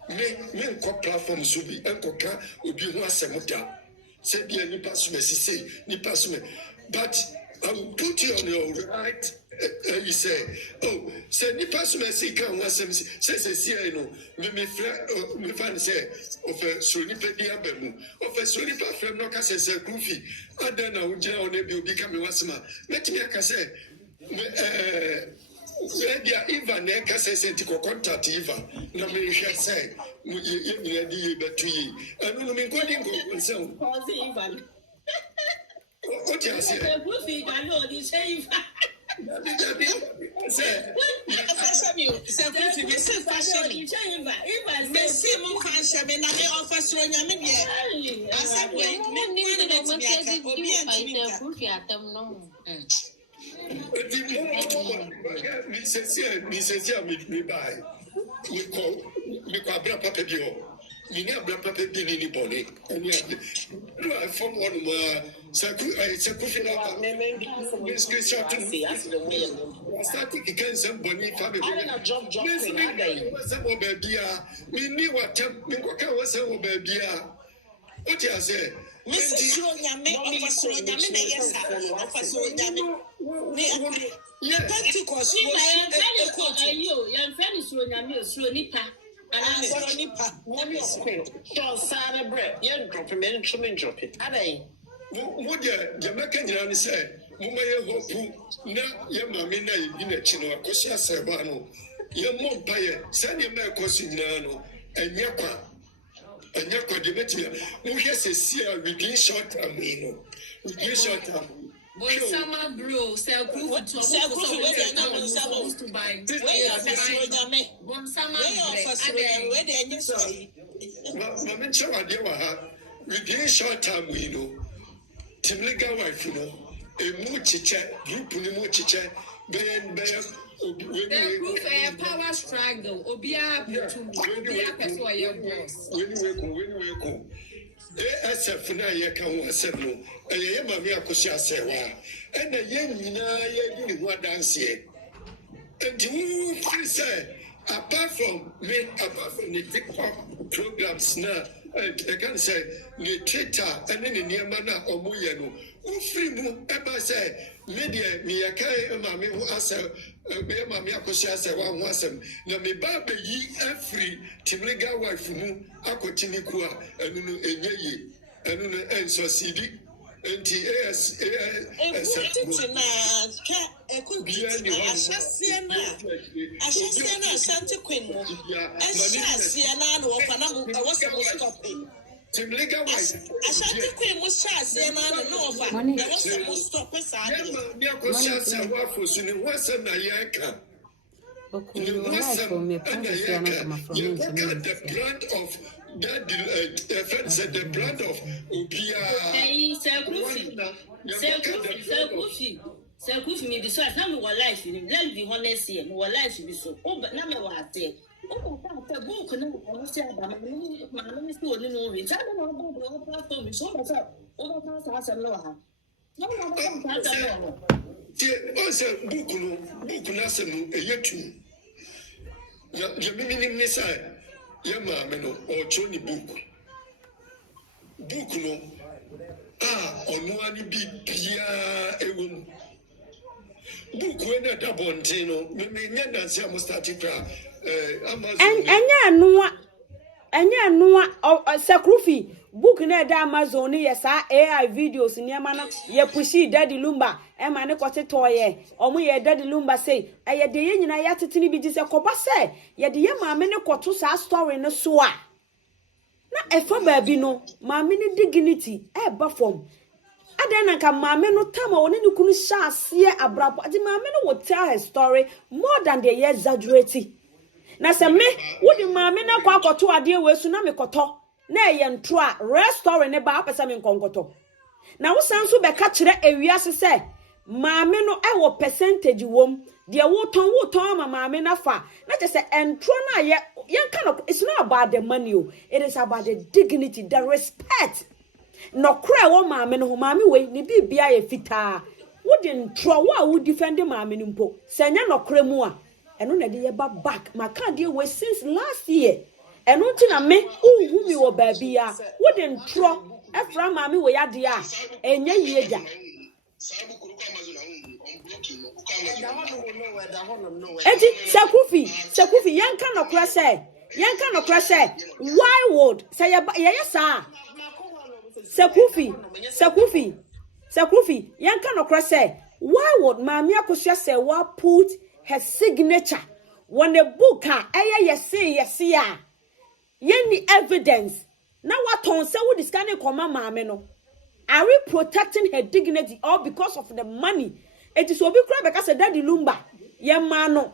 Men co platform subi enkoka obi ho asemuda say be any pastor say ni pastor but I will put you on your right you say oh say ni pastor say kan ho asem say no me fan say of so ni pedi abamu of so ni platform no ka say kufi adana wo gina on e bi obi ka me wasema metimi aka say Eva Neka says, contact Eva. No, me say, you be between. And we mean, calling go concern. What you say? I know this. Me by. We call Papa Dio. We never Papa Dini Bonnie. And yet, I form one more Sakufi. I started against some Bonnie family. Some baby. We knew what was some baby. What you say? Mrs. Nyame, Officer Nyame, yes, Pentecost. You am finished with Nyame, Slonipa, and I'm Slonipa. Nyame is quick. So, Sarah bread, young drop him and drop it. Are they? Would Jamaican said, Mumaya Hopu, now your mamma in a chino, Cosia Servano, your mom pay, send your man Cosinano, and Yaka. And Yaka Demetia, who has a seer within short term, within short term. Boy, summer bro, sell proof to buy. Within short time, we know. Team Legal wife, you know, a muchicha, group in muchicha, Ben Bear. Proof a power struggle, Obia to ASF na ye kan asem no ye mama akosia sewa ena ye nyina ye ni ho adanse and you say apart from the TikTok programs na I can say the Twitter and then the niema na omoye no ufri mu eba say media mi yakai mama ho asem be mama akosia sewa ho asem na me ba be yi afri Team Legal wife mu akotini ku a enu no enye enu no ensosidi enti Team Legal wife. Ashanti Queen was chasing and no over. There was some stop. Okay, you like for me, practice your number from me. The brand of that friend said the brand of Ubia. Self-proof me this was not more life in let's be honest here, more life be so. Oh, but now what I say. Oh, the book no say about my still no reach. I don't know about the platform so much up. Oh, that's a no. No, say book no some a year two. Your meaning missile. Your mamma no or Johnny book. Book no. On one be Pia a woman. Book when at a bontino, me Nancy almost started cry. Anya no sakrufi book na da Amazon yes AI videos niam na ye pushi Daddy Lumba e ma ne kote toye omo ye Daddy Lumba say ye de ye nyina ya tetene bi dise koba say ye de ye maame ne koto sa story no so a na efa baabi no maame ne dignity e ba form adena ka maame no tama woni ne kunu sha ase abrabo adi maame no will tell her story more than the ye exaggerate na se me wodi maame na kwa akoto ade we su na me koto na ye ntro a restore ne ba apesa me nkonkoto na wo sanso be ka kire ewiase se maame no e wo percentage wom de wo ton ma maame na fa na je se entro na ye yanka no it's not about the money it is about the dignity the respect no kra wo maame no maame we ne bibia ye fitaa wodi ntro wo a wo defend maame no mpo se nya no kra mu a eno na de ye ba back my card dey we since last year eno nti na me uhu mi wo baabi a wodi ntro efra maame we ya de a enye yieja eti sakufi yanka no kra say why would say ye sa sakufi yanka no kra say why would maame akosua say wa put her signature when the book yes a yenni evidence na what on say we discanning koma maame no are we protecting her dignity or because of the money it is obi kra because Daddy Lumba ye ma no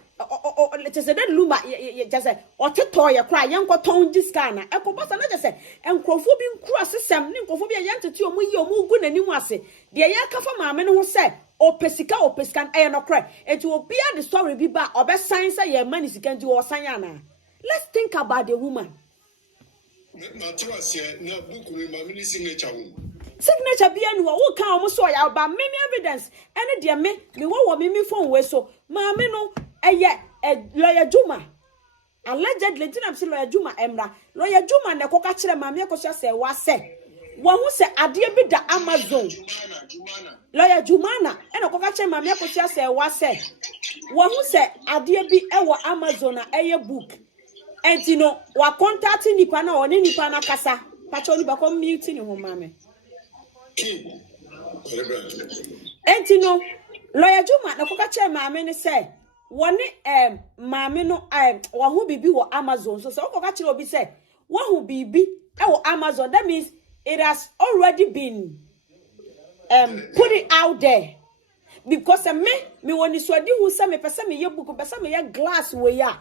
it is Daddy Lumba just say o teto ye kra ye nkoton discana e ko bosa na just say enkrofo bi nkura sesem ne enkrofo bi ye ntete omu yi omu gu nanimu ase de ye kafa maame no ho say opesika aye no kra it will be the story bi ba obe sign say ye money sika nti o sign ana. Let's think about the woman. Signature be any wo kan omo so ya ba me evidence any de me wo me phone we so maame no lawyer Juma allegedly dinam say lawyer Juma emra lawyer Juma ne koka kire maame akosia say wa say wo hu say ade bi da Amazon lawyer Jumana ena koka kire maame akosia say wa say wo hu say ade bi e wo Amazon na eye book enti no wa contact nipa na one nipa na kasa pacho ni ba ko mute ni ho maame enti no lawyer Juma na koka kire maame ni say one maame no wa hu bibi wo Amazon so koka kire obi say wa hu bibi e wo Amazon that means it has already been put it out there because me woni so di hu say me pese me ye book pese me ye glass we ya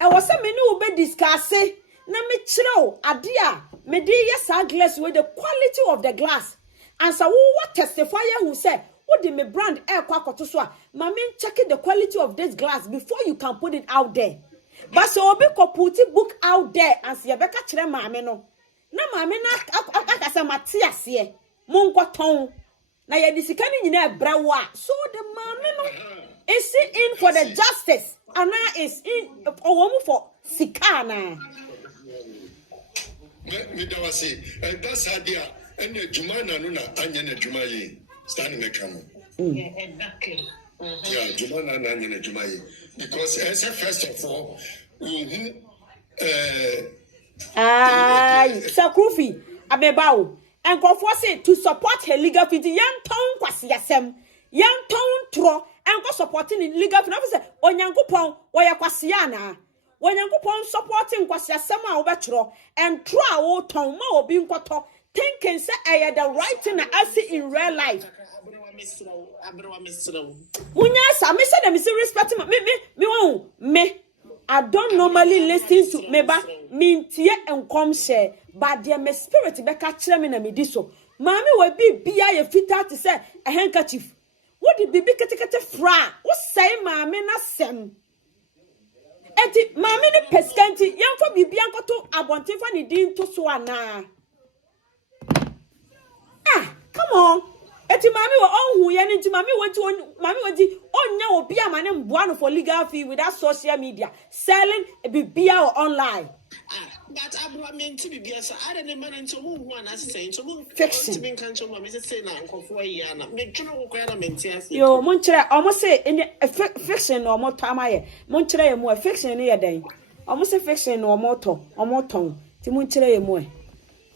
e wo say me ni wo be discuss na me kire ade a me di ye sa glass we the quality of the glass and so what testify who say what the me brand e kwa koto so a ma me check the quality of this glass before you can put it out there but so obi ko put it book out there and say be ka kire maame no na maame na akasa matiase mo nkoton na ye disika ni nyina ebrawa so the maame no is in for the justice and now is in for sikana me da wase that's idea and Jumana no na anya na Juma yi stand make am exactly yeah Jumana na anya na Juma yi because as first of all Sakufi abebawo enkofo say to support her legal fees yan ton kwase yasem yan ton tro enko supporting legal fees say onyankopon wo ye kwase ana onyankopon supporting kwase yasem a wo betro en tro a wo ton ma obi nkoto thinking say I the right thing I see in real life. Munya sa me say them is respect me. I don't normally listen to me ba me tie enkom share, but there my spirit be ka kire me na me di so. Mami we bia ye fita to say a handkerchief. What did bibi kete fra? What say mami na sem? Eti mami ni peskanti yanko bibi anko to abonte fa ni din to so ana. Ah, come on. Eti mami we onhu ye ni nti mami we onya obi amane mboa for legal fee with that social media selling bibia or online. But I mean to be so I don't man into one as saying to move fiction. Say now for a year. Make sure requirement. Yo, Montreal almost say in fiction or more time. Montreal more fiction near day. Almost a fiction or more tongue. Timontre more.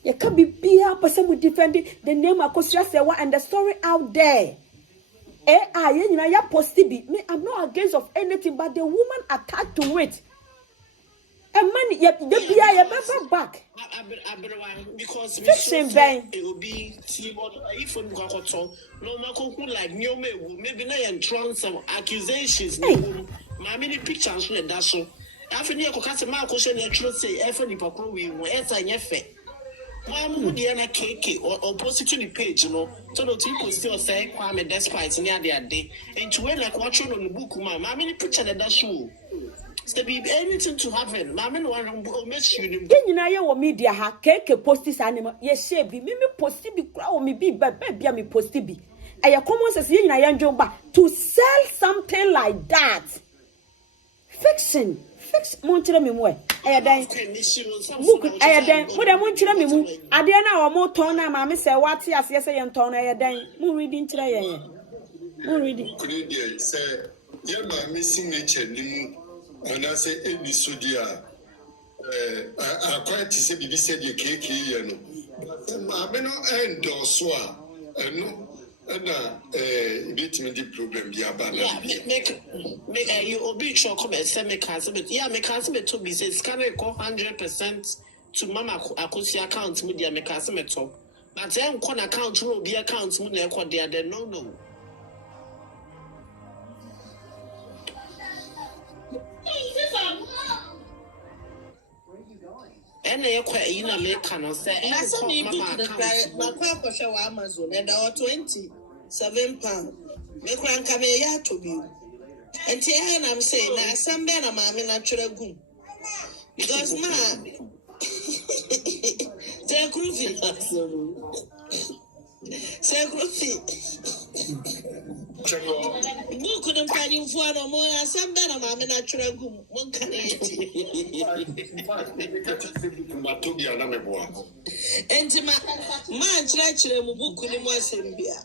You can be a person who defended the name of Kostra and the story out there. Ya posted me. I'm not against of anything, but the woman attached to it. And money, you back. Because fiction bang. It will be if we got no man like new maybe not entrance some accusations. My many pictures from that so. After you can my question, you say, every hypocrite we were as a nefe. Mom would a cake or post it to the page, you know. So the people still say, Kwame despite near their day. And to wear like watching on the book, my many picture that show. There be anything to happen. Mamma will miss you. Then you know media ha cake post this animal. Yes, she be me post be crowd me be but baby me post be. I common says you na yan back to sell something like that. Fiction. Fix Montreal me more. I then book I then what I want to me mu. I then our more turn na mammy say what yes and turn I then mu reading today. Mu reading. Could say yeah my missing nature and I say any sudia I quite to say be said your cake here no. I may not end or swa no. And bit me the problem ya bana. Yeah, make you obi sure come and send me cancel but yeah me cancel me to be say scan it 100% to mama akosi account mu dia me cancel me to. But then kon account no be account mu na e ko there no. And they quite in a make cannot say, and so me book the cry, my papa show Amazon, and our 27 pounds. Make one come here to be. And here I'm saying, now some men are mammy natural good. Because now, they're groovy. Say groovy. You couldn't find you for no more. Some better, mammy, natural good. One can and man, stretch them book with him was in beer.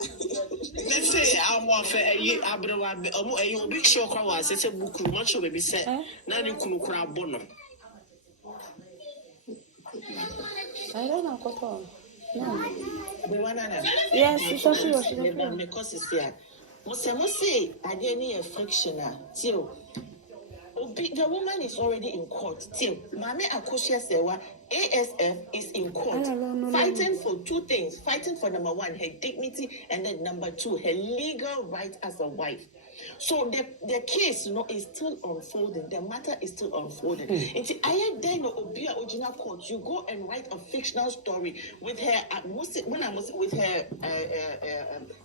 Let's say I'm off a year, Abra, a big shock. I was, it's a book, much will be said. Now you couldn't crab bonum. I don't know what all. Yes, it's also because it's fair. Must say, I didn't need a frictional. Till the woman is already in court. Till Mami Akosia Sewa, ASF is in court, fighting for two things. Fighting for number one, her dignity, and then number two, her legal right as a wife. So the case, is still unfolding. The matter is still unfolding. It's then Obia original court. You go and write a fictional story with her. With her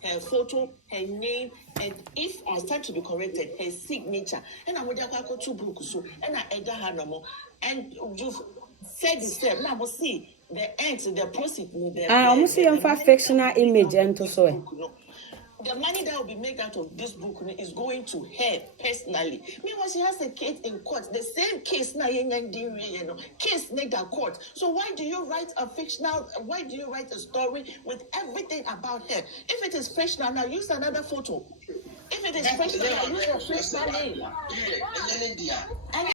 her photo, her name, and if I start to be corrected, her signature. And I'm going to go to books. And I enter her no more. And you've said the same. Now we'll see the end. The proceed. I almost see a fictional image and to so. The money that will be made out of this book is going to her personally. Meanwhile, she has a case in court. The same case now, case made the court. So why do you write a fictional? Why do you write a story with everything about her? If it is fictional, now use another photo. If it is fictional, use a fictional name.